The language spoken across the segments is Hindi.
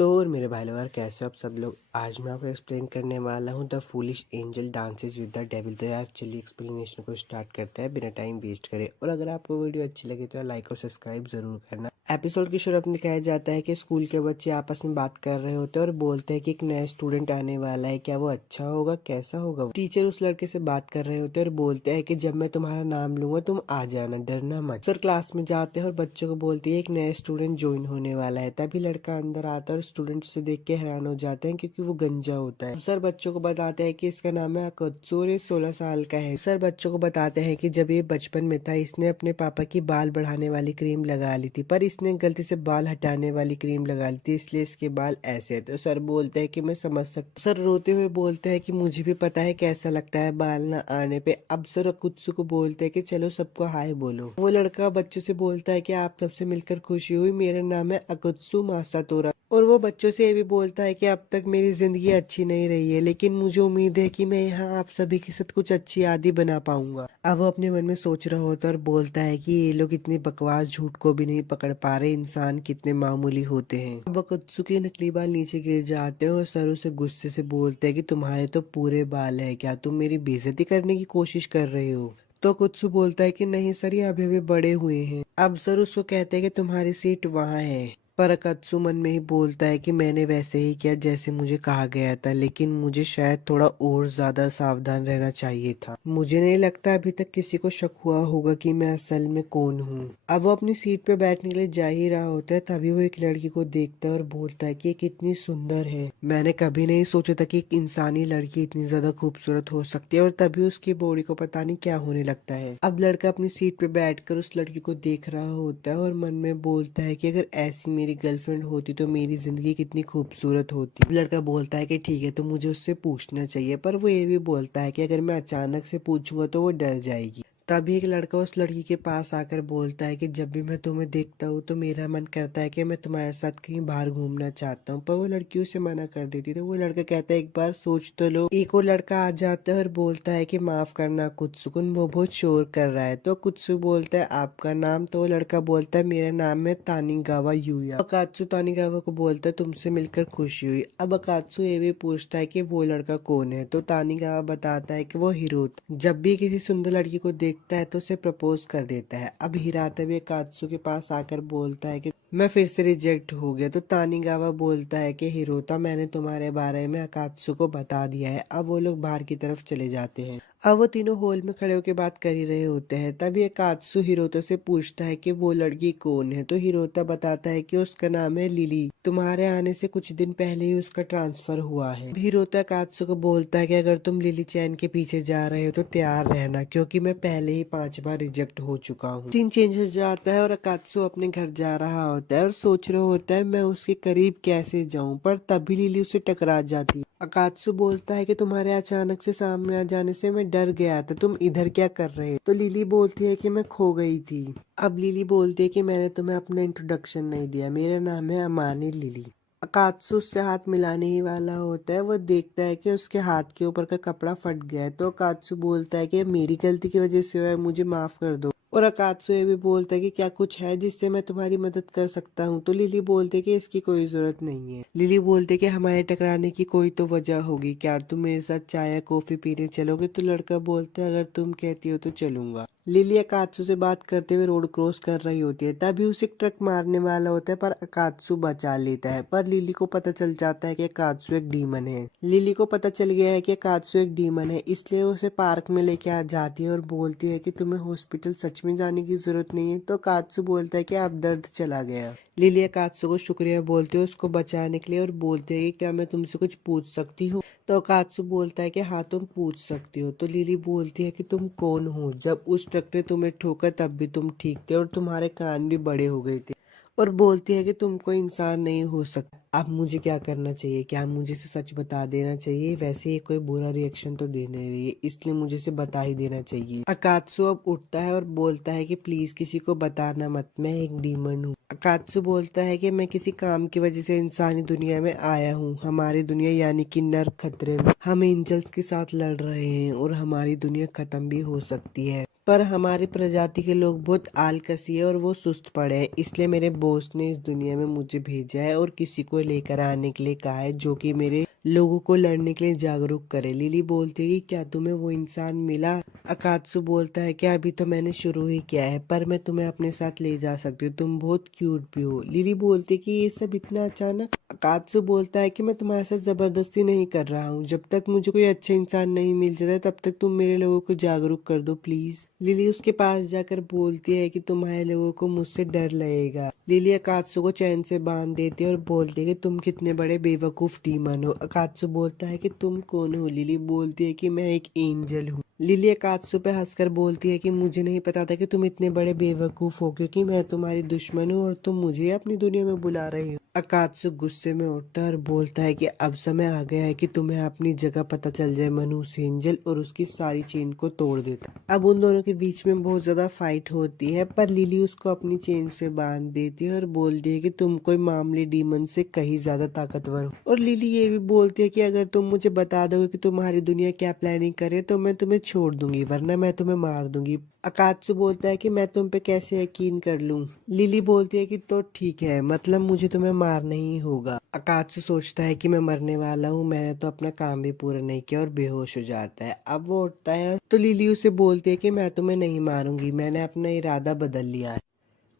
तो और मेरे भाई लोग यार कैसे हो आप सब लोग। आज मैं आपको एक्सप्लेन करने वाला हूँ the foolish angel dances with the devil. तो यार चलिए एक्सप्लेनेशन को स्टार्ट करते हैं बिना टाइम वेस्ट करे। और अगर आपको वीडियो अच्छी लगे तो यार लाइक और सब्सक्राइब जरूर करना। एपिसोड की शुरुआत में दिखाया जाता है कि स्कूल के बच्चे आपस में बात कर रहे होते हैं और बोलते हैं कि एक नया स्टूडेंट आने वाला है, क्या वो अच्छा होगा, कैसा होगा। टीचर उस लड़के से बात कर रहे होते हैं और बोलते हैं कि जब मैं तुम्हारा नाम लूंगा तुम आ जाना, डरना मत। सर क्लास में जाते हैं और बच्चों को बोलती है एक नया स्टूडेंट ज्वाइन होने वाला है। तभी लड़का अंदर आता है और स्टूडेंट से देख के हैरान हो जाते हैं क्योंकि वो गंजा होता है। सर बच्चों को बताते हैं कि इसका नाम है अकत्सु और ये 16 साल का है। सर बच्चों को बताते हैं कि जब ये बचपन में था इसने अपने पापा की बाल बढ़ाने वाली क्रीम लगा ली थी, पर इसने गलती से बाल हटाने वाली क्रीम लगा ली थी, इसलिए इसके बाल ऐसे है। तो सर बोलते हैं कि मैं समझ सकता। सर रोते हुए बोलते हैं कि मुझे भी पता है कैसा लगता है बाल ना आने पे। अब सर अकुत्सु को बोलते हैं कि चलो सबको हाय बोलो। वो लड़का बच्चों से बोलता है कि आप सबसे मिलकर खुशी हुई, मेरा नाम है अकुत्सु मासातोरा। और वो बच्चों से ये भी बोलता है कि अब तक मेरी जिंदगी अच्छी नहीं रही है, लेकिन मुझे उम्मीद है कि मैं यहाँ आप सभी के साथ कुछ अच्छी यादें बना पाऊंगा। अब वो अपने मन में सोच रहा होता है और बोलता है कि ये लोग इतनी बकवास झूठ को भी नहीं पकड़ पा रहे, इंसान कितने मामूली होते हैं। अब अकुत्सु के नकली बाल नीचे गिर जाते हैं और सर उसे गुस्से से बोलते हैं कि तुम्हारे तो पूरे बाल है, क्या तुम मेरी बेइज्जती करने की कोशिश कर रहे हो। तो कुत्सु बोलता है कि नहीं सर, ये अभी अभी बड़े हुए हैं। अब सर उसको कहते हैं कि तुम्हारी सीट वहाँ है। पर अकत्सु मन में ही बोलता है कि मैंने वैसे ही किया जैसे मुझे कहा गया था, लेकिन मुझे शायद थोड़ा और ज्यादा सावधान रहना चाहिए था। मुझे नहीं लगता अभी तक किसी को शक हुआ होगा कि मैं असल में कौन हूँ। अब वो अपनी सीट पे बैठने के लिए जा ही रहा होता है, तभी वो एक लड़की को देखता है और बोलता है कि ये कितनी सुंदर है। मैंने कभी नहीं सोचा था कि एक इंसानी लड़की इतनी ज्यादा खूबसूरत हो सकती है। और तभी उसकी बॉडी को पता नहीं क्या होने लगता है। अब लड़का अपनी सीट पे बैठकर उस लड़की को देख रहा होता है और मन में बोलता है कि अगर ऐसी मेरी गर्लफ्रेंड होती तो मेरी जिंदगी कितनी खूबसूरत होती। लड़का बोलता है कि ठीक है, तो मुझे उससे पूछना चाहिए। पर वो ये भी बोलता है कि अगर मैं अचानक से पूछूंगा तो वो डर जाएगी। तभी एक लड़का उस लड़की के पास आकर बोलता है कि जब भी मैं तुम्हें देखता हूँ तो मेरा मन करता है कि मैं तुम्हारे साथ कहीं बाहर घूमना चाहता हूँ। पर वो लड़की उसे मना कर देती। तो वो लड़का कहता है एक बार सोच तो लो। एक और लड़का आ जाता है और बोलता है कि माफ करना कुत्सुकुन, वो बहुत शोर कर रहा है। तो कुत्सु बोलता है आपका नाम। तो वो लड़का बोलता है मेरा नाम है तानिगावा यूया। अकात्सु तानिगावा को बोलता है तुमसे मिलकर खुशी हुई। अब अकात्सु ये भी पूछता है कि वो लड़का कौन है। तो तानिगावा बताता है कि वो हिरोता जब भी किसी सुंदर लड़की को देखता है तो उसे प्रपोज कर देता है। अब हिराता भी अकात्सु के पास आकर बोलता है कि मैं फिर से रिजेक्ट हो गया। तो तानिगावा बोलता है कि हिरोता, मैंने तुम्हारे बारे में अकात्सु को बता दिया है। अब वो लोग बाहर की तरफ चले जाते हैं। अब वो तीनों हॉल में खड़े होकर बात कर ही रहे होते हैं। तभी अकात्सु हिरोता से पूछता है कि वो लड़की कौन है। तो हिरोता बताता है कि उसका नाम है लिली, तुम्हारे आने से कुछ दिन पहले ही उसका ट्रांसफर हुआ है। हिरोता अकात्सु को बोलता है कि अगर तुम लिली चैन के पीछे जा रहे हो तो तैयार रहना, क्योंकि मैं पहले ही 5 बार रिजेक्ट हो चुका हूँ। सीन चेंज हो जाता है और अकात्सु अपने घर जा रहा होता है और सोच रहा होता है मैं उसके करीब कैसे जाऊं। पर तभी लिली उससे टकरा जाती है। अकात्सु बोलता है कि तुम्हारे अचानक से सामने आ जाने से मैं डर गया था, तुम इधर क्या कर रहे। तो लिली बोलती है कि मैं खो गई थी। अब लिली बोलती है कि मैंने तुम्हें अपना इंट्रोडक्शन नहीं दिया, मेरा नाम है अमानी लिली। अकात्सु उससे हाथ मिलाने ही वाला होता है, वो देखता है कि उसके हाथ के ऊपर का कपड़ा फट गया है। तो अकात्सु बोलता है कि मेरी गलती की वजह से हुआ है, मुझे माफ कर दो। और अकात्सु ये भी बोलता है कि क्या कुछ है जिससे मैं तुम्हारी मदद कर सकता हूँ। तो लिली बोलते है कि इसकी कोई जरूरत नहीं है। लिली बोलते कि हमारे टकराने की कोई तो वजह होगी, क्या तुम मेरे साथ चाय या कॉफी पीने चलोगे। तो लड़का बोलता है अगर तुम कहती हो तो चलूंगा। लिली अकात्सु से बात करते हुए रोड क्रॉस कर रही होती है, तभी उसे एक ट्रक मारने वाला होता है, पर अकात्सु बचा लेता है। पर लिली को पता चल जाता है कि अकात्सु एक डीमन है। लिली को पता चल गया है कि अकात्सु एक डीमन है, इसलिए उसे पार्क में लेके आ जाती है और बोलती है कि तुम्हें हॉस्पिटल सच में जाने की जरूरत नहीं है। तो अकात्सु बोलता है कि अब दर्द चला गया। लिली अकात्सु को शुक्रिया बोलती है उसको बचाने के लिए और बोलती है कि क्या मैं तुमसे कुछ पूछ सकती हूँ। तो अकात्सु बोलता है कि हाँ तुम पूछ सकती हो। तो लिली बोलती है कि तुम कौन हो, जब उस ट्रक ने तुम्हें ठोका तब भी तुम ठीक थे और तुम्हारे कान भी बड़े हो गए थे। और बोलती है कि तुम कोई इंसान नहीं हो सकता। अब मुझे क्या करना चाहिए, क्या मुझे से सच बता देना चाहिए। वैसे ये कोई बुरा रिएक्शन तो दे नहीं रही है, इसलिए मुझे से बता ही देना चाहिए। अकात्सु अब उठता है और बोलता है कि प्लीज किसी को बताना मत, मैं एक डीमन हूँ। अकात्सु बोलता है कि मैं किसी काम की वजह से इंसानी दुनिया में आया हूँ। हमारी दुनिया यानी कि नर्क खतरे में, हम एंजल्स के साथ लड़ रहे हैं और हमारी दुनिया खत्म भी हो सकती है। पर हमारी प्रजाति के लोग बहुत आलसी है और वो सुस्त पड़े हैं, इसलिए मेरे बॉस ने इस दुनिया में मुझे भेजा है और किसी को लेकर आने के लिए कहा है जो कि मेरे लोगों को लड़ने के लिए जागरूक करे। लिली बोलती है कि क्या तुम्हें वो इंसान मिला? अकात्सु बोलता है कि अभी तो मैंने शुरू ही किया है, पर मैं तुम्हें अपने साथ ले जा सकती हूँ, तुम बहुत क्यूट भी हो। लिली बोलती है कि ये सब इतना अचानक? अकात्सु बोलता है कि मैं तुम्हारे साथ जबरदस्ती नहीं कर रहा हूँ, जब तक मुझे कोई अच्छा इंसान नहीं मिल जाता तब तक तुम मेरे लोगों को जागरूक कर दो प्लीज। लिली उसके पास जाकर बोलती है कि तुम्हारे लोगों को मुझसे डर लगेगा। लिली अकात्सु को चैन से बांध देती है और बोलती है कि तुम कितने बड़े बेवकूफ डीमन हो। अकात्सु बोलता है कि तुम कौन हो? लिली बोलती है कि मैं एक एंजल हूँ। लिली अकात्सु पे हंसकर बोलती है कि मुझे नहीं पता था कि तुम इतने बड़े बेवकूफ हो, क्योंकि मैं तुम्हारी दुश्मन हूँ और तुम मुझे अपनी दुनिया में बुला रही हो। अकात्सु गुस्से में उठता है और बोलता है कि अब समय आ गया है कि तुम्हें अपनी जगह पता चल जाए। मनुष्य एंजल और उसकी सारी चेन को तोड़ देता। अब उन दोनों के बीच में बहुत ज्यादा फाइट होती है, पर लिली उसको अपनी चेन से बांध देती है और बोलती है कि तुम कोई मामूली डीमन से कहीं ज्यादा ताकतवर हो। और लिली ये भी बोलती है कि अगर तुम मुझे बता दोगे कि तुम्हारी दुनिया क्या प्लानिंग करे तो मैं तुम्हें छोड़ दूंगी, वरना मैं तुम्हें मार दूंगी। अकात्सु बोलता है कि मैं तुम पे कैसे यकीन कर लूं। लिली बोलती है कि तो ठीक है, मतलब मुझे तुम्हें मारना ही होगा। अकात्सु सोचता है कि मैं मरने वाला हूँ, मैंने तो अपना काम भी पूरा नहीं किया और बेहोश हो जाता है। अब वो उठता है तो लिली उसे बोलती है कि मैं तुम्हें नहीं मारूंगी, मैंने अपना इरादा बदल लिया है।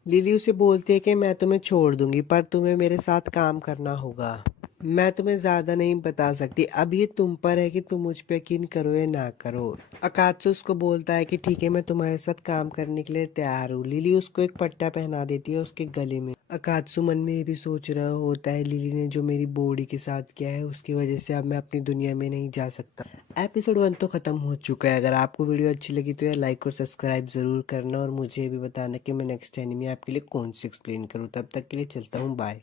लिली उसे बोलती है कि मैं तुम्हें छोड़ दूंगी, पर तुम्हें मेरे साथ काम करना होगा। मैं तुम्हें ज्यादा नहीं बता सकती, अब ये तुम पर है कि तुम मुझ पे यकीन करो या ना करो। अकात्सु उसको बोलता है कि ठीक है, मैं तुम्हारे साथ काम करने के लिए तैयार हूँ। लिली उसको एक पट्टा पहना देती है उसके गले में। अकात्सु मन में ये भी सोच रहा होता है लिली ने जो मेरी बॉडी के साथ किया है उसकी वजह से अब मैं अपनी दुनिया में नहीं जा सकता। एपिसोड 1 तो खत्म हो चुका है। अगर आपको वीडियो अच्छी लगी तो यार लाइक और सब्सक्राइब जरूर करना और मुझे भी बताना कि मैं नेक्स्ट एनिमे आपके लिए कौन सी एक्सप्लेन करूँ। तब तक के लिए चलता हूँ, बाय।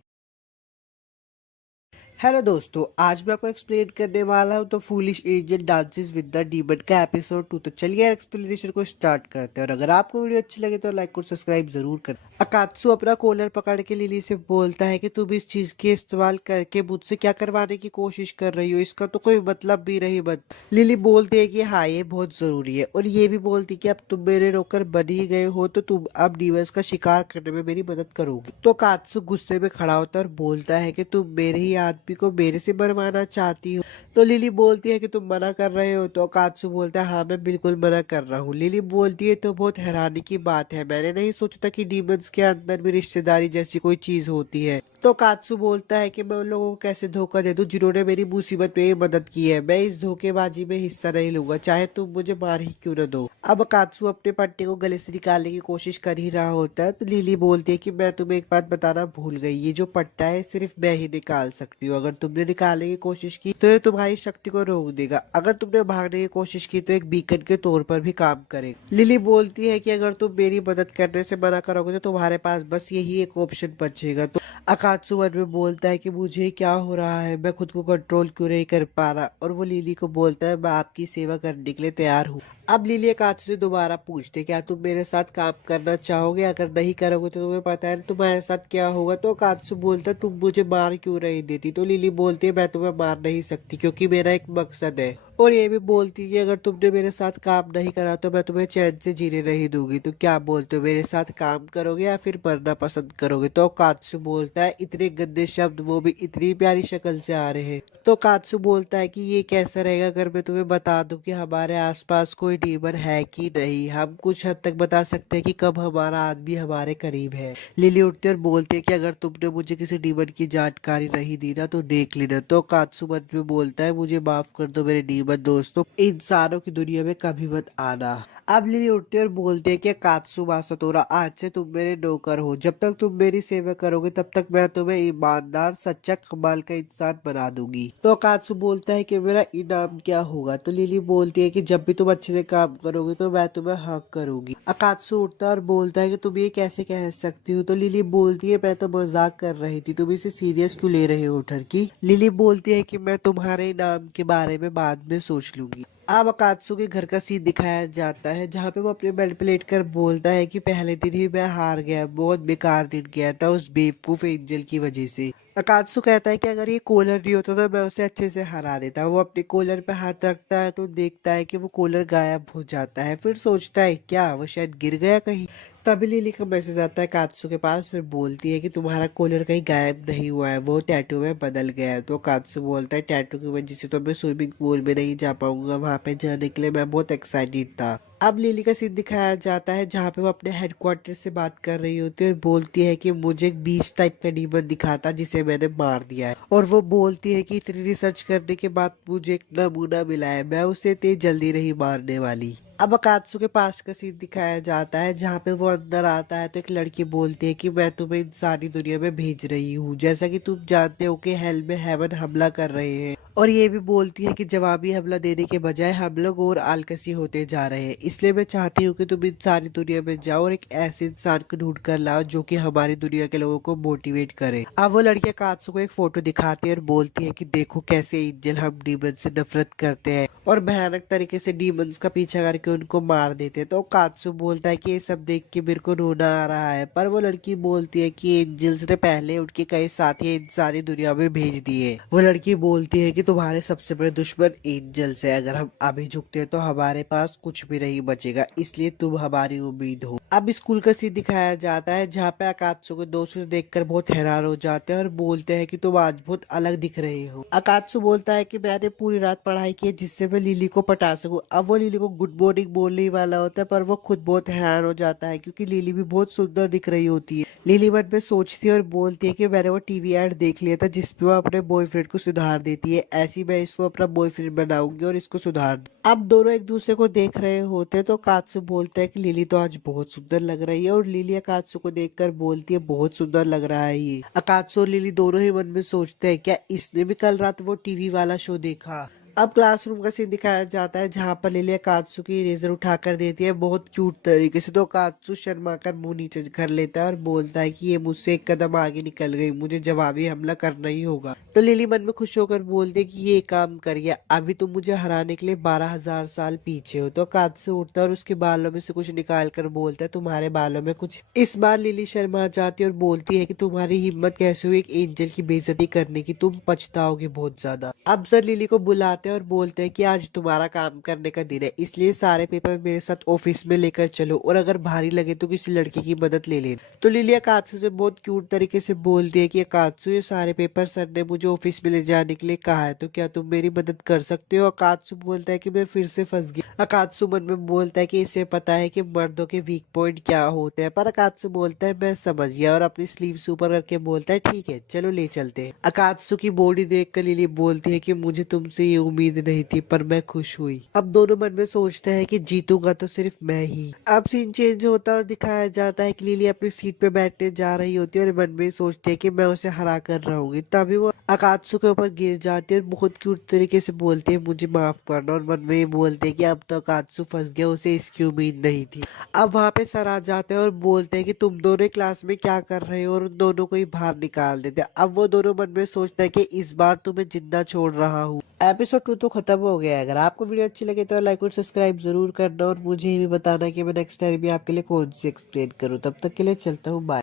हेलो दोस्तों, आज मैं आपको एक्सप्लेन करने वाला हूँ the foolish angel dances with the demon का एपिसोड 2। तो चलिए एक्सप्लेनेशन को स्टार्ट करते हैं। और अगर आपको वीडियो अच्छी लगे तो लाइक और सब्सक्राइब जरूर करें। अकात्सु अपना कॉलर पकड़ के लिली से बोलता है कि तुम इस चीज के इस्तेमाल करके मुझसे क्या करवाने की कोशिश कर रही हो, इसका तो कोई मतलब भी नहीं बन। लिली बोलती है कि हाँ ये बहुत जरूरी है, और ये भी बोलती कि अब तुम मेरे नौकर बन ही गए हो तो तुम अब डीमंस का शिकार करने में मेरी मदद करोगी। तो अकात्सु गुस्से में खड़ा होता है और बोलता है कि तुम मेरे ही आदमी को मेरे से मरवाना चाहती हो। तो लिली बोलती है कि तुम मना कर रहे हो। तो अकात्सु बोलता है हाँ मैं बिल्कुल मना कर रहा हूँ। लिली बोलती है तो बहुत हैरानी की बात है, मैंने नहीं सोचा था कि डीमंस के अंदर भी रिश्तेदारी जैसी कोई चीज होती है। तो अकात्सु बोलता है कि मैं उन लोगों को कैसे धोखा दे दूं जिन्होंने मेरी मुसीबत में मदद की है, मैं इस धोखेबाजी में हिस्सा नहीं लूंगा, चाहे तुम मुझे मार ही क्यों न दो। अब अकात्सु अपने पट्टे को गले से निकालने की कोशिश कर ही रहा होता है तो लिली बोलती है कि मैं तुम्हें एक बात बताना भूल गई, ये जो पट्टा है सिर्फ मैं ही निकाल सकती हूँ, अगर तुमने निकालने की कोशिश की तो ये तुम्हारी शक्ति को रोक देगा, अगर तुमने भागने की कोशिश की तो एक बीकन के तौर पर भी काम करेगा। लिली बोलती है कि अगर तुम मेरी मदद करने से मना करोगे तो तुम्हारे पास बस यही एक ऑप्शन बचेगा। तो अकात्सु मन में बोलता है कि मुझे क्या हो रहा है, मैं खुद को कंट्रोल क्यों नहीं कर पा रहा, और वो लिली को बोलता है मैं आपकी सेवा करने के लिए तैयार हूँ। अब लिली अकात्सु से दोबारा पूछते क्या तुम मेरे साथ काम करना चाहोगे, अगर नहीं करोगे तो तुम्हें पता है तुम्हारे साथ क्या होगा। तो अकात्सु बोलता तुम मुझे मार क्यों नहीं देती। तो लिली बोलती है मैं तुम्हें मार नहीं सकती क्योंकि मेरा एक मकसद है, और ये भी बोलती है कि अगर तुमने मेरे साथ काम नहीं करा तो मैं तुम्हें चैन से जीने नहीं दूंगी। तो क्या बोलते हो, मेरे साथ काम करोगे या फिर मरना पसंद करोगे। तो अकात्सु बोलता है इतने गंदे शब्द वो भी इतनी प्यारी शक्ल से आ रहे हैं। तो अकात्सु बोलता है कि ये कैसा रहेगा अगर मैं तुम्हें बता दूं कि हमारे आसपास कोई डीमन है कि नहीं, हम कुछ हद तक बता सकते हैं कि कब हमारा आदमी हमारे करीब है। लिली उठती और बोलती है कि अगर तुमने मुझे किसी डीमन की जानकारी नहीं दी ना तो देख लेना। तो अकात्सु मन में बोलता है मुझे माफ कर दो मेरे डीमन दोस्तों, इंसानों की दुनिया में कभी मत आना। अब लिली उठती और बोलती है कि अकात्सु मासातोरा आज से तुम मेरे नौकर हो, जब तक तुम मेरी सेवा करोगे तब तक मैं तुम्हें ईमानदार सच्चा कमाल का इंसान बना दूंगी। तो अकात्सु बोलता है कि मेरा इनाम क्या होगा। तो लिली बोलती है कि जब भी तुम अच्छे से काम करोगे तो मैं तुम्हें हक करूंगी। अकात्सु उठता और बोलता है कि तुम ये कैसे कह सकती हो। तो लिली बोलती है मैं तो मजाक कर रही थी, तुम इसे सीरियस क्यों ले रहे हो ठरकी। लिली बोलती है कि मैं तुम्हारे इनाम के बारे में बाद में सोच लूंगी। अब अकात्सु के घर का सीन दिखाया जाता है जहाँ पे वो अपने बेड पे लेटकर बोलता है कि पहले दिन ही मैं हार गया, बहुत बेकार दिन गया था उस बेवकूफ एंजल की वजह से। अकात्सु कहता है कि अगर ये कॉलर नहीं होता तो मैं उसे अच्छे से हरा देता। वो अपने कॉलर पे हाथ रखता है तो देखता है कि वो कॉलर गायब हो जाता है। फिर सोचता है क्या वो शायद गिर गया कहीं। तभी लिली का मैसेज आता है कात्सु के पास और बोलती है कि तुम्हारा कॉलर कहीं गायब नहीं हुआ है, वो टैटू में बदल गया है। तो कात्सु बोलता है टैटू की वजह से तो मैं स्विमिंग पूल में नहीं जा पाऊंगा, वहां पे जाने के लिए मैं बहुत एक्साइटेड था। अब लिली का सीन दिखाया जाता है जहाँ पे वो अपने हेडक्वार्टर से बात कर रही होती है और बोलती है कि मुझे एक बीस्ट टाइप का डीमन दिखा था जिसे मैंने मार दिया है। और वो बोलती है कि इतनी रिसर्च करने के बाद मुझे एक नमूना मिला है, मैं उसे इतनी जल्दी नहीं मारने वाली। अब अकात्सु के पास का सीन दिखाया जाता है जहाँ पे वो अंदर आता है तो एक लड़की बोलती है कि मैं तुम्हें इंसानी दुनिया में भेज रही हूँ, जैसा कि तुम जानते हो कि हेल में हेवन हमला कर रहे हैं। और ये भी बोलती है कि जवाबी हमला देने के बजाय हम लोग और आलकसी होते जा रहे हैं, इसलिए मैं चाहती हूँ कि तुम इंसानी दुनिया में जाओ और एक ऐसे इंसान को ढूंढ कर लाओ जो कि हमारी दुनिया के लोगों को मोटिवेट करे। अब वो लड़की कात्सु को एक फोटो दिखाती है और बोलती है कि देखो कैसे एंजल हम डीमन से नफरत करते हैं और भयानक तरीके से डीमंस का पीछा करके उनको मार देते हैं। तो कात्सु बोलता है कि ये सब देख के मेरे को रोना आ रहा है, पर वो लड़की बोलती है कि एंजल्स ने पहले उनके कई साथी इंसानी दुनिया में भेज दिए। वो लड़की बोलती है कि तुम्हारे सबसे बड़े दुश्मन एंजल्स है, अगर हम अभी झुकते हैं तो हमारे पास कुछ भी नहीं बचेगा, इसलिए तुम हमारी उम्मीद हो। अब स्कूल का सीन दिखाया जाता है जहाँ पे अकात्सु के दोस्त उसे देखकर बहुत हैरान हो जाते हैं और बोलते हैं कि तुम आज बहुत अलग दिख रहे हो। अकात्सु बोलता है कि मैंने पूरी रात पढ़ाई की है जिससे मैं लिली को पटा सकूं। अब वो लिली को गुड मॉर्निंग बोलने ही वाला होता है पर वो खुद बहुत हैरान हो जाता है क्योंकि लिली भी बहुत सुंदर दिख रही होती है। लिली मन में सोचती है और बोलती है कि मैंने वो टीवी एड देख लिया था जिसपे वो अपने बॉयफ्रेंड को सुधार देती है, ऐसी मैं इसको अपना बॉयफ्रेंड बनाऊंगी और इसको सुधार दूं। अब दोनों एक दूसरे को देख रहे होते तो कात्सु बोलता है कि लिली तो आज बहुत सुंदर लग रही है और लिली अकात्सु को देखकर बोलती है बहुत सुंदर लग रहा है ये। अकात्सु और लिली दोनों ही मन में सोचते हैं क्या इसने भी कल रात वो टीवी वाला शो देखा। अब क्लासरूम का सीन दिखाया जाता है जहाँ पर लिली कात्सु की इरेजर उठा कर देती है बहुत क्यूट तरीके से। तो कात्सु शर्मा कर मुंह नीचे कर लेता है और बोलता है कि ये मुझसे एक कदम आगे निकल गई, मुझे जवाबी हमला करना ही होगा। तो लिली मन में खुश होकर बोलती है कि ये काम करिए, अभी तुम मुझे हराने के लिए 12,000 साल पीछे हो। तो कात्सु उठता है और उसके बालों में से कुछ निकाल कर बोलता है तुम्हारे बालों में कुछ। इस बार लिली शर्मा जाती है और बोलती है कि तुम्हारी हिम्मत कैसे हुई एक एंजल की बेइज्जती करने की, तुम पछताओगे बहुत ज्यादा। अब सर लिली को बुलाते हैं और बोलते हैं कि आज तुम्हारा काम करने का दिन है, इसलिए सारे पेपर मेरे साथ ऑफिस में लेकर चलो और अगर भारी लगे तो किसी लड़की की मदद ले लेना। तो लिली अकात्सु से बहुत क्यूट तरीके से बोलती है कि अकात्सु ये सारे पेपर सर ने मुझे ऑफिस में ले जाने के लिए कहा है, तो क्या तुम मेरी मदद कर सकते हो। अकात्सु बोलता है कि मैं फिर से फंस गया। अकात्सु मन में बोलता है कि इसे पता है कि मर्दों के वीक पॉइंट क्या होते हैं, पर अकात्सु बोलता है मैं समझ गया और अपनी स्लीव ऊपर करके बोलता है ठीक है चलो ले चलते हैं। अकात्सु की बॉडी देखकर लिली बोलती है कि मुझे तुमसे ये उम्मीद नहीं थी पर मैं खुश हुई। अब दोनों मन में सोचते हैं कि जीतूंगा तो सिर्फ मैं ही। अब सीन चेंज होता है और दिखाया जाता है कि लिली अपनी सीट पे बैठने जा रही होती है और मन में सोचती है कि मैं उसे हरा कर रहूंगी। तभी वो अकात्सु के ऊपर गिर जाती है और बहुत क्यूट तरीके से बोलती है मुझे माफ करना, और मन में ये बोलते हैं कि अब तो अकात्सु फंस गया, उसे इसकी उम्मीद नहीं थी। अब वहाँ पे सर आ जाते हैं और बोलते हैं कि तुम दोनों क्लास में क्या कर रहे हो और उन दोनों को ही बाहर निकाल देते हैं। अब वो दोनों मन में सोचते हैं कि इस बार तुम्हें जिंदा छोड़ रहा हूँ। एपिसोड 2 तो खत्म हो गया है। अगर आपको वीडियो अच्छी लगे तो लाइक और सब्सक्राइब जरूर करना और मुझे ये भी बताना कि मैं नेक्स्ट टाइम भी आपके लिए कौन सी एक्सप्लेन करूँ। तब तक के लिए चलता हूँ, बाय।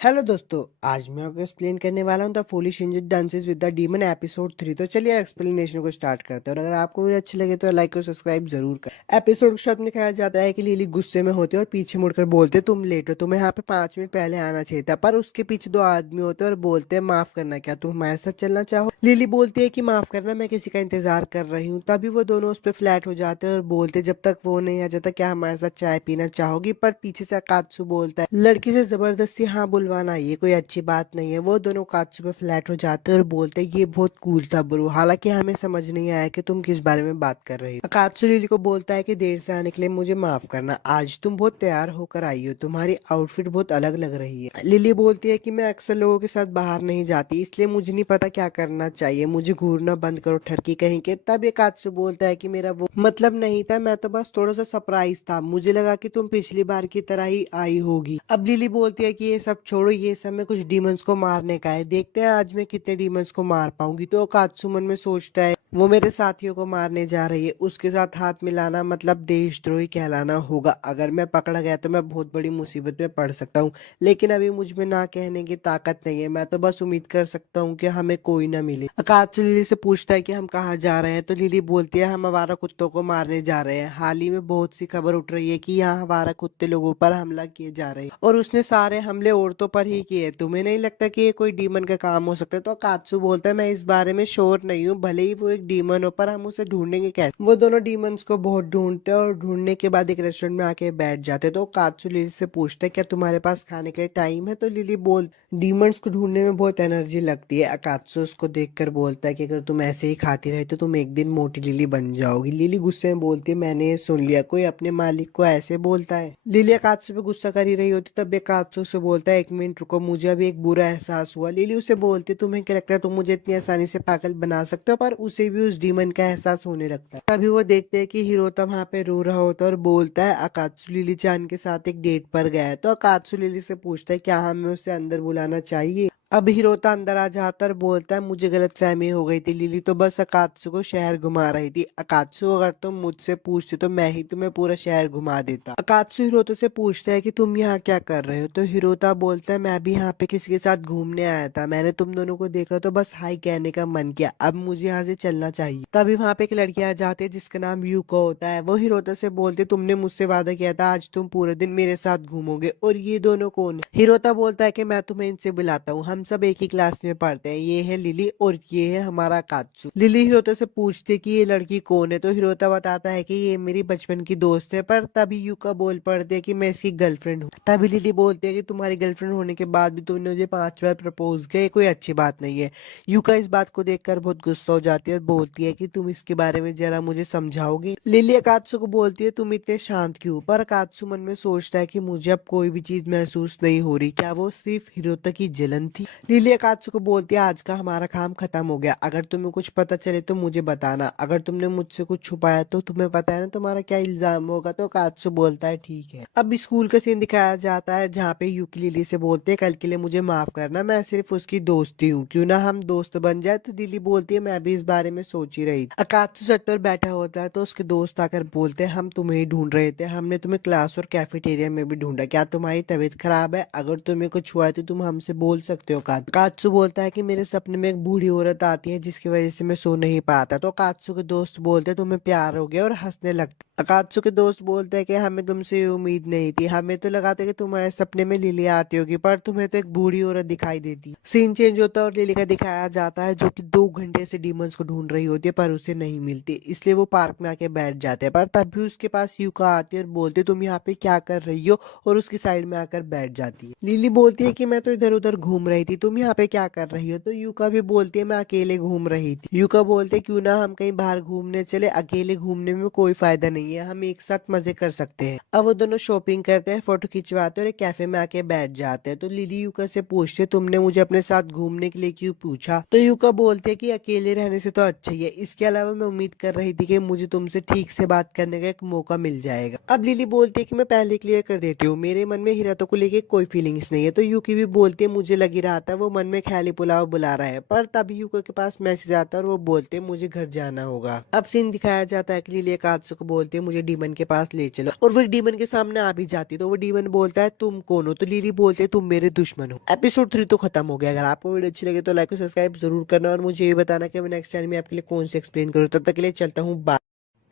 हेलो दोस्तों, आज मैं आपको एक्सप्लेन करने वाला हूँ the foolish angel dances with the demon episode 3। तो चलिए एक्सप्लेनेशन को स्टार्ट करते हैं और अगर आपको वीडियो अच्छी लगे तो लाइक और सब्सक्राइब जरूर कर। एपिसोड के साथ में दिखाया जाता है कि लिली गुस्से में होती है और पीछे मुड़कर बोलते तुम लेट हो, तुम्हें यहाँ पे 5 मिनट पहले आना चाहिए था। पर उसके पीछे 2 आदमी होते हैं और बोलते हैं माफ करना, क्या तुम हमारे साथ चलना चाहो। लिली बोलती है कि माफ करना, मैं किसी का इंतजार कर रही हूँ। तभी वो दोनों उस पर फ्लैट हो जाते हैं और बोलते जब तक वो नहीं आ जाता क्या हमारे साथ चाय पीना चाहोगी। पर पीछे से अकात्सु बोलता है लड़की से जबरदस्ती हाँ बुलवाना ये कोई अच्छी बात नहीं है। वो दोनों कात्सु पे फ्लैट हो जाते हैं और बोलते हैं ये बहुत कूल था ब्रो, हालांकि हमें समझ नहीं आया कि तुम किस बारे में बात कर रही हो। कात्सु लिली को बोलता है कि देर से आने के लिए मुझे माफ करना, आज तुम बहुत तैयार होकर आई हो, तुम्हारी आउटफिट बहुत अलग लग रही है। लिली बोलती है कि मैं अक्सर लोगों के साथ बाहर नहीं जाती इसलिए मुझे नहीं पता क्या करना चाहिए, मुझे घूरना बंद करो ठरकी कहीं के। तब ये कात्सु बोलता है कि मेरा वो मतलब नहीं था, मैं तो बस थोड़ा सा सरप्राइज था, मुझे लगा कि तुम पिछली बार की तरह ही आई होगी। अब लिली बोलती है कि ये सब छोड़ो, ये सब में कुछ डीमंस को मारने का है, देखते हैं आज मैं कितने डीमंस को मार पाऊंगी। तो कात्सु मन में सोचता है वो मेरे साथियों को मारने जा रही है, उसके साथ हाथ मिलाना मतलब देशद्रोही कहलाना होगा। अगर मैं पकड़ा गया तो मैं बहुत बड़ी मुसीबत में पड़ सकता हूँ, लेकिन अभी मुझ में ना कहने की ताकत नहीं है। मैं तो बस उम्मीद कर सकता हूँ कि हमें कोई ना मिले। आकाश लिली से पूछता है कि हम कहाँ जा रहे हैं, तो लिली बोलती है हम आवारा कुत्तों को मारने जा रहे हैं। हाल ही में बहुत सी खबर उठ रही है कि यहाँ आवारा कुत्ते लोगों पर हमला किए जा रहे हैं, और उसने सारे हमले औरतों पर ही किए। तुम्हें नहीं लगता कि ये कोई डीमन का काम हो सकता है? तो कात्सु बोलता है मैं इस बारे में श्योर नहीं हूँ, भले ही वो एक डीमन हो, पर हम उसे ढूंढेंगे कैसे? वो दोनों डीमंस को बहुत ढूंढते हैं और ढूंढने के बाद एक रेस्टोरेंट में आके बैठ जाते हैं। तो कात्सु लिली से पूछते हैं क्या तुम्हारे पास खाने के लिए टाइम है? तो लिली बोल डीमंस को ढूंढने में बहुत एनर्जी लगती है। अकात्सु उसको देखकर बोलता है कि अगर तुम ऐसे ही खाती रहे तो तुम एक दिन मोटी लिली बन जाओगी। लिली गुस्से में बोलती है मैंने ये सुन लिया, कोई अपने मालिक को ऐसे बोलता है? लिली अकात्सु पे गुस्सा कर ही रही होती तब अकात्सु से बोलता है एक मिनट रुको, मुझे अभी एक बुरा एहसास हुआ। लिली उसे बोलती तुम्हें क्या लगता है तुम मुझे इतनी आसानी से पागल बना सकते हो? पर उसे भी उस डीमन का एहसास होने लगता है। तभी वो देखते हैं कि हिरोता वहां पे रो रहा होता है और बोलता है अकात्सु लिली चान के साथ एक डेट पर गया है। तो अकात्सु लिली से पूछता है क्या हमें उसे अंदर बुलाना चाहिए? अब हिरोता अंदर आ जाता है और बोलता है मुझे गलतफहमी हो गई थी, लिली तो बस अकात्सु को शहर घुमा रही थी। अकात्सु अगर तुम मुझसे पूछते तो मैं ही तुम्हें पूरा शहर घुमा देता। अकात्सु हिरोता से पूछता है कि तुम यहाँ क्या कर रहे हो? तो हिरोता बोलता है मैं भी यहाँ पे किसी के साथ घूमने आया था, मैंने तुम दोनों को देखा तो बस हाई कहने का मन किया, अब मुझे यहाँ से चलना चाहिए। तभी वहाँ पे एक लड़की आ जाती है जिसका नाम यूको होता है। वो हिरोता से बोलते तुमने मुझसे वादा किया था आज तुम पूरे दिन मेरे साथ घूमोगे, और ये दोनों कौन है? हिरोता बोलता है कि मैं तुम्हें इनसे बुलाता हूँ, हम सब एक ही क्लास में पढ़ते हैं, ये है लिली और ये है हमारा कात्सु। लिली हिरोता से पूछती है कि ये लड़की कौन है? तो हिरोता बताता है कि ये मेरी बचपन की दोस्त है। पर तभी यूका बोल पड़ती है कि मैं इसकी गर्लफ्रेंड हूँ। तभी लिली बोलती है कि तुम्हारी गर्लफ्रेंड होने के बाद भी तुमने मुझे 5 बार प्रपोज किया, ये कोई अच्छी बात नहीं है। यूका इस बात को देखकर बहुत गुस्सा हो जाती है और बोलती है कि तुम इसके बारे में जरा मुझे समझाओगी? लिली अकात्सु को बोलती है तुम इतने शांत क्यों? पर अकात्सु मन में सोचता है कि मुझे अब कोई भी चीज महसूस नहीं हो रही, क्या वो सिर्फ हिरोता की जलन थी? लिली अकात्सु को बोलती है आज का हमारा काम खत्म हो गया, अगर तुम्हें कुछ पता चले तो मुझे बताना, अगर तुमने मुझसे कुछ छुपाया तो तुम्हें पता है ना तुम्हारा क्या इल्जाम होगा। तो अकात्सु बोलता है ठीक है। अब स्कूल का सीन दिखाया जाता है जहाँ पे यूकी लिली से बोलते हैं कल के लिए मुझे माफ करना, मैं सिर्फ उसकी दोस्ती हूँ, क्यों ना हम दोस्त बन जाए? तो लिली बोलती है मैं भी इस बारे में सोच ही रही थी। अकात्सु छत पर बैठा होता है तो उसके दोस्त आकर बोलते हैं हम तुम्हें ही ढूंढ रहे थे, हमने तुम्हें क्लास और कैफेटेरिया में भी ढूंढा, क्या तुम्हारी तबीयत खराब है? अगर तुम्हें कुछ हुआ है तो तुम हमसे बोल सकते हो। कात्सु बोलता है कि मेरे सपने में एक बूढ़ी औरत आती है जिसकी वजह से मैं सो नहीं पाता। तो कात्सु के दोस्त बोलते हैं तुम्हें प्यार हो गया और हंसने लगते। अकात्सु के दोस्त बोलते हैं कि हमें तुमसे ये उम्मीद नहीं थी, हमें तो लगा था कि तुम्हारे सपने में लिली आती होगी, पर तुम्हें तो एक बूढ़ी औरत दिखाई देती। सीन चेंज होता है और लिली का दिखाया जाता है जो कि 2 घंटे से डीमंस को ढूंढ रही होती है पर उसे नहीं मिलती, इसलिए वो पार्क में आके बैठ जाते हैं। पर तभी उसके पास यूका आती है और बोलती है तुम यहाँ पे क्या कर रही हो, और उसकी साइड में आकर बैठ जाती है। लिली बोलती है कि मैं तो इधर उधर घूम रही थी, तुम यहाँ पे क्या कर रही हो? तो यूका भी बोलती है मैं अकेले घूम रही थी। यूका बोलते हैं क्यों ना हम कहीं बाहर घूमने चले, अकेले घूमने में कोई फायदा नहीं है, हम एक साथ मजे कर सकते हैं। अब वो दोनों शॉपिंग करते हैं, फोटो खिंचवाते हैं और एक कैफे में आके बैठ जाते हैं। तो लिली यूका से पूछते तुमने मुझे अपने साथ घूमने के लिए क्यों पूछा? तो यूका बोलते हैं कि अकेले रहने से तो अच्छा ही है, इसके अलावा मैं उम्मीद कर रही थी कि मुझे तुमसे ठीक से बात करने का एक मौका मिल जाएगा। अब लिली बोलती है कि मैं पहले क्लियर कर देती हूँ, मेरे मन में हिरातो को लेके कोई फीलिंग्स नहीं है। तो यूकी भी बोलती है मुझे लग ही रहा था वो मन में ख्याली पुलाव बुला रहा है। पर तभी यूका के पास मैसेज आता है और वो बोलते हैं मुझे घर जाना होगा। अब सीन दिखाया जाता है कि लिली कात्सु को बोलते हैं मुझे डीमन के पास ले चलो, और वो डीमन के सामने आ भी जाती है। तो वो डीमन बोलता है तुम कौन हो? तो लिली बोलते है तुम मेरे दुश्मन हो। एपिसोड 3 तो खत्म हो गया। अगर आपको वीडियो अच्छी लगे तो लाइक और सब्सक्राइब जरूर करना, और मुझे ये बताना कि मैं नेक्स्ट टाइम में आपके लिए कौन से एक्सप्लेन करूँ। तब तक के लिए चलता हूँ, बाय।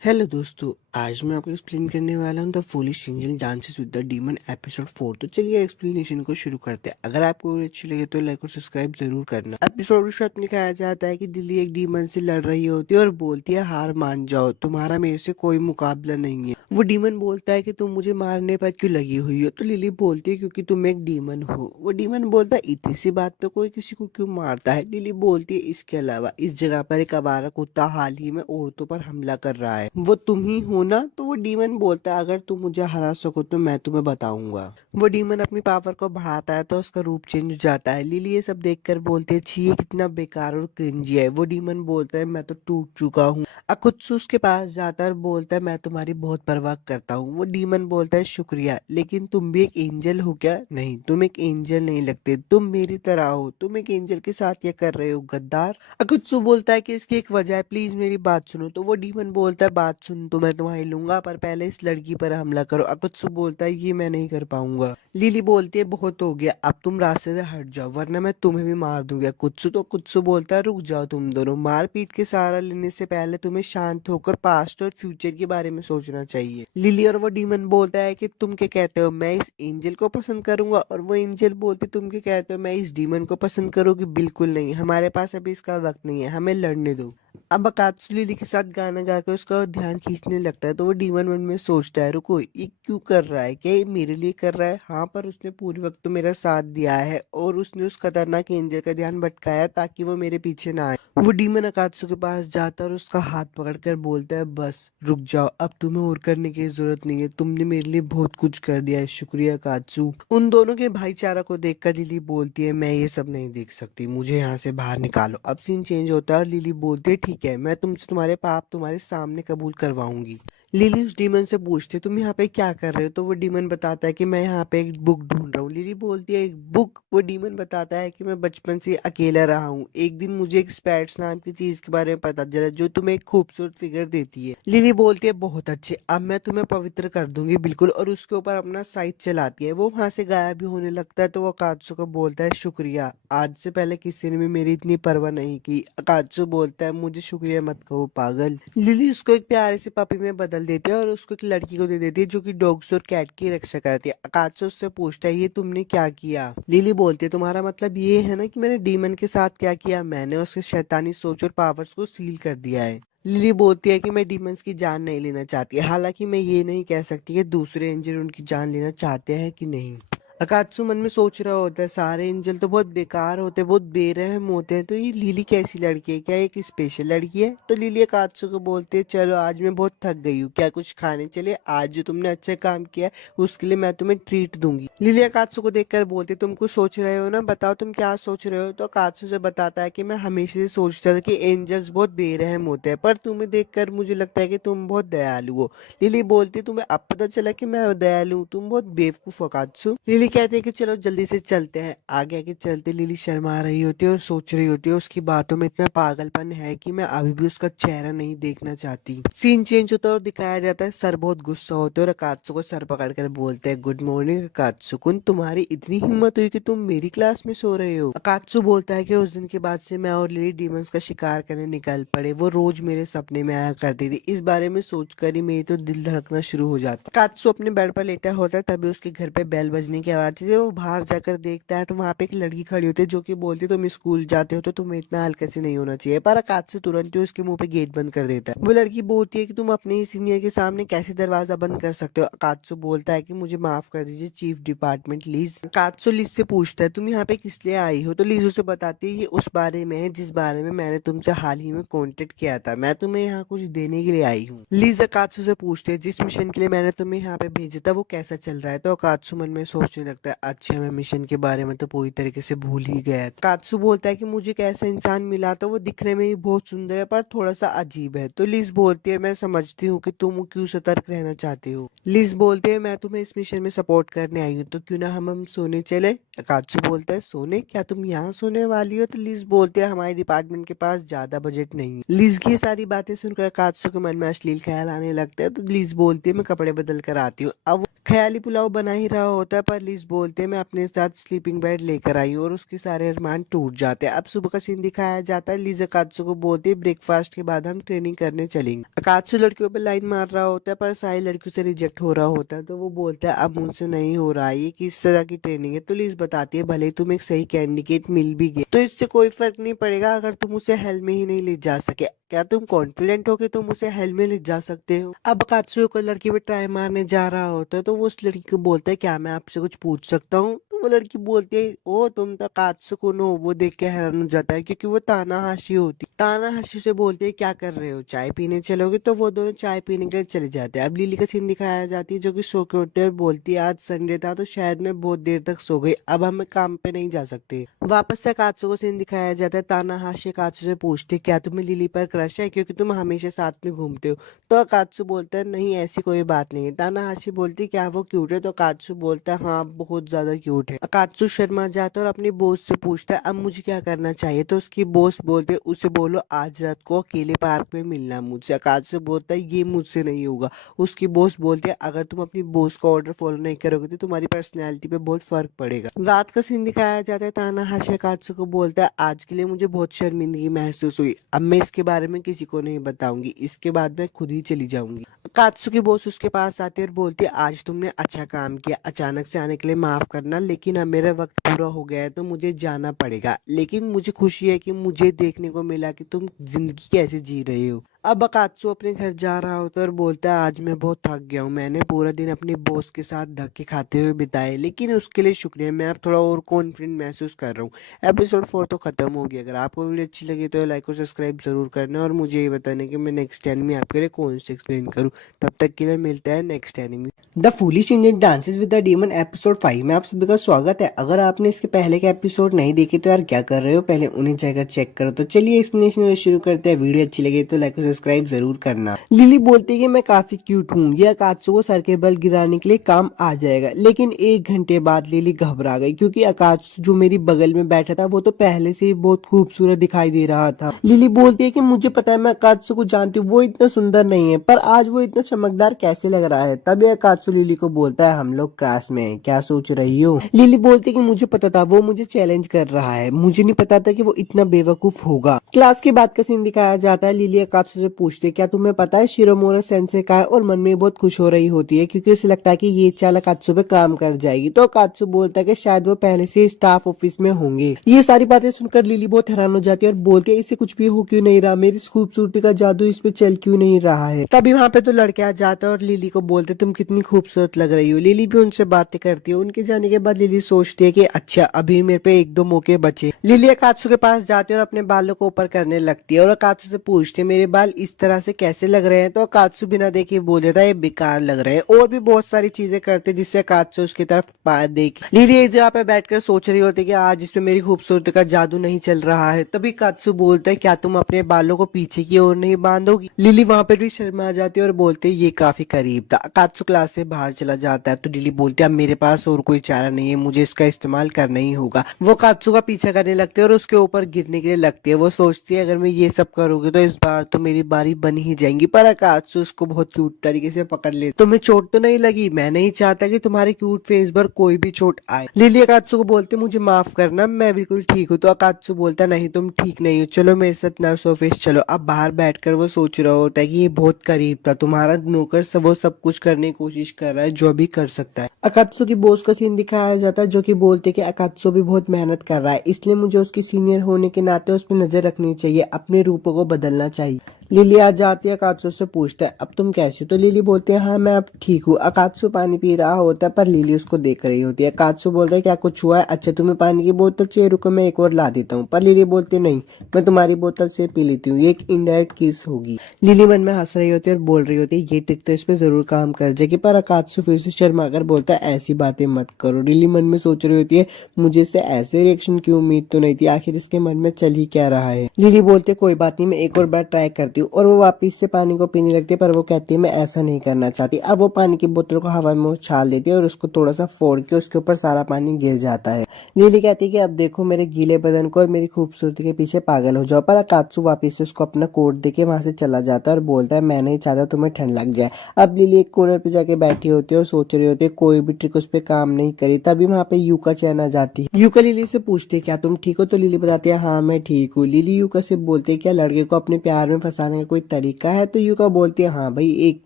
हेलो दोस्तों, आज मैं आपको एक्सप्लेन करने वाला हूँ the foolish angel dances with the demon episode 4। तो चलिए एक्सप्लेनेशन को शुरू करते हैं। अगर आपको वीडियो अच्छी लगे तो लाइक और सब्सक्राइब जरूर करना। एपिसोड में शॉट दिखाया जाता है कि लिली एक डीमन से लड़ रही होती है और बोलती है हार मान जाओ, तुम्हारा मेरे से कोई मुकाबला नहीं है। वो डीमन बोलता है कि तुम मुझे मारने पर क्यों लगी हुई हो? तो लिली बोलती है क्योंकि तुम एक डीमन हो। वो डीमन बोलता है इतनी सी बात पे कोई किसी को क्यों मारता है? लिली बोलती है इसके अलावा इस जगह पर एक आवारा कुत्ता हाल ही में औरतों पर हमला कर रहा है। है, वो तुम ही हो ना? तो वो डीमन बोलता है अगर तुम मुझे हरा सको तो मैं तुम्हें बताऊंगा। वो डीमन अपनी पावर को बढ़ाता है तो उसका रूप चेंज हो जाता है। लिली ये सब देखकर बोलती है छी ये कितना बेकार और क्रिंजी है। वो डीमन बोलता है मैं तो टूट चुका हूँ। अकुत्सु उसके पास जाता है और बोलता है मैं तुम्हारी बहुत परवाह करता हूँ। वो डीमन बोलता है शुक्रिया, लेकिन तुम भी एक एंजल हो क्या? नहीं, तुम एक एंजल नहीं लगते, तुम मेरी तरह हो। तुम एक एंजल के साथ ये कर रहे हो गद्दार। अकुत्सु बोलता है कि इसकी एक वजह है, प्लीज मेरी बात सुनो। तो वो डीमन बोलता है बात सुन तो मैं तुम्हारी लूंगा, पर पहले इस लड़की पर हमला करो। अकुत्सु बोलता है ये मैं नहीं कर पाऊंगा। लिली बोलती है बहुत हो गया, अब तुम रास्ते से हट जाओ वरना मैं तुम्हें भी मार दूंगा। कुत्सु बोलता है रुक जाओ तुम दोनों, मारपीट के सहारा लेने से पहले तुम्हें शांत होकर पास्ट और फ्यूचर के बारे में सोचना चाहिए। लिली और वो डीमन बोलता है कि तुम क्या कहते हो, मैं इस एंजल को पसंद करूंगा? और वो एंजल बोलती तुम क्या कहते हो, मैं इस डीमन को पसंद करूंगी? बिल्कुल नहीं, हमारे पास अभी इसका वक्त नहीं है, हमें लड़ने दो। अब अकात्सु लिली के साथ गाना गाकर उसका ध्यान खींचने लगता है तो वो डीमन मन में सोचता है रुको ये क्यों कर रहा है, क्या ये मेरे लिए कर रहा है? हाँ, पर उसने पूरे वक्त तो मेरा साथ दिया है और उसने उस खतरनाक एंजल का ध्यान भटकाया ताकि वो मेरे पीछे ना आए। वो डीमन अकात्सु के पास जाता है और उसका हाथ पकड़कर बोलता है बस रुक जाओ, अब तुम्हें और करने की जरूरत नहीं है, तुमने मेरे लिए बहुत कुछ कर दिया है, शुक्रिया अकात्सु। उन दोनों के भाईचारा को देखकर लिली बोलती है मैं ये सब नहीं देख सकती, मुझे यहाँ से बाहर निकालो। अब सीन चेंज होता है और लिली बोलती है ठीक है, मैं तुमसे तुम्हारे पाप तुम्हारे सामने कबूल करवाऊंगी। लिली उस डीमन से पूछती है तुम यहाँ पे क्या कर रहे हो? तो वो डीमन बताता है कि मैं यहाँ पे एक बुक ढूंढ रहा हूँ। लिली बोलती है एक बुक? वो डीमन बताता है कि मैं बचपन से अकेला रहा हूँ, एक दिन मुझे एक स्पैट्स नाम की चीज के बारे में पता चला जो तुम्हें एक खूबसूरत फिगर देती है। लिली बोलती है बहुत अच्छे, अब मैं तुम्हें पवित्र कर दूंगी बिल्कुल, और उसके ऊपर अपना साइट चलाती है। वो वहां से गायब भी होने लगता है तो वो अकात्सु को बोलता है शुक्रिया, आज से पहले किसी ने भी मेरी इतनी परवाह नहीं की। अकात्सु बोलता है मुझे शुक्रिया मत कहो पागल। लिली उसको एक प्यारे से पपी में बदल देती है और उसको एक लड़की को दे देती है जो कि डॉग्स और कैट की रक्षा करती है। अकात्सु उससे पूछता है ये तुमने क्या किया? लिली बोलती है तुम्हारा मतलब ये है ना कि मैंने डीमन के साथ क्या किया, मैंने उसके शैतानी सोच और पावर्स को सील कर दिया है। लिली बोलती है कि मैं डीमंस की जान नहीं लेना चाहती, हालांकि मैं ये नहीं कह सकती कि दूसरे एंजल उनकी जान लेना चाहते हैं कि नहीं। अकात्सु मन में सोच रहा होता है सारे एंजल तो बहुत बेकार होते हैं, बहुत बेरहम होते हैं, तो ये लिली कैसी लड़की है, क्या एक स्पेशल लड़की है? तो लिली अकात्सु को बोलते है चलो आज मैं बहुत थक गई हूँ, क्या कुछ खाने चले? आज जो तुमने अच्छा काम किया है उसके लिए मैं तुम्हें ट्रीट दूंगी। लिली अकात्सु को देखकर बोलती तुम कुछ सोच रहे हो ना, बताओ तुम क्या सोच रहे हो? तो अकात्सु से बताता है कि मैं हमेशा से सोचता था कि एंजल्स बहुत बेरहम होते हैं, पर तुम्हें देखकर मुझे लगता है कि तुम बहुत दयालु हो। लिली बोलती तुम्हें अब पता चला कि मैं दयालु हूँ, तुम बहुत बेवकूफ हो अकात्सु। लिली कहती है कि चलो जल्दी से चलते हैं। आगे आगे चलते लिली शर्मा रही होती है और सोच रही होती है उसकी बातों में इतना पागलपन है कि मैं अभी भी उसका चेहरा नहीं देखना चाहती। सीन चेंज होता है और दिखाया जाता है सर बहुत गुस्सा होते हैं और अकात्सु को सर पकड़ कर बोलते हैं गुड मॉर्निंग अकात्सु कुन, तुम्हारी इतनी हिम्मत हुई कि तुम मेरी क्लास में सो रहे हो? अकात्सु बोलता है कि उस दिन के बाद से मैं और लिली डीमंस का शिकार करने निकल पड़े, वो रोज मेरे सपने में आया करती थी, इस बारे में सोचकर ही मेरी तो दिल धड़कना शुरू हो जाता। अकात्सु अपने बेड पर लेटा होता है तभी उसके घर पे बेल बजने की आवाज आती है। वो बाहर जाकर देखता है तो वहां पे एक लड़की खड़ी होती है जो कि बोलती है तुम स्कूल जाते हो तो तुम्हें इतना हल्का से नहीं होना चाहिए, पर अकात्सु तुरंत ही उसके मुंह पे गेट बंद कर देता है। वो लड़की बोलती है कि तुम अपने ही सीनियर के सामने कैसे दरवाजा बंद कर सकते हो? अकात्सु बोलता है कि मुझे माफ कर दीजिए चीफ डिपार्टमेंट लीज। अकात्सु लिज से पूछता है तुम यहाँ पे किस लिए आई हो? तो लिज उसे बताती है ये उस बारे में है जिस बारे में मैंने तुमसे हाल ही में कॉन्टेक्ट किया था, मैं तुम्हें यहाँ कुछ देने के लिए आई हूँ। लिज अकात्सु से पूछती है जिस मिशन के लिए मैंने तुम्हें यहाँ पे भेजा था वो कैसा चल रहा है? तो अकात्सु मन में सोचने लगता है अच्छा मैं मिशन के बारे में तो पूरी तरीके से भूल ही गया था। अकात्सु बोलता है कि मुझे एक ऐसा इंसान मिला तो वो दिखने में ही बहुत सुंदर है पर थोड़ा सा अजीब है। तो लिज बोलती है मैं समझती हूँ कि तुम क्यों सतर्क रहना चाहती हो। लिज बोलते है मैं तुम्हें इस मिशन में सपोर्ट करने आई हूँ तो क्यों ना हम सोने चले? अकात्सु बोलता है सोने? क्या तुम यहाँ सोने वाली हो? तो लिज बोलती है हमारे डिपार्टमेंट के पास ज्यादा बजट नहीं है। लिज की सारी बातें सुनकर अकात्सु के मन में अश्लील ख्याल आने लगते हैं तो लिज बोलती है मैं कपड़े बदल कर आती हूँ। अब वो ख्याली पुलाव बना ही रहा होता है पर लिज बोलते है मैं अपने साथ स्लीपिंग बेड लेकर आई हूँ और उसके सारे अरमान टूट जाते हैं। अब सुबह का सीन दिखाया जाता है। लिज अकात्सु को बोलती है ब्रेकफास्ट के बाद हम ट्रेनिंग करने चलेंगे। अकात्सु लड़कियों पे लाइन मार रहा होता है पर सारी लड़कियों से रिजेक्ट हो रहा होता है तो वो बोलता है अब मुझसे नहीं हो रहा है, ये किस तरह की ट्रेनिंग है? तो लिज बताती है भले ही तुम एक सही कैंडिडेट मिल भी गए तो इससे कोई फर्क नहीं पड़ेगा अगर तुम उसे हेल में ही नहीं ले जा सके। क्या तुम कॉन्फिडेंट हो कि तुम उसे हेल में ले जा सकते हो? अब अकात्सु को लड़की पे ट्राई मारने जा रहा होता है तो वो उस लड़की को बोलता है क्या मैं आपसे कुछ पूछ सकता हूँ? तो वो लड़की बोलती है ओ तुम तो कात्सुकुन हो। वो देख के हैरान हो जाता है क्योंकि वो तानाहाशी होती। तानाहाशी से बोलते है क्या कर रहे हो, चाय पीने चलोगे? तो वो दोनों चाय पीने के लिए चले जाते हैं। अब लिली का सीन दिखाया जाती है जो कि सो के उठते है और बोलती है आज संडे था तो शायद मैं बहुत देर तक सो गई, अब हम काम पे नहीं जा सकते। वापस से कात्सु को सीन दिखाया जाता है। तानाहाशी कात्सु से पूछते क्या तुम्हें लिली पर क्रश है क्योंकि तुम हमेशा साथ में घूमते हो? तो कात्सु बोलता है नहीं ऐसी कोई बात नहीं है। तानाहाशी बोलती क्या वो क्यूट है? तो कात्सु बोलता है हाँ बहुत ज्यादा क्यूट है। कात्सु शर्मा जाता है और अपनी बॉस से पूछता है अब मुझे क्या करना चाहिए? तो उसकी बॉस बोलते उसे बोलो आज रात को अकेले पार्क में मिलना मुझसे। कात्सु बोलता है ये मुझसे नहीं होगा। उसकी बॉस बोलती है अगर तुम अपनी बॉस का ऑर्डर फॉलो नहीं करोगे तो तुम्हारी पर्सनैलिटी पे बहुत फर्क पड़ेगा। रात का सीन दिखाया जाता है। तानाहाशी कात्सु को बोलता है आज के लिए मुझे बहुत शर्मिंदगी महसूस हुई, अब मैं इसके बारे में किसी को नहीं बताऊंगी, इसके बाद मैं खुद ही चली जाऊंगी। कात्सु की बॉस उसके पास आती है और बोलती है आज तुमने अच्छा काम किया, अचानक से आने के लिए माफ करना, लेकिन अब मेरा वक्त पूरा हो गया है तो मुझे जाना पड़ेगा। लेकिन मुझे खुशी है कि मुझे देखने को मिला कि तुम जिंदगी कैसे जी रहे हो। अब कात्सु अपने घर जा रहा होता है और बोलता है आज मैं बहुत थक गया हूँ, मैंने पूरा दिन अपने बॉस के साथ धक्के खाते हुए बिताए, लेकिन उसके लिए शुक्रिया, मैं अब थोड़ा और कॉन्फिडेंट महसूस कर रहा हूँ। एपिसोड 4 तो खत्म हो गया। अगर आपको वीडियो अच्छी लगी तो लाइक और सब्सक्राइब जरूर करना और मुझे ये बताना कि मैं नेक्स्ट एनिमी आपके लिए कौन से एक्सप्लेन करूँ। तब तक के लिए मिलता है next enemy the foolish Indian dances with the demon episode 5 में आप सभी का स्वागत है। अगर आपने इसके पहले के एपिसोड नहीं देखे तो यार क्या कर रहे हो, पहले उन्हें जाकर चेक करो। तो चलिए एक्सप्लेनेशन शुरू करते हैं। वीडियो अच्छी लगी तो लाइक और सब्सक्राइब जरूर करना। लिली बोलती है कि मैं काफी क्यूट हूँ, यह अकात्सु को सर के बल गिराने के लिए काम आ जाएगा। लेकिन 1 घंटे बाद लिली घबरा गई क्योंकि अकात्सु जो मेरी बगल में बैठा था वो तो पहले से ही बहुत खूबसूरत दिखाई दे रहा था। लिली बोलती है कि मुझे पता है, मैं अकात्सु को जानती हूँ, वो इतना सुंदर नहीं है, पर आज वो इतना चमकदार कैसे लग रहा है। तब अकात्सु लिली को बोलता है हम लोग क्लास में हैं, क्या सोच रही हो? लिली बोलती है कि मुझे पता था, वो मुझे चैलेंज कर रहा है, मुझे नहीं पता था कि वो इतना बेवकूफ होगा। क्लास के बाद का सीन दिखाया जाता है। लिली अकात्सु से पूछती है क्या तुम्हें पता है शिरोमोरा सेंसे का है, और मन में बहुत खुश हो रही होती है क्योंकि उसे लगता है कि ये चाल अकात्सु पे काम कर जाएगी। तो अकात्सु बोलता है कि शायद वो पहले से स्टाफ ऑफिस में होंगे। ये सारी बातें सुनकर लिली बहुत हैरान हो जाती है और बोलती है इससे कुछ भी हो क्यों नहीं रहा, मेरी खूबसूरती का जादू इस पे चल क्यों नहीं रहा है। तभी वहाँ पे तो लड़के आ जाते हैं और लिली को बोलते तुम कितनी खूबसूरत लग रही हो। लिली भी उनसे बातें करती है। उनके जाने के बाद लिली सोचती है कि अच्छा अभी मेरे पे 1-2 मौके बचे। लिली अकात्सु के पास जाती है और अपने बालों को ऊपर करने लगती है और अकात्सु से पूछती है मेरे बाल इस तरह से कैसे लग रहे हैं। तो अकात्सु बिना देखे बोल देता है ये बेकार लग रहे हैं। और भी बहुत सारी चीजें करते जिससे अकात्सु उसकी तरफ देख। लिली एक जगह पे बैठकर सोच रही होती है कि आज इसमें मेरी खूबसूरती का जादू नहीं चल रहा है। तभी अकात्सु बोलता है क्या तुम अपने बालों को पीछे की ओर नहीं बांधोगी? लिली वहां पर भी शर्मा जाती है और बोलते ये काफी करीब था। अकात्सु क्लास से बाहर चला जाता है तो लिली बोलती है अब मेरे पास और कोई चारा नहीं है, मुझे इसका इस्तेमाल करना ही होगा। वो अकात्सु का पीछा करने लगती है और उसके ऊपर गिरने के लिए लगती है। वो सोचती है अगर मैं ये सब करूंगी तो इस बार तो मेरी बारी बन ही जाएंगी, पर अकात्सु उसको बहुत क्यूट तरीके से पकड़ ले। तुम्हें चोट तो नहीं लगी? मैं नहीं चाहता कि तुम्हारे क्यूट फेस पर कोई भी चोट आए। लिली अकात्सु को बोलते मुझे माफ करना, मैं बिल्कुल ठीक हूँ। तो अकात्सु बोलता नहीं तुम ठीक नहीं हो, चलो मेरे साथ नर्स ऑफिस चलो। अब बाहर बैठकर वो सोच रहा होता है कि ये बहुत करीब था, तुम्हारा नौकर वो सब कुछ करने की कोशिश कर रहा है जो भी कर सकता है। अकात्सु की बॉस का सीन दिखाया जाता है जो कि बोलते कि अकात्सु भी बहुत मेहनत कर रहा है, इसलिए मुझे उसकी सीनियर होने के नाते उस पर नजर रखनी चाहिए, अपने रूपों को बदलना चाहिए। लिली आ जाती है अकात्सु से पूछता है अब तुम कैसे हो? तो लिली बोलती है हाँ मैं अब ठीक हूँ। अकात्सु पानी पी रहा होता है पर लिली उसको देख रही होती है। अकात्सु बोलता है क्या कुछ हुआ है? अच्छा तुम्हें पानी की बोतल चाहिए, रुको मैं एक और ला देता हूँ। पर लिली बोलती है नहीं मैं तुम्हारी बोतल से पी लेती हूँ, ये एक इनडायरेक्ट किस होगी। लिली मन में हंस रही होती है और बोल रही होती है ये ट्रिक तो इस पे जरूर काम कर जाएगी, पर अकात्सु फिर से शर्मा कर बोलता है ऐसी बातें मत करो। लिली मन में सोच रही होती है मुझे इससे ऐसे रिएक्शन की उम्मीद तो नहीं थी, आखिर इसके मन में चल ही क्या रहा है। लिली बोलते कोई बात नहीं मैं एक और बार ट्राई करती हूँ, और वो वापिस से पानी को पीने लगती है, पर वो कहती है मैं ऐसा नहीं करना चाहती। अब वो पानी की बोतल को हवा में उछाल देती है और उसको थोड़ा सा फोड़ के उसके ऊपर सारा पानी गिर जाता है। लिली कहती है कि अब देखो मेरे गीले बदन को और मेरी खूबसूरती के पीछे पागल हो जाओ, पर अकात्सु वापिस से उसको अपना कोट देके वहां से चला जाता है और बोलता है मैं नहीं चाहता तुम्हें ठंड लग जाए। अब लिली एक कोने पे जाके बैठी होती है और सोच रही होती है कोई भी ट्रिक उस पर काम नहीं करी। तभी वहां पे यूका चैन आ जाती है। यूका लिली से पूछती है क्या तुम ठीक हो? तो लिली बताती है हाँ मैं ठीक हूँ। लिली यूका से बोलती है क्या लड़के को अपने प्यार में फंसा दिखाने का कोई तरीका है? तो युका बोलती है हाँ भाई एक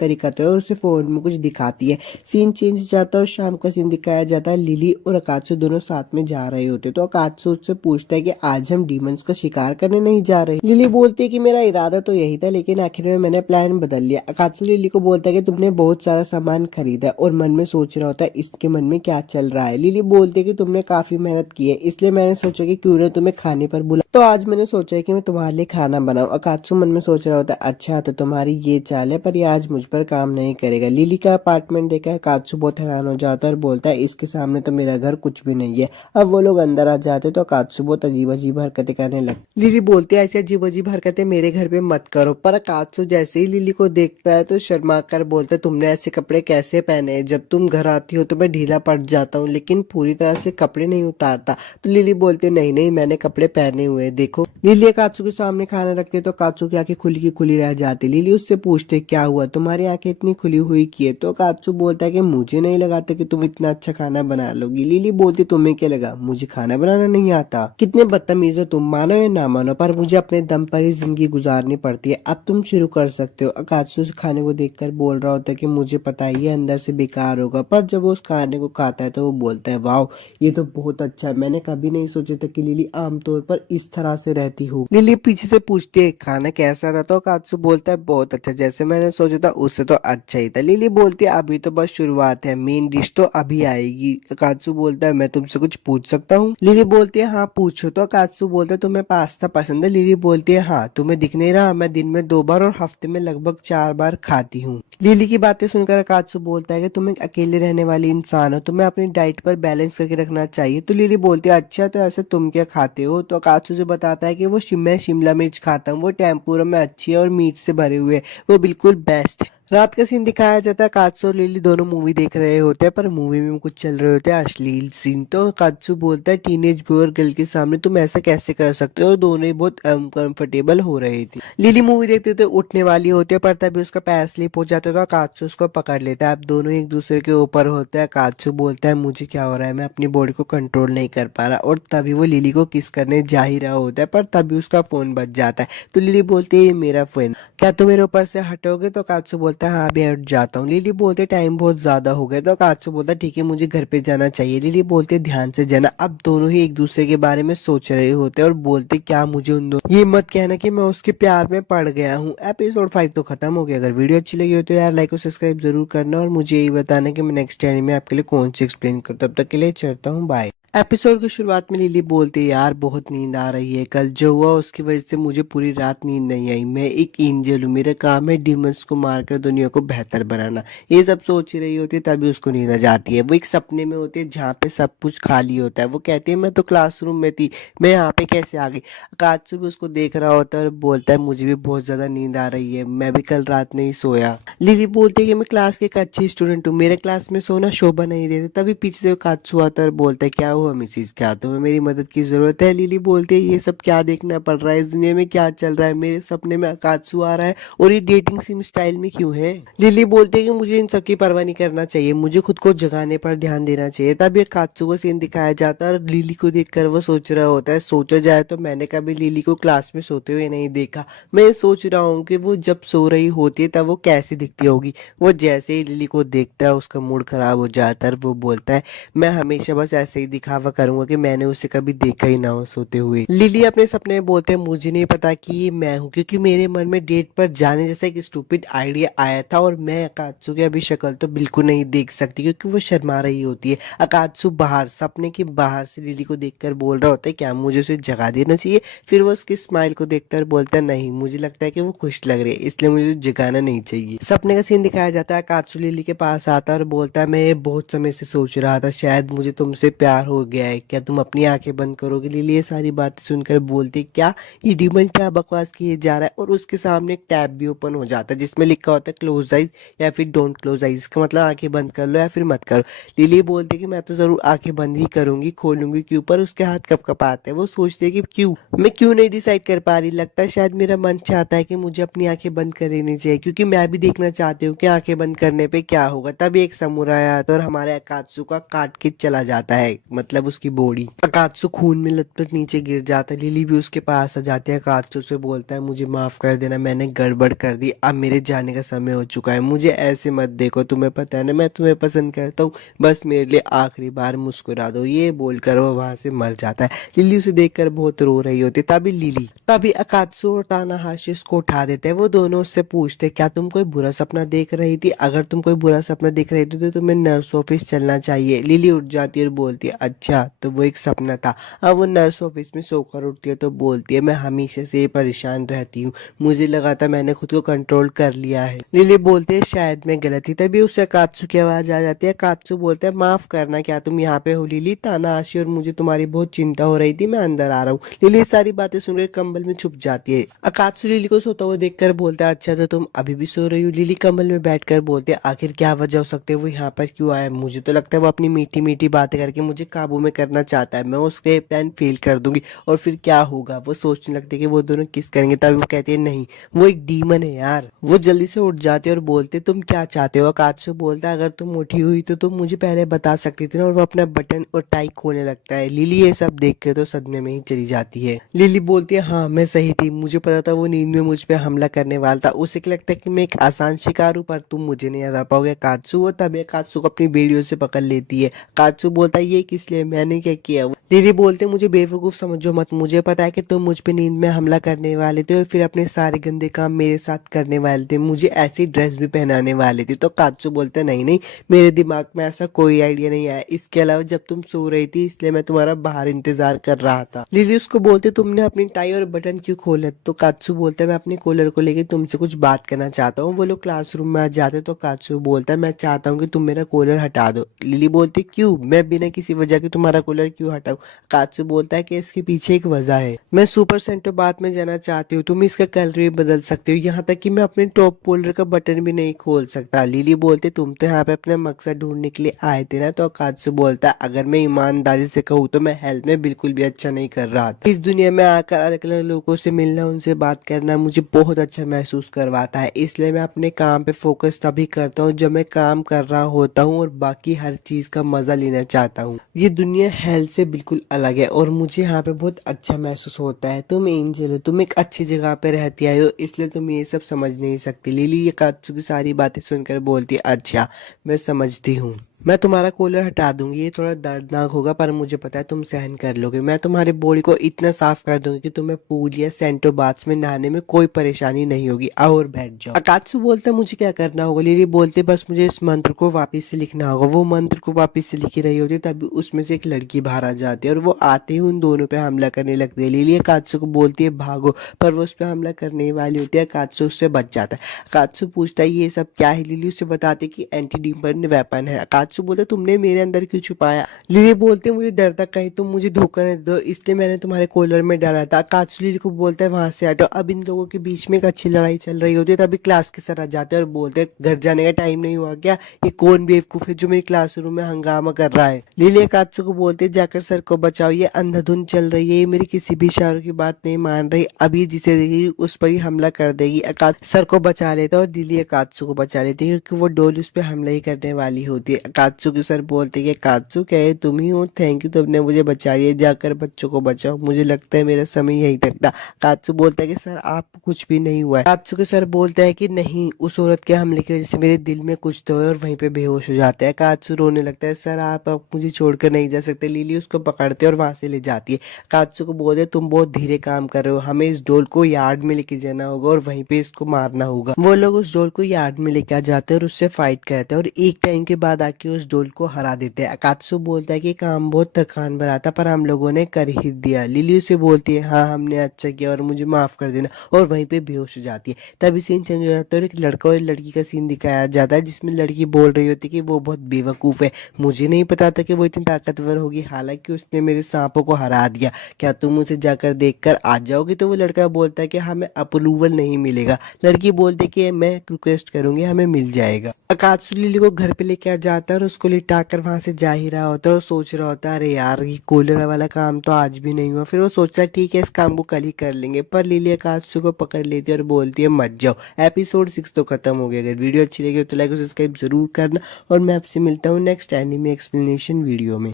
तरीका तो है, और उसे फोन में कुछ दिखाती है। सीन चेंज हो जाता है और शाम का सीन दिखाया जाता है। लिली और अकात्सु दोनों साथ में जा रहे होते, तो अकात्सु उससे पूछता है कि आज हम डीमंस का शिकार करने नहीं जा रहे। लिली बोलती है कि मेरा इरादा तो यही था, लेकिन आखिर में मैंने प्लान बदल लिया। अकात्सु लिली को बोलता है कि तुमने बहुत सारा सामान खरीदा और मन में सोच रहा होता है इसके मन में क्या चल रहा है। लिली बोलती है कि तुमने काफी मेहनत की है, इसलिए मैंने सोचा कि क्यों ना तुम्हें खाने पर बुला, तो आज मैंने सोचा है कि मैं तुम्हारे लिए खाना बनाऊं। अकात्सु मन में सोच रहा होता है अच्छा तो तुम्हारी ये चाल है, पर ये आज मुझ पर काम नहीं करेगा। लिली का अपार्टमेंट देखा अकात्सु बहुत हैरान हो जाता है और बोलता है इसके सामने तो मेरा घर कुछ भी नहीं है। अब वो लोग अंदर आ जाते तो अकात्सु बहुत अजीब अजीब हरकतें करने लगती। लिली बोलती है ऐसी अजीब अजीब हरकतें मेरे घर पे मत करो, पर अकात्सु जैसे ही लिली को देखता है तो शर्मा कर बोलता है तुमने ऐसे कपड़े कैसे पहने हैं? जब तुम घर आती हो तो मैं ढीला पड़ जाता हूँ, लेकिन पूरी तरह से कपड़े नहीं उतारता। तो लिली बोलती है नहीं नहीं मैंने कपड़े पहने हुए हैं, देखो। लिली काचू के सामने खाना रखते है तो काचू की आंखें खुली की खुली रह जाती। लिली उससे पूछते क्या हुआ, तुम्हारी आंखें इतनी खुली हुई की है? तो काचू बोलता है कि मुझे नहीं लगाता कि तुम इतना अच्छा खाना बना लोगी। लिली बोलती तुम्हें क्या लगा मुझे खाना बनाना नहीं आता? कितने बदतमीज हो तुम, मानो या ना मानो पर मुझे अपने दम पर ही जिंदगी गुजारनी पड़ती है। अब तुम शुरू कर सकते हो। काचू उस खाने को देखकर बोल रहा होता है कि मुझे पता है ये अंदर से बेकार होगा, पर जब वो उस खाने को खाता है तो वो बोलता है वाह ये तो बहुत अच्छा है, मैंने कभी नहीं सोचा था कि लिली आमतौर पर इस तरह से रहती हो। लिली पीछे से पूछती है खाना कैसा था, तो कात्सु बोलता है बहुत अच्छा, जैसे मैंने सोचा था उससे तो अच्छा ही था। लिली बोलती है अभी तो बस शुरुआत है, मेन डिश तो अभी आएगी। कात्सु बोलता है मैं तुमसे कुछ पूछ सकता हूँ? लिली बोलती है हाँ पूछो। तो कात्सु बोलता है तुम्हें पास्ता पसंद है? लिली बोलती है हाँ, तुम्हें दिख नहीं रहा मैं दिन में 2 बार और हफ्ते में लगभग 4 बार खाती हूँ। लिली की बातें सुनकर कात्सु बोलता है कि तुम एक अकेले रहने वाली इंसान हो, तुम्हें अपनी डाइट पर बैलेंस करके रखना चाहिए। तो लिली बोलती है अच्छा तो ऐसे तुम क्या खाते हो? तो कात्सु से बताता है कि मैं शिमला मिर्च खाता हूँ, वो टेम्पुरा में अच्छी है और मीट से भरे हुए, वो बिल्कुल बेस्ट है। रात का सीन दिखाया जाता है। कात्सु और लिली दोनों मूवी देख रहे होते हैं, पर मूवी में कुछ चल रहे होते हैं अश्लील सीन। तो कात्सु बोलता है टीनेज बॉय और गर्ल के सामने तुम ऐसा कैसे कर सकते हो, और दोनों ही बहुत अनकंफर्टेबल हो रही थी। लिली मूवी देखते तो उठने वाली होती है, पर तभी उसका पैर स्लिप हो जाता है तो कात्सु उसको पकड़ लेता है। अब दोनों एक दूसरे के ऊपर होते हैं। कात्सु बोलता है मुझे क्या हो रहा है, मैं अपनी बॉडी को कंट्रोल नहीं कर पा रहा, और तभी वो लिली को किस करने जा ही रहा होता है, पर तभी उसका फोन बज जाता है। तो लिली बोलती है ये मेरा फोन, क्या तुम मेरे ऊपर से हटोगे? तो कात्सु बोलता है हाँ अभी हट जाता हूँ। लिली बोलते टाइम बहुत ज्यादा हो गया। तो कात्सु बोलता है ठीक है मुझे घर पे जाना चाहिए। लिली बोलते ध्यान से जाना। अब दोनों ही एक दूसरे के बारे में सोच रहे होते हैं और बोलते क्या मुझे उन दोनों ये मत कहना कि मैं उसके प्यार में पड़ गया हूँ। एपिसोड 5 तो खत्म हो गया। अगर वीडियो अच्छी लगी हो तो यार लाइक और सब्सक्राइब जरूर करना, और मुझे यही बताना कि मैं नेक्स्ट टाइम में आपके लिए कौन सी एक्सप्लेन करूँ। तब तक के लिए चलता हूँ, बाय। एपिसोड की शुरुआत में लिली बोलती है यार बहुत नींद आ रही है, कल जो हुआ उसकी वजह से मुझे पूरी रात नींद नहीं आई। मैं एक एंजल हूँ, मेरा काम है डिमंस को मारकर दुनिया को बेहतर बनाना। ये सब सोच रही होती है तभी उसको नींद आ जाती है। वो एक सपने में होती है जहाँ पे सब कुछ खाली होता है। वो कहती है मैं तो क्लासरूम में थी, मैं यहाँ पे कैसे आ गई? कात्सु भी उसको देख रहा होता है और बोलता है मुझे भी बहुत ज्यादा नींद आ रही है, मैं भी कल रात नहीं सोया। लिली बोलती है कि मैं क्लास की एक अच्छी स्टूडेंट हूँ, मेरे क्लास में सोना शोभा नहीं देता। तभी पीछे से कात्सु आता है और बोलता है क्या हुआ मिसिस, क्या तुम्हें मेरी मदद की जरूरत है? लिली बोलती है ये सब क्या देखना पड़ रहा है, इस दुनिया में क्या चल रहा है, मेरे सपने में कात्सु आ रहा है और ये डेटिंग सिम स्टाइल में क्यों है? लिली बोलती है कि मुझे इन सब की परवाह नहीं करना चाहिए, मुझे खुद को जगाने पर ध्यान देना चाहिए। तब ये कात्सु को सीन दिखाया जाता है और लिली को देखकर वो सोच रहा होता है सोचा जाए तो मैंने कभी लिली को क्लास में सोते हुए नहीं देखा। मैं सोच रहा हूँ कि वो जब सो रही होती है तब वो कैसी दिखती होगी। वो जैसे ही लिली को देखता है उसका मूड खराब हो जाता है। वो बोलता है मैं हमेशा बस ऐसे ही दिखावा करूंगा कि मैंने उसे कभी देखा ही ना हो सोते हुए। लिली अपने सपने में बोलते हैं मुझे नहीं पता कि ये मैं हूँ, क्योंकि मेरे मन में डेट पर जाने जैसा एक स्टूपिड आइडिया आया था, और मैं अकात्सु की अभी शक्ल तो बिल्कुल नहीं देख सकती क्योंकि वो शर्मा रही होती है। अकात्सु बाहर सपने के बाहर से लिली को देखकर बोल रहा होता है क्या मुझे उसे जगा देना चाहिए? फिर वो उसकी स्माइल को देखकर बोलता है नहीं, मुझे लगता है कि वो खुश लग रही है इसलिए मुझे जगाना नहीं चाहिए। सपने का सीन दिखाया जाता है। अकात्सु लिली के पास आता है और बोलता है मैं बहुत समय से सोच रहा था शायद मुझे तुमसे प्यार हो गया है, क्या तुम अपनी आंखें बंद करोगे? लिली ये सारी बातें सुनकर बोलती क्या ये डीमन क्या बकवास किए जा रहा है, और उसके सामने एक टैब भी ओपन हो जाता है जिसमें लिखा होता है क्लोज आइज या फिर डोंट क्लोज आइज, इसका मतलब आंखें बंद कर लो या फिर मत करो। लिली बोलती है कि मैं तो जरूर आंखें बंद ही करूंगी, खोलूंगी क्यों? पर उसके हाथ कपकपाते हैं। वो सोचती है कि मैं क्यों नहीं डिसाइड कर पा रही, लगता है शायद मेरा मन चाहता है कि मुझे अपनी आंखें बंद कर लेनी चाहिए क्योंकि मैं भी देखना चाहती हूँ कि आंखें बंद करने पे क्या होगा। तभी एक समुराई आता है और हमारे अकात्सु का काट के चला जाता है, मतलब मतलब उसकी बॉडी। अकात्सु खून में लथपथ नीचे गिर जाता है। लिली भी उसके पास आ जाती है। अकात्सु से बोलता है मुझे माफ कर देना, मैंने गड़बड़ कर दी, अब मेरे जाने का समय हो चुका है, मुझे ऐसे मत देखो, तुम्हें पता है ना मैं तुम्हें पसंद करता हूँ, बस मेरे लिए आखिरी बार मुस्कुरा दो। ये बोलकर वो वहां से मर जाता है। लिली उसे देखकर बहुत रो रही होती है। तभी अकात्सु और तानाहाशी उसको उठा देते हैं। वो दोनों उससे पूछते क्या तुम कोई बुरा सपना देख रही थी? अगर तुम कोई बुरा सपना देख रही थी तो तुम्हें नर्स ऑफिस चलना चाहिए। लिली उठ जाती है और बोलती है अच्छा तो वो एक सपना था। अब वो नर्स ऑफिस में सोकर उठती है तो बोलती है मैं हमेशा से परेशान रहती हूँ, मुझे लगा था मैंने खुद को कंट्रोल कर लिया है। लिली बोलती है शायद मैं गलत थी। तभी उसे अकात्सु की आवाज आ जाती है। अकात्सु बोलता है माफ करना, क्या तुम यहाँ पे हो लिली? तानाहाशी और मुझे तुम्हारी बहुत चिंता हो रही थी, मैं अंदर आ रहा हूँ। लिली सारी बातें सुनकर कंबल में छुप जाती है। अकात्सु लिली को सोता हुआ देखकर बोलता है अच्छा तो तुम अभी भी सो रही हो? लिली कंबल में बैठकर बोलती है आखिर क्या वजह हो सकती है, वो यहाँ पर क्यों आया? मुझे तो लगता है वो अपनी मीठी मीठी बातें करके मुझे काबू में करना चाहता है, मैं उसके प्लान फेल कर दूंगी और फिर क्या होगा। वो सोचने लगती है कि वो दोनों किस करेंगे। तभी वो कहती है नहीं वो एक डीमन है यार। वो जल्दी से उठ जाते और बोलते तुम क्या चाहते हो? अकात्सु बोलता है अगर तुम उठी हुई तो तुम मुझे पहले बता सकती थी ना। और वो अपना बटन और टाई खोलने लगता है। लिली ये सब देख के तो सदमे में ही चली जाती है। लिली बोलती है हाँ मैं सही थी, मुझे पता था वो नींद में मुझ पे हमला करने वाला था, उसे क्या लगता है कि मैं एक आसान शिकार हूँ पर तुम मुझे नहीं हरा पाओगे कात्सु। वो तभी कात्सु को अपनी बेड़ियों से पकड़ लेती है। कात्सु बोलता है ये किस लिए, मैंने क्या किया? लिली बोलते मुझे बेवकूफ समझो मत, मुझे पता है कि तुम मुझ पे नींद में हमला करने वाले थे और फिर अपने सारे गंदे काम मेरे साथ करने वाले थे, मुझे ऐसी ड्रेस भी पहनाने वाले थे। तो कात्सु बोलते नहीं नहीं मेरे दिमाग में ऐसा कोई आइडिया नहीं आया, इसके अलावा जब तुम सो रही थी इसलिए मैं तुम्हारा बाहर इंतजार कर रहा था। लिली उसको बोलते तुमने अपनी टाई और बटन क्यों खोले? तो कात्सु बोलता है मैं अपने कॉलर को लेकर तुमसे कुछ बात करना चाहता हूँ। वो लोग क्लासरूम में आ जाते तो कात्सु बोलता है मैं चाहता हूँ कि तुम मेरा कॉलर हटा दो। लिली बोलती क्यों, मैं बिना किसी वजह के तुम्हारा कॉलर क्यों हटाऊं? कात्सु बोलता है कि इसके पीछे एक वजह है, मैं सुपर सेंटो बात में जाना चाहती हूँ, तुम इसका कलर भी बदल सकते हो, यहाँ तक कि मैं अपने टॉप कॉलर का बटन भी नहीं खोल सकता। लिली बोलते तुम तो यहाँ पे अपना मकसद ढूंढने के लिए आए थे ना। तो कात्सु बोलता है अगर मैं ईमानदारी से कहूँ तो मैं हेल्थ में बिल्कुल भी अच्छा नहीं कर रहा था। इस दुनिया में आकर अलग अलग लोगों से मिलना, उनसे बात करना मुझे बहुत अच्छा महसूस करवाता है, इसलिए मैं अपने काम पे फोकस तभी करता हूँ जब मैं काम कर रहा होता हूँ और बाकी हर चीज का मजा लेना चाहता हूँ। ये दुनिया हेल्थ से बिल्कुल अलग है और मुझे यहाँ पे बहुत अच्छा महसूस होता है। तुम एंजल हो, तुम एक अच्छी जगह पे रहती आई हो, इसलिए तुम ये सब समझ नहीं सकती। लिली ये कात्सु की सारी बातें सुनकर बोलती है अच्छा मैं समझती हूँ, मैं तुम्हारा कॉलर हटा दूंगी, ये थोड़ा दर्दनाक होगा पर मुझे पता है तुम सहन कर लोगे। मैं तुम्हारी बॉडी को इतना साफ कर दूंगी कि तुम्हें पूल या सेंटो बाथ्स में नहाने में कोई परेशानी नहीं होगी, आओ और बैठ जाओ। अकात्सु बोलता है मुझे क्या करना होगा? लिली बोलते बस मुझे इस मंत्र को वापस से लिखना होगा। वो मंत्र को वापस से लिखी रही होती तभी उसमें से एक लड़की बाहर आ जाती है और वो आते ही उन दोनों पे हमला करने लगती है। लिली अकात्सु को बोलती है भागो, पर वो उस पर हमला करने वाली होती है। अकात्सु उससे बच जाता है। अकात्सु पूछता है ये सब क्या है? लिली उसे बताती है कि एंटी डीमन वेपन है। अकात्सु बोलते तुमने मेरे अंदर क्यों छुपाया? लिली बोलते मुझे डर था कहीं तुम मुझे धोखा न दो, इसलिए मैंने तुम्हारे कॉलर में डाला था। अकात्सु लिली को बोलता है वहां से हटो। अब इन लोगों के बीच में एक अच्छी लड़ाई चल रही होती है तभी क्लास के सर आ जाते हैं और बोलते हैं घर जाने का टाइम नहीं हुआ क्या? ये कौन बेवकूफ है जो मेरी क्लासरूम में हंगामा कर रहा है? लिली अकात्सु को बोलते हैं जाकर सर को बचाओ, ये अंधाधुंध चल रही है, ये मेरी किसी भी इशारों की बात नहीं मान रही, अभी जिसे देगी उस पर ही हमला कर देगी। अकात्सु सर को बचा लेता है और लिली अकात्सु को बचा लेती है क्योंकि वो डोली उस पर हमला ही करने वाली होती है। अकात्सु के सर बोलते हैं अकात्सु क्या है तुम ही हो, थैंक यू तुमने मुझे बचा लिया, जाकर बच्चों को बचाओ, मुझे लगता है मेरा समय यहीं तक था। अकात्सु बोलता है कि सर आपको कुछ भी नहीं हुआ है। अकात्सु के सर बोलता है कि नहीं उस औरत के हमले की वजह से मेरे दिल में कुछ तो है और वहीं पे बेहोश हो जाता है। अकात्सु रोने लगता है सर आप अब मुझे छोड़कर नहीं जा सकते। लिली उसको पकड़ते और वहां से ले जाती है। अकात्सु को बोलते तुम बहुत धीरे काम कर रहे हो, हमें इस डोल को यार्ड में लेके जाना होगा और वहीं पे इसको मारना होगा। वो लोग उस डोल को यार्ड में लेके आ जाते हैं और उससे फाइट करते हैं और एक टाइम के बाद आके उस डोल को हरा देते हैं। अकात्सु बोलता है कि काम बहुत थकान भरा था पर हम लोगों ने कर ही दिया। लिली उसे बोलती है हाँ हमने अच्छा किया और मुझे माफ कर देना, और वहीं पे बेहोश हो जाती है। तभी सीन चेंज हो जाता है और एक लड़का और लड़की का सीन दिखाया जाता है जिसमें लड़की बोल रही होती है कि वो बहुत बेवकूफ है, मुझे नहीं पता था कि वो इतनी ताकतवर होगी, हालांकि उसने मेरे सांपों को हरा दिया, क्या तुम उसे जाकर देख कर आ जाओगी? तो वो लड़का बोलता है कि हमें अप्रूवल नहीं मिलेगा। लड़की बोलती है कि मैं रिक्वेस्ट करूंगी हमें मिल जाएगा। अकात्सु लिली को घर पे लेके आ जाता है और उसको लिटा कर वहां से जा ही रहा होता है और सोच रहा होता है अरे यार ये कूलर वाला काम तो आज भी नहीं हुआ। फिर वो सोचता है ठीक है इस काम को कल ही कर लेंगे, पर लिली अकात्सु को पकड़ लेती है और बोलती है मत जाओ, एपिसोड 6 तो खत्म हो गया। अगर वीडियो अच्छी लगी तो लाइक और सब्सक्राइब जरूर करना और मैं आपसे मिलता हूँ नेक्स्ट एनिमे एक्सप्लेनेशन वीडियो में।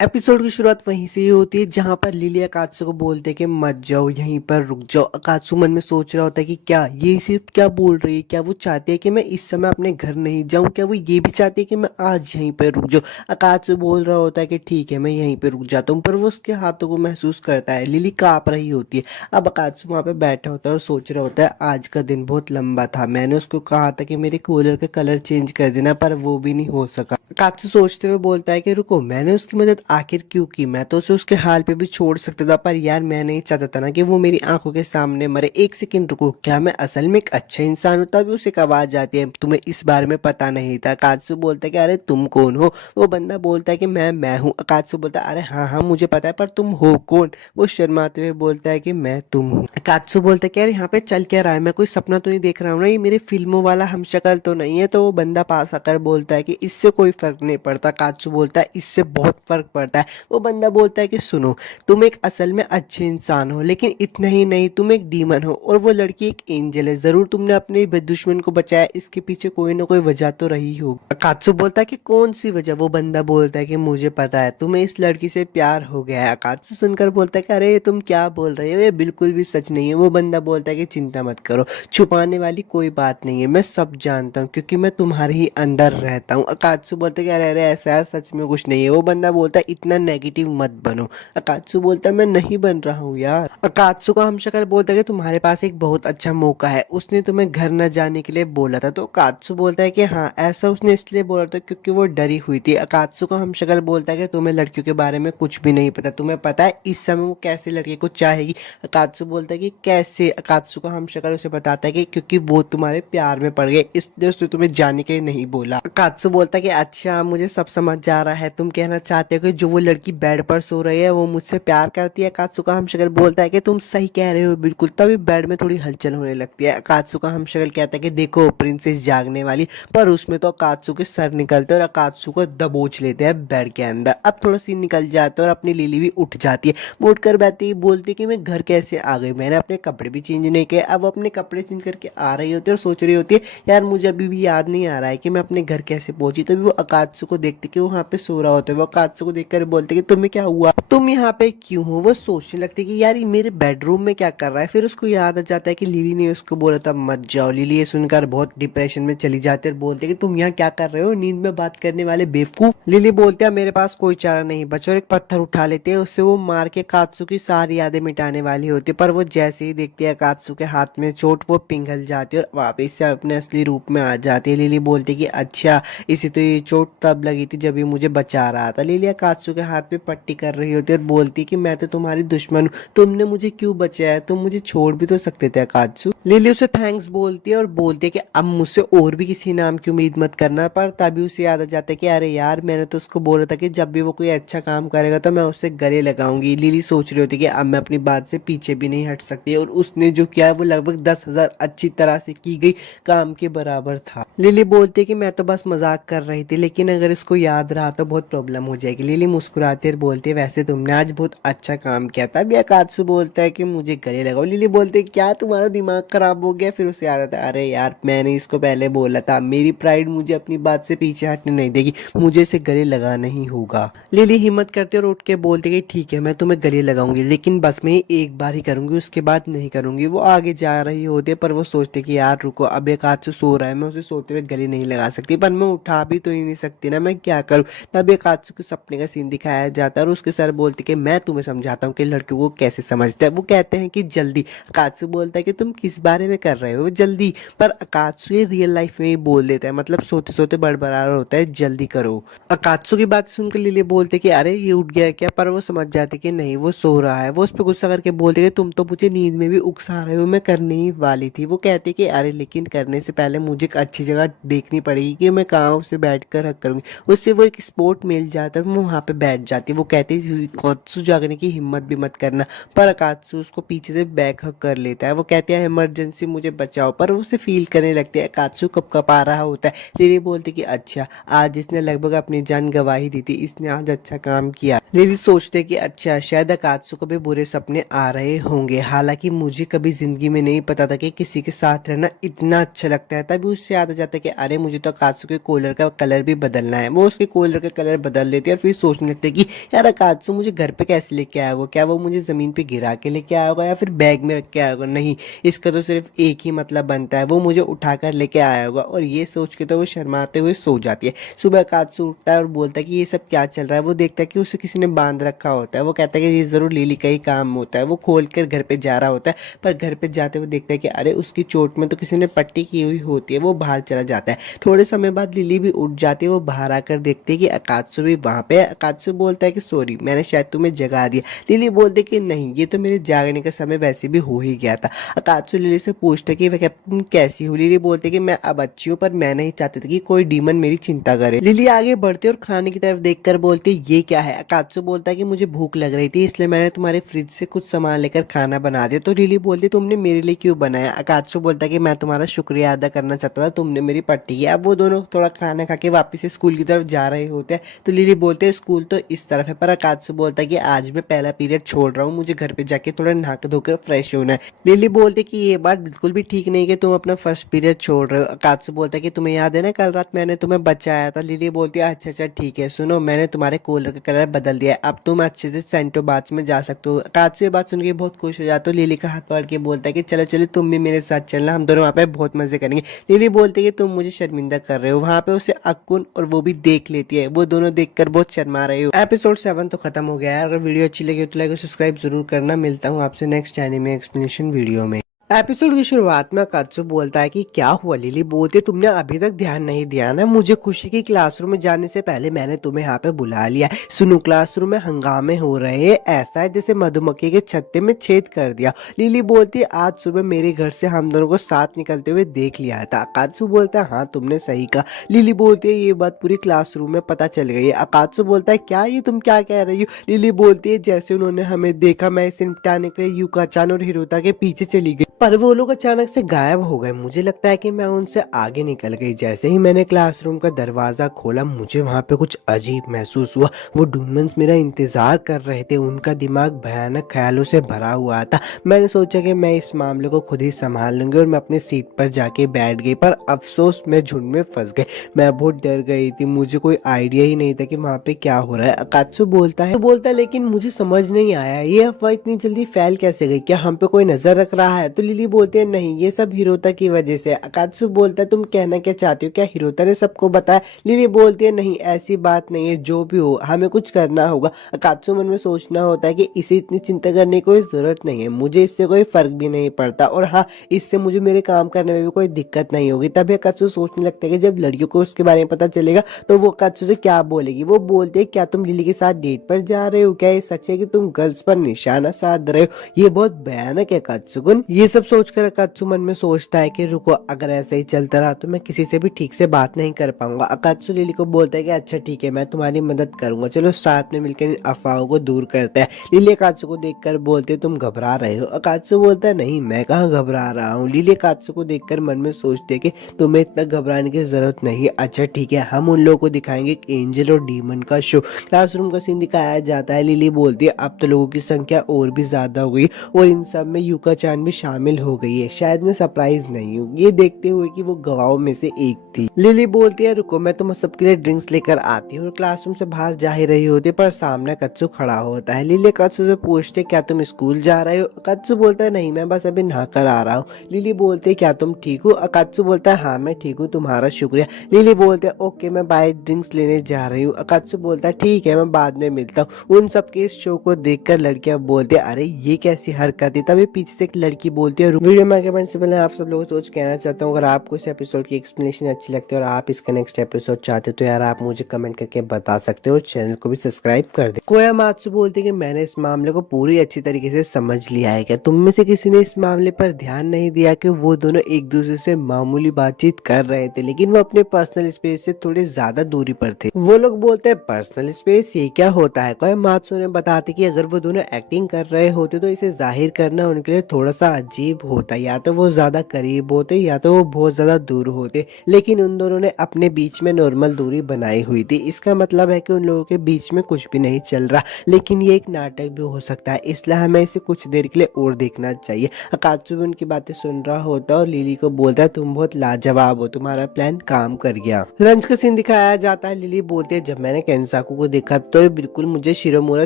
एपिसोड की शुरुआत वहीं से ही होती है जहां पर लिली अकात्सु को बोलते हैं कि मत जाओ, यहीं पर रुक जाओ। अकात्सु मन में सोच रहा होता है कि क्या ये सिर्फ क्या बोल रही है, क्या वो चाहती है कि मैं इस समय अपने घर नहीं जाऊं, क्या वो ये भी चाहती है कि मैं आज यहीं पर रुक जाऊं। अकात्सु बोल रहा होता है कि ठीक है मैं यहीं पर रुक जाता हूँ, पर वो उसके हाथों को महसूस करता है। लिली कांप रही होती है। अब अकात्सु वहां पे बैठा होता है और सोच रहा होता है आज का दिन बहुत लंबा था, मैंने उसको कहा था कि मेरे कूलर का कलर चेंज कर देना, पर वो भी नहीं हो सका। अकात्सु सोचते हुए बोलता है कि रुको, मैंने उसकी मदद आखिर क्यों की, मैं तो उसे उसके हाल पे भी छोड़ सकता था, पर यार मैं नहीं चाहता था ना कि वो मेरी आंखों के सामने मरे। एक सेकंड रुको, क्या मैं असल में एक अच्छा इंसान हूँ? तभी उसे एक आवाज आती है, तुम्हें इस बारे में पता नहीं था। अकात्सु बोलता है कि अरे तुम कौन हो? वो बंदा बोलता है कि मैं हूँ। अकात्सु बोलता है अरे हाँ हाँ मुझे पता है, पर तुम हो कौन? वो शर्माते हुए बोलता है कि मैं तुम हूँ। अकात्सु बोलता है कि यार यहाँ पे चल क्या रहा है, मैं कोई सपना तो नहीं देख रहा हूँ ना, ये मेरे फिल्मों वाला हमशक्ल तो नहीं है। तो वो बंदा पास आकर बोलता है कि इससे कोई फर्क नहीं पड़ता। अकात्सु बोलता है इससे बहुत फर्क पड़ता है। वो बंदा बोलता है कि सुनो, तुम एक असल में अच्छे इंसान हो, लेकिन इतना ही नहीं तुम एक डीमन हो, और वो लड़की एक एंजल है। जरूर तुमने अपने दुश्मन को बचाया, इसके पीछे कोई ना कोई वजह तो रही हो। अकात्सु बोलता है कि कौन सी वजह? वो बंदा बोलता है कि मुझे पता है, तुम्हें इस लड़की से प्यार हो गया है। अकात्सु सुनकर बोलता है कि अरे तुम क्या बोल रहे हो, ये बिल्कुल भी सच नहीं है। वो बंदा बोलता है कि चिंता मत करो, छुपाने वाली कोई बात नहीं है, मैं सब जानता हूँ क्योंकि मैं तुम्हारे ही अंदर रहता हूँ। अकात्सु बोलता है कि अरे अरे ऐसा यार सच में कुछ नहीं है। वो बंदा बोलता है इतना नेगेटिव मत बनो। अकात्सु बोलता है मैं नहीं बन रहा हूँ यार। अकात्सु का हमशक्ल बोलता है कि तुम्हारे पास एक बहुत अच्छा मौका है, उसने तुम्हें घर न जाने के लिए बोला था। तो अकात्सु बोलता है कि हाँ ऐसा उसने इसलिए बोला था क्योंकि वो डरी हुई थी। अकात्सु का हमशक्ल बोलता है कि तुम्हें लड़कियों के बारे में कुछ भी नहीं पता, तुम्हें पता है इस समय वो कैसे लड़के को चाहेगी। अकात्सु बोलता है कि कैसे? अकात्सु का हमशक्ल उसे बताता है कि क्योंकि वो तुम्हारे प्यार में पड़ गए, इसलिए उसने तुम्हें जाने के लिए नहीं बोला। अकात्सु बोलता है कि अच्छा मुझे सब समझ जा रहा है, तुम कहना चाहते हो कि जो वो लड़की बेड पर सो रही है वो मुझसे प्यार करती है। अकात्सु का हमशक्ल बोलता है कि तुम सही कह रहे हो बिल्कुल। तभी बेड में थोड़ी हलचल होने लगती है। अकात्सु का हमशक्ल कहता है कि देखो प्रिंसेस जागने वाली, पर उसमें तो अकात्सु के सर निकलते हैं और अकात्सु को दबोच लेते हैं बेड के अंदर। अब थोड़ा सी निकल जाते हैं और अपनी लिली भी उठ जाती है। वो उठकर बैठती है, बोलती है कि मैं घर कैसे आ गई, मैंने अपने कपड़े भी चेंज नहीं किए। अब अपने कपड़े चेंज करके आ रही होती है और सोच रही होती है यार मुझे अभी भी याद नहीं आ रहा है कि मैं अपने घर कैसे पहुंची। तभी वो अकात्सु को देखती कि वो वहाँ पे सो रहा होता है। वो अकात्सु को देखकर बोलते कि तुम्हें क्या हुआ, तुम यहाँ पे क्यों हो? वो सोचने लगती कि यार ये मेरे बेडरूम में क्या कर रहा है। फिर उसको याद आ जाता है कि लिली ने उसको बोला था मत जाओ। लिली ये सुनकर बहुत डिप्रेशन में चली जाती है और बोलते कि तुम यहाँ क्या कर रहे हो, नींद में बात करने वाले बेवकूफ। लिली बोलते हैं मेरे पास कोई चारा नहीं बचा, और एक पत्थर उठा लेते हैं, उससे वो मार के अकात्सु की सारी यादें मिटाने वाली होती है। पर वो जैसे ही देखती है अकात्सु के हाथ में चोट, वो पिघल जाती है और वापस से अपने असली रूप में आ जाती है। लिली बोलती कि अच्छा इसे तो ये चोट तब लगी थी जब ये मुझे बचा रहा था। लिली अकात्सु के हाथ पे पट्टी कर रही होती है और बोलती कि मैं तो तुम्हारी दुश्मन हूँ, तुमने मुझे क्यों बचाया, तुम मुझे छोड़ भी तो सकते थे अकात्सु। लिली उसे थैंक्स बोलती है और बोलती है कि अब मुझसे और भी किसी नाम की उम्मीद मत करना। पर तभी उसे याद आ जाता है कि अरे यार मैंने तो उसको बोला था कि जब भी वो कोई अच्छा काम करेगा तो मैं उससे गले लगाऊंगी। लिली सोच रही होती है कि अब मैं अपनी बात से पीछे भी नहीं हट सकती, और उसने जो किया वो लगभग 10,000 अच्छी तरह से की गई काम के बराबर था। लिली बोलती है कि मैं तो बस मजाक कर रही थी, लेकिन अगर इसको याद रहा तो बहुत प्रॉब्लम हो जाएगी। लिली मुस्कुराती है और बोलती है वैसे तुमने आज बहुत अच्छा काम किया था। अभी अकात्सु बोलता है कि मुझे गले लगाओ। लिली बोलती है क्या तुम्हारा दिमाग खराब हो गया? फिर उसे याद आता है अरे यार मैंने इसको पहले बोला था, मेरी प्राइड मुझे अपनी बात से पीछे हटने नहीं देगी, मुझे इसे गले लगाना ही होगा। लिली हिम्मत करती है और उठ के बोलती है कि ठीक है मैं तुम्हें गले लगाऊंगी, लेकिन बस मैं एक बार ही करूंगी, उसके बाद नहीं करूंगी। वो आगे जा रही होती है पर वो सोचते कि यार रुको, अब अकात्सु सो रहा है, मैं उसे सोते हुए गले नहीं लगा सकती, पर मैं उठा भी तो ही नहीं सकती ना, मैं क्या करूं। तब अकात्सु के सपने का सीन दिखाया जाता है और उसके सर बोलते कि मैं तुम्हें समझाता हूँ कि लड़कियों को कैसे समझते हैं। वो कहते हैं कि जल्दी। अकात्सु बोलता है कि तुम किस बारे में कर रहे हो जल्दी, पर अकात्सु ये रियल लाइफ में ही बोल देता है, मतलब सोते सोते बड़बड़ा रहा होता है जल्दी करो। अकात्सु की बात सुनकर लिली बोलते कि अरे ये उठ गया क्या, पर वो समझ जाते कि नहीं वो सो रहा है। वो उस पर गुस्सा करके बोलते कि तुम तो मुझे नींद में भी उकसा रहे हो, मैं करने ही वाली थी। वो कहते कि अरे लेकिन करने से पहले मुझे एक अच्छी जगह देखनी पड़ेगी कि मैं कहाँ उसे बैठ कर हक करूंगी। उससे वो एक स्पॉट मिल जाता है, वो वहाँ पे बैठ जाती है। वो कहती है अकात्सु जागने की हिम्मत भी मत करना, पर अकात्सु उसको पीछे से बैक हक कर लेता है। वो कहती है इमरजेंसी मुझे बचाओ, पर उसे फील करने लगती है अकात्सु कपकपा रहा होता है। लिली बोलती कि अच्छा आज इसने लगभग अपनी जान गवाही दी थी, इसने आज अच्छा काम किया। लिली सोचते कि अच्छा शायद अकात्सु को भी बुरे सपने आ रहे होंगे, हालांकि मुझे कभी जिंदगी में नहीं पता था कि किसी के साथ रहना इतना अच्छा लगता है। तभी उससे याद आ जाता है कि अरे मुझे तो अकात्सु के कॉलर का कलर भी बदलना है। वो उसके कॉलर का कलर बदल देती है और फिर सोचने लगते हैं कि यार अकात्सु मुझे घर पे कैसे लेके आया होगा, क्या वो मुझे ज़मीन पे गिरा के लेके आया होगा या फिर बैग में रख के आया होगा। नहीं, इसका तो सिर्फ एक ही मतलब बनता है, वो मुझे उठाकर लेके आया होगा। और ये सोच के तो वो शर्माते हुए सो जाती है। सुबह अकात्सु उठता है और बोलता है कि ये सब क्या चल रहा है। वो देखता है कि उसे किसी ने बांध रखा होता है। वो कहता है कि ये ज़रूर लिली का ही काम होता है। वो खोल कर घर पे जा रहा होता है, पर घर पे जाते हुए देखता है कि अरे उसकी चोट में तो किसी ने पट्टी की हुई होती है। वो बाहर चला जाता है। थोड़े समय बाद लिली भी उठ जाती है। वो बाहर आकर देखती है कि अकात्सु भी वहाँ पे है। अकात्सु बोलता है कि सॉरी, मैंने शायद तुम्हें जगा दिया। लिली बोलती है कि नहीं, ये तो मेरे जागने का समय वैसे भी हो ही गया था। अकात्सु लिली से पूछता है कि वह तुम कैसी हो। लिली बोलती है कि मैं अब अच्छी हूँ, पर मैं नहीं चाहती थी कि कोई डीमन मेरी चिंता करे। लिली आगे बढ़ती है और खाने की तरफ देखकर बोलती है ये क्या है। अकात्सु बोलता है कि मुझे भूख लग रही थी, इसलिए मैंने तुम्हारे फ्रिज से कुछ सामान लेकर खाना बना दिया। तो लिली बोलती है तुमने मेरे लिए क्यों बनाया। अकात्सु बोलता है कि मैं तुम्हारा शुक्रिया अदा करना चाहता था, तुमने मेरी पट्टी की। अब वो दोनों थोड़ा खाना खा के वापस स्कूल की तरफ जा रहे होते हैं। तो लिली बोलते हैं स्कूल तो इस तरफ है, पर अकात्सु बोलता है कि आज मैं पहला पीरियड छोड़ रहा हूँ, मुझे घर पे जाके थोड़ा नहा के धोकर फ्रेश होना है। लिली बोलती है कि ये बात बिल्कुल भी ठीक नहीं कि तुम अपना फर्स्ट पीरियड छोड़ रहे हो। अकात्सु बोलता है कि तुम्हें याद है ना कल रात मैंने तुम्हें बचाया था। लिली बोलती है अच्छा अच्छा ठीक है, सुनो मैंने तुम्हारे कॉलर का कलर बदल दिया है, अब तुम अच्छे से सेंटो बाथ में जा सकते हो। अकात्सु ये बात सुन के बहुत खुश हो जाता है। लिली का हाथ पकड़ के बोलता है कि चलो चलो तुम भी मेरे साथ चलना, हम दोनों वहाँ पे बहुत मजे करेंगे। लिली बोलती है कि तुम मुझे शर्मिंदा कर रहे हो। वहाँ पे उसे अक्कुन और वो भी देख लेती है। वो दोनों देखकर बहुत शर्मा रहे हो। एपिसोड 7 तो खत्म हो गया है। अगर वीडियो अच्छी लगी तो लाइक और सब्सक्राइब जरूर करना। मिलता हूँ आपसे नेक्स्ट एनीमे एक्सप्लेनेशन वीडियो में। एपिसोड की शुरुआत में अकात्सु बोलता है कि क्या हुआ। लिली बोलती है तुमने अभी तक ध्यान नहीं दिया ना, मुझे खुशी की क्लासरूम में जाने से पहले मैंने तुम्हें यहाँ पे बुला लिया। सुनो क्लासरूम में हंगामे हो रहे हैं, ऐसा है जैसे मधुमक्खी के छत्ते में छेद कर दिया। लिली बोलती है आज सुबह मेरे घर से हम दोनों को साथ निकलते हुए देख लिया था। अकात्सु बोलता है हाँ तुमने सही कहा। लिली बोलती है ये बात पूरी क्लासरूम में पता चल गई है। अकात्सु बोलता है क्या ये तुम क्या कह रही हो। लिली बोलती है जैसे उन्होंने हमें देखा मैं इसे निपटाने के लिए युका-चान और हिरोता के पीछे चली गई, पर वो लोग अचानक से गायब हो गए। मुझे लगता है कि मैं उनसे आगे निकल गई। जैसे ही मैंने क्लासरूम का दरवाजा खोला मुझे वहाँ पे कुछ अजीब महसूस हुआ। वो डूमन्स मेरा इंतजार कर रहे थे। उनका दिमाग भयानक ख्यालों से भरा हुआ था। मैंने सोचा कि मैं इस मामले को खुद ही संभाल लूंगी और मैं अपनी सीट पर जाके बैठ गई, पर अफसोस मैं झुंड में फंस गई। मैं बहुत डर गई थी, मुझे कोई आइडिया ही नहीं था कि वहाँ पे क्या हो रहा है। अकात्सु बोलता है लेकिन मुझे समझ नहीं आया ये अफवाह इतनी जल्दी फैल कैसे गई, क्या हम पे कोई नजर रख रहा है। तो लिली बोलते हैं नहीं ये सब हिरोता की वजह से। अकात्सु बोलता है तुम कहना क्या चाहती हो, क्या हिरोता ने सबको बताया। लिली बोलती है नहीं ऐसी बात नहीं है, जो भी हो हमें कुछ करना होगा। अकात्सु मन में सोचना होता है कि इसे इतनी चिंता करने की कोई जरूरत नहीं है, मुझे इससे कोई फर्क भी नहीं पड़ता, और हाँ इससे मुझे मेरे काम करने में भी कोई दिक्कत नहीं होगी। तभी अकात्सु सोचने लगता है कि जब लड़कियों को उसके बारे में पता चलेगा तो वो अकात्सु से क्या बोलेगी। वो बोलते है क्या तुम लिली के साथ डेट पर जा रहे हो, क्या ये सच है कि तुम गर्ल्स पर निशाना साध रहे हो। ये बहुत भयानक है अकात्सुकुन। ये सब सोचकर अकात्सु मन में सोचता है कि रुको अगर ऐसे ही चलता रहा तो मैं किसी से भी ठीक से बात नहीं कर पाऊंगा। अकात्सु लिली को बोलता है कि अच्छा ठीक है मैं तुम्हारी मदद करूंगा, चलो साथ में मिलकर इन अफवाहों को दूर करते हैं। लिली अकात्सु को देखकर बोलते तुम घबरा रहे हो। अकात्सु बोलता है नहीं मैं कहाँ घबरा रहा हूँ। लिली अकात्सु को देखकर मन में सोचते है कि तुम्हें इतना घबराने की जरूरत नहीं है। अच्छा ठीक है हम उन लोगों को दिखाएंगे एक एंजल और डीमन का शो। क्लासरूम का सीन दिखाया जाता है। लिली बोलती है अब तो लोगों की संख्या और भी ज्यादा हो गई और इन सब में युका-चान भी शामिल हो गई है, शायद मैं सरप्राइज नहीं हूँ, ये देखते हुए कि वो गवाहों में से एक थी। लिली बोलती है रुको मैं तुम सबके लिए ड्रिंक्स लेकर आती हूँ। और क्लासरूम से बाहर जा ही रही होती पर सामने अकात्सु खड़ा होता है। लिली अकात्सु से पूछते क्या तुम स्कूल जा रहे हो। अकात्सु बोलता है नहीं मैं बस अभी नहा कर आ रहा हूँ। लिली बोलते क्या तुम ठीक हो। अकात्सु बोलता है हाँ मैं ठीक हूँ, तुम्हारा शुक्रिया। लिली बोलते है ओके मैं बाय ड्रिंक्स लेने जा रही हूँ। अकात्सु बोलता है ठीक है मैं बाद में मिलता हूँ। उन सबके इस शो को देखकर लड़कियां बोलती है अरे ये कैसी हरकत है। तभी पीछे से एक लड़की बोलती है वीडियो में आगे बढ़ने से पहले आप सब लोगों को सोच कहना चाहता हूँ अगर आपको इस एपिसोड की एक्सप्लेनेशन अच्छी लगती है और आप इसका नेक्स्ट एपिसोड चाहते हो तो यार आप मुझे कमेंट करके बता सकते हो, चैनल को भी सब्सक्राइब कर दे। कोयामात्सु बोलते कि मैंने इस मामले को पूरी अच्छी तरीके से समझ लिया है। क्या तुम में से किसी ने इस मामले पर ध्यान नहीं दिया कि वो दोनों एक दूसरे से मामूली बातचीत कर रहे थे लेकिन वो अपने पर्सनल स्पेस से थोड़ी ज्यादा दूरी पर थे। वो लोग बोलते हैं पर्सनल स्पेस ये क्या होता है। कोयामात्सु ने बताते कि अगर वो दोनों एक्टिंग कर रहे होते तो इसे जाहिर करना उनके लिए थोड़ा सा अजीब करीब होता, या तो वो ज़्यादा करीब होते या तो वो बहुत ज़्यादा दूर होते, लेकिन उन दोनों ने अपने बीच में नॉर्मल दूरी बनाई हुई थी। इसका मतलब है कि उन लोगों के बीच में कुछ भी नहीं चल रहा, लेकिन ये एक नाटक भी हो सकता है, इसलिए हमें इसे कुछ देर के लिए और देखना चाहिए। अकात्सु भी उनकी बातें सुन रहा होता है और लिली को बोलता है तुम बहुत लाजवाब हो, तुम्हारा प्लान काम कर गया। लंच का सीन दिखाया जाता है। लिली बोलती है जब मैंने केंसाकू को देखा तो ये बिल्कुल मुझे शिरोमुरा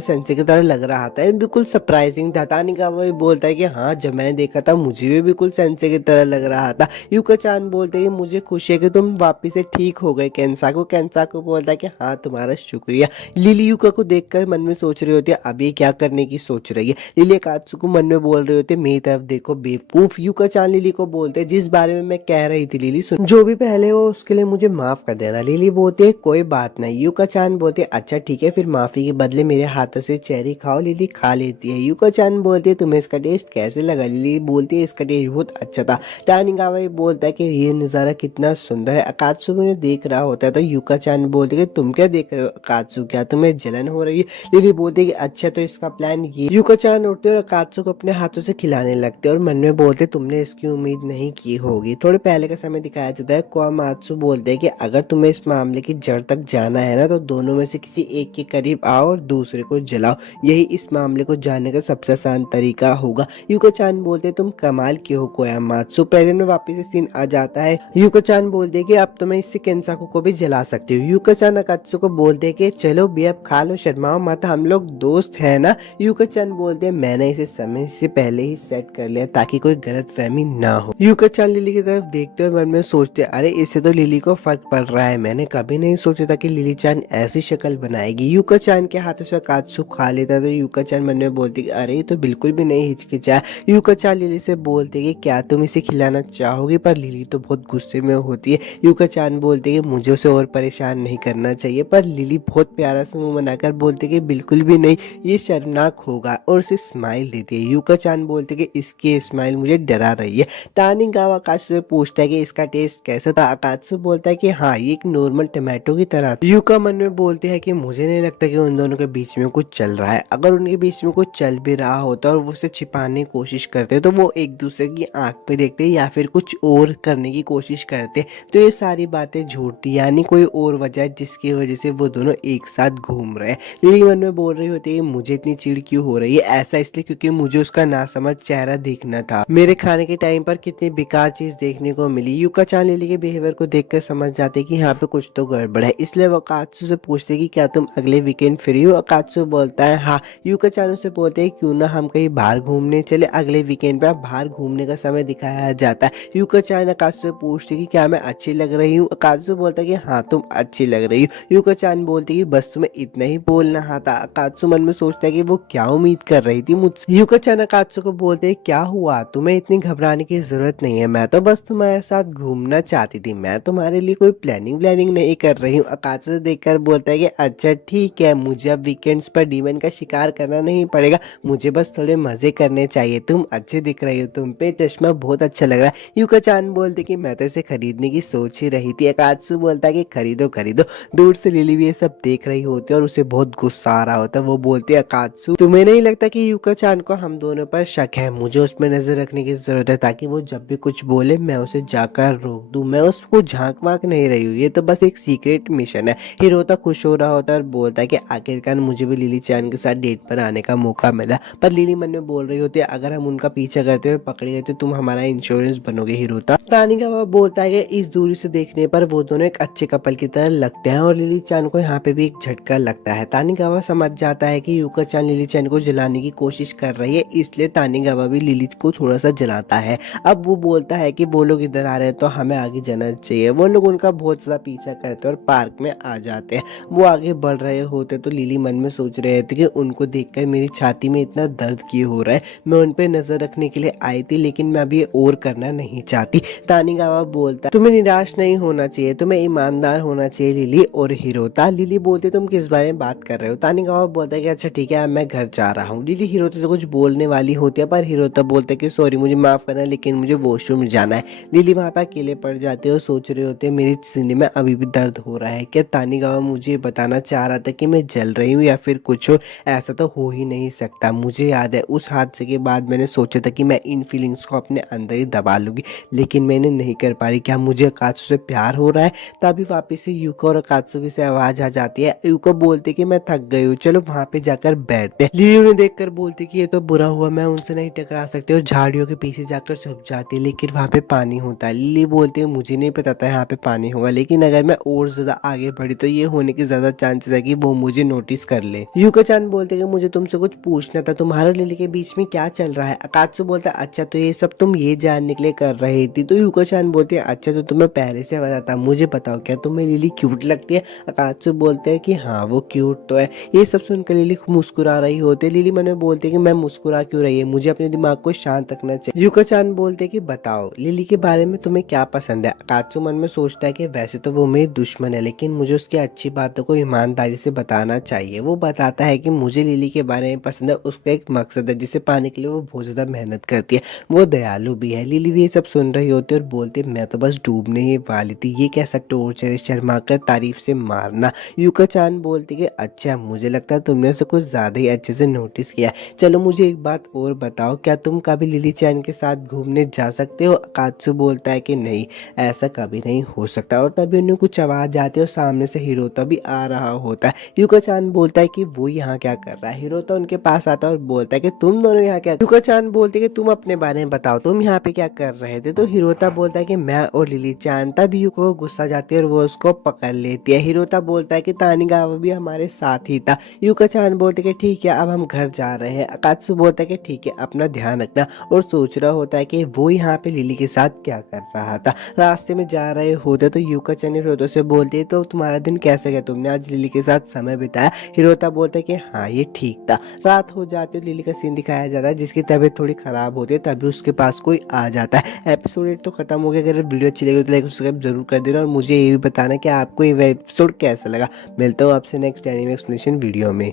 सेंसे की तरह लग रहा था, ये बिल्कुल सरप्राइजिंग था। तानिकावा भी बोलता है कि हाँ जब मैंने देखा था मुझे भी बिल्कुल सेंसे की तरह लग रहा था। यूका चान बोलते हैं कि मुझे खुशी है कि तुम वापिस से ठीक हो गए। केंसाकू बोलता है कि हाँ तुम्हारा शुक्रिया। लिली यूका को देखकर मन में सोच रही होती है अब ये क्या करने की सोच रही है। लिली अकात्सु को मन में बोल रही होती है मेरी तरफ देखो बेवकूफ। यूका चान लिली को बोलते हैं जिस बारे में मैं कह रही थी लिली सुन, जो भी पहले हो उसके लिए मुझे माफ कर देना। लिली बोलती है कोई बात नहीं। यूका चान बोलते है अच्छा ठीक है फिर माफी के बदले मेरे हाथों से चेरी खाओ। लिली खा लेती है। यूका चान बोलती है तुम्हें इसका टेस्ट कैसे लगा। लिली बोलती है इसका टेस्ट बहुत अच्छा था। तानिकावा भी बोलता है कि ये नज़ारा कितना सुंदर है। अकात्सु उन्हें देख रहा होता है तो यूका चान बोलती है कि तुम क्या देख रहे हो अकात्सु, क्या तुम्हें जलन हो रही है। लिली बोलती है कि अच्छा तो इसका प्लान ये। यूका चान उठते और अकात्सु को अपने हाथों से खिलाने लगते और मन में बोलते तुमने इसकी उम्मीद नहीं की होगी। थोड़े पहले का समय दिखाया जाता है। कोआमात्सु बोलते हैं कि अगर तुम्हें इस मामले की जड़ तक जाना है ना तो दोनों में से किसी एक के करीब आओ और दूसरे को जलाओ, यही इस मामले को जानने का सबसे आसान तरीका होगा। यूका चान बोलते तुम कमाल की हो कोयामात्सु। प्रेजेंट में वापस से सीन आ जाता है। यूका चान बोलते कि अब तो मैं इससे केंसाकू को भी जला सकती हूँ। यूका चान अकात्सु को बोलते कि चलो भी अब खा लो, शर्माओ मत, हम लोग दोस्त है ना। यूका चान बोलते मैंने इसे समय से पहले ही सेट कर लिया ताकि कोई गलत फहमी ना हो। यूका चान लिली की तरफ देखते और मन में सोचते अरे इससे तो लिली को फर्क पड़ रहा है, मैंने कभी नहीं सोचा था कि लिली चान ऐसी शक्ल बनाएगी। यूका चान के हाथों से अकात्सु खा लेता तो यूका चान मन में बोलती कि अरे तो बिल्कुल भी नहीं हिचकिचाया। यूका चान लिली से बोलते कि क्या तुम इसे खिलाना चाहोगी, पर लिली तो बहुत गुस्से में होती है। यूका चान बोलते कि मुझे उसे और परेशान नहीं करना चाहिए, पर लिली बहुत प्यारा सा मुंह बनाकर बोलते कि बिल्कुल भी नहीं, ये शर्मनाक होगा, और उसे स्माइल देती है। यूका चान बोलते कि इसकी स्माइल मुझे डरा रही है। तानिकावा अकात्सु से पूछता है कि इसका टेस्ट कैसा था। अकात्सु बोलता है कि हाँ ये एक नॉर्मल टमाटो की तरह। यूका मन में बोलते हैं कि मुझे नहीं लगता कि उन दोनों के बीच में कुछ चल रहा है, अगर उनके बीच में कुछ चल भी रहा होता और वो उसे छिपाने की कोशिश करते तो वो एक दूसरे की आंख पे देखते या फिर कुछ और करने की कोशिश करते, तो ये सारी बातें झूठ थी, यानी कोई और वजह जिसकी वजह से वो दोनों एक साथ घूम रहे हैं। लिली मन में बोल रही होती है मुझे इतनी चिढ़ क्यों हो रही है, ऐसा इसलिए क्योंकि मुझे उसका नासमझ चेहरा देखना था, मेरे खाने के टाइम पर कितनी बेकार चीज देखने को मिली। यूका चान लिली के बिहेवियर को देखकर समझ जाते कि यहाँ पे कुछ तो गड़बड़ है, इसलिए वो अकात्सु से पूछते कि क्या तुम अगले वीकेंड फ्री हो। अकात्सु बोलता है हाँ। यूका चान से बोलते हैं क्यों ना हम कहीं बाहर घूमने चले, अगले वीकेंड पे बाहर घूमने का समय दिखाया जाता है। यूका चान अकात्सु से पूछते कि क्या मैं अच्छी लग रही हूँ। अकात्सु बोलता है कि हाँ तुम अच्छी लग रही हो। यूका चान बोलती कि बस तुम्हें इतना ही बोलना आता। अकात्सु मन में सोचता है कि वो क्या उम्मीद कर रही थी मुझसे। यूका चान अकात्सु को बोलते हैं क्या हुआ, तुम्हें इतनी घबराने की जरूरत नहीं है, मैं तो बस तुम्हारे साथ घूमना चाहती थी, मैं तुम्हारे लिए कोई प्लानिंग नहीं कर रही हूँ। अकात्सु देखकर बोलता है कि अच्छा ठीक है, मुझे अब वीकेंड्स पर डीमन का शिकार करना नहीं पड़ेगा, मुझे बस थोड़े मजे करने चाहिए। तुम अच्छे दिख रही हो, तुम पे चश्मा बहुत अच्छा लग रहा है। यूका चान बोलते कि मैं तो इसे खरीदने की सोच ही रही थी। अकात्सु बोलता है कि खरीदो खरीदो। दूर से लिली भी ये सब देख रही होती है और उसे बहुत गुस्सा आ रहा होता है। वो बोलती है अकात्सु तुम्हें नहीं लगता कि यूका चान को हम दोनों पर शक है, मुझे उसमें नजर रखने की जरूरत है ताकि वो जब भी कुछ बोले मैं उसे जाकर रोक दूं, मैं उसको झांक वाक नहीं रही हूँ, ये तो बस एक सीक्रेट मिशन है। हिरोता खुश हो रहा होता है और बोलता है कि आखिरकार मुझे भी लिली चान के साथ डेट पर आने का मौका मिला, पर लिली मन में बोल रही होती है अगर हम उनका पीछा करते हुए पकड़े गए तो तुम हमारा इंश्योरेंस बनोगे हिरोता। तानिकावा बोलता है कि इस दूरी से देखने पर वो दोनों एक अच्छे कपल की तरह लगते हैं और लिली चान को यहाँ पे भी एक झटका लगता है। तानिकावा समझ जाता है कि यूका चान लिली चान को जलाने की कोशिश कर रही है, इसलिए तानिकावा भी लिली को थोड़ा सा जलाता है। अब वो बोलता है कि वो लोग इधर आ रहे हैं तो हमें आगे जाना चाहिए। वो लोग उनका बहुत ज्यादा पीछा करते हैं और पार्क में आ जाते हैं। वो आगे बढ़ रहे होते तो लिली मन में सोच रहे थे कि उनको देखकर मेरी छाती में इतना दर्द क्यों हो रहा है, मैं उन पे नजर रखने के लिए आई थी लेकिन मैं अभी और करना नहीं चाहती। तानिकावा बोलता तुम्हें निराश नहीं होना चाहिए, तुम्हें ईमानदार होना चाहिए लिली और हिरोता। लिली बोलते तुम किस बारे में बात कर रहे हो। तानिकावा बोलता है कि अच्छा ठीक है मैं घर जा रहा हूँ। लिली हिरोता से कुछ बोलने वाली होती है पर हिरोता बोलता है कि सॉरी मुझे माफ करना लेकिन मुझे वॉशरूम जाना है। लिली वहां पर अकेले पड़ जाते हैं और सोच रहे होते हैं मेरी सीने में अभी भी दर्द हो रहा है, क्या तानिकावा मुझे बताना चाह रहा था कि मैं जल रही हूँ या फिर कुछ और, ऐसा तो हो ही नहीं सकता। मुझे याद है उस हादसे के बाद मैंने सोचा था कि कि मैं इन फीलिंग्स को अपने अंदर ही दबा लूँगी, लेकिन मैंने नहीं कर पा रही। क्या मुझे अकात्सु से प्यार हो रहा है? तभी वापस से यूको और अकात्सुकी से आवाज़ आ जाती है। यूको बोलती कि मैं थक गई हूँ, चलो वहाँ पे जाकर बैठते हैं। लिली उन्हें देखकर बोलती कि ये तो बुरा हुआ, मैं उनसे नहीं टकरा सकती, और झाड़ियों के पीछे जाकर छुप जाती है। लेकिन वहाँ पे पानी होता है। लिली बोलती है मुझे नहीं पता था यहाँ पे पानी होगा, लेकिन अगर मैं और ज्यादा आगे बढ़ी तो ये होने की ज्यादा चांसेस है कि वो मुझे नोटिस कर ले। यूको चान बोलते कि मुझे तुमसे कुछ पूछना था, तुम्हारे और लिली के बीच में क्या चल रहा है? अकात्सु बोलता है अच्छा तो ये सब तुम ये जानने के लिए कर रही थी? तो यूको चान बोलती है अच्छा तो तुम्हें पहले से पता था, मुझे बताओ क्या तुम्हें लिली क्यूट लगती है? अकात्सु बोलते हैं कि हाँ वो क्यूट तो है। ये सब सुनकर लिली मुस्कुरा रही होती है। लिली मन में बोलती है कि मैं मुस्कुरा क्यों रही है, मुझे अपने दिमाग को शांत रखना चाहिए। यूको चान बोलते कि बताओ लिली के बारे में तुम्हें क्या पसंद है? अकात्सु मन में सोचता है कि वैसे तो वो मेरी दुश्मन है, लेकिन मुझे उसकी अच्छी बातों को ईमानदारी से बताना चाहिए। वो बताता है कि मुझे लिली के बारे में पसंद है, उसका एक मकसद है जिसे पाने के लिए वो बहुत ज्यादा मेहनत करती है, वो दयालु भी है। लिली भी ये सब सुन रही होती है और बोलती है मैं तो बस डूबने ही वाली थी, ये कैसा टॉर्चर है, शर्मा कर तारीफ से मारना। यूको चान बोलती कि अच्छा मुझे लगता है तुमने उसे कुछ ज्यादा ही अच्छे से नोटिस किया। चलो मुझे एक बात और बताओ, क्या तुम कभी लिली चैन के साथ घूमने जा सकते हो? अकात्सु बोलता है कि नहीं, ऐसा कभी नहीं हो सकता। और तभी उन्हें कुछ आवाज आती है और सामने से हिरोता भी आ रहा होता है। यूको चान बोलता है कि वो यहाँ क्या कर रहा है? हिरोता उनके पास आता है और बोलता है कि तुम दोनों यहाँ क्या? यूको चान बोलते कि तुम अपने बारे में बताओ, तुम यहाँ पे क्या कर रहे थे? तो हिरोता बोलता है कि मैं और लिली चान। तभी यूको को गुस्सा जाती है और वो उसको पकड़ लेती है। हिरोता बोलता है कि तानिगावा भी हमारे साथ ही था। यूको चान बोलते कि ठीक है अब हम घर जा रहे हैं। अकात्सु बोलता है कि ठीक है अपना ध्यान रखना, और सोच रहा होता है कि वो यहाँ पे लिली के साथ क्या कर रहा था। रास्ते में जा रहे होते तो यूको चान हिरोता से बोलती है तो तुम्हारा दिन कैसे गया, तुमने आज लिली के साथ समय बिताया? हिरोता बोलता है कि हाँ ये ठीक था। रात हो जाती है, लिली का सीन दिखाया जाता है जिसकी तबीयत थोड़ी खराब होती है। तभी उसके पास कोई आ जाता है। एपिसोड 8 तो खत्म हो गया। अगर वीडियो अच्छी लगी तो लाइक सब्सक्राइब जरूर कर देना, और मुझे ये भी बताना कि आपको ये एपिसोड कैसा लगा। मिलता हूँ आपसे नेक्स्ट एनीमे एक्सप्लेनेशन वीडियो में।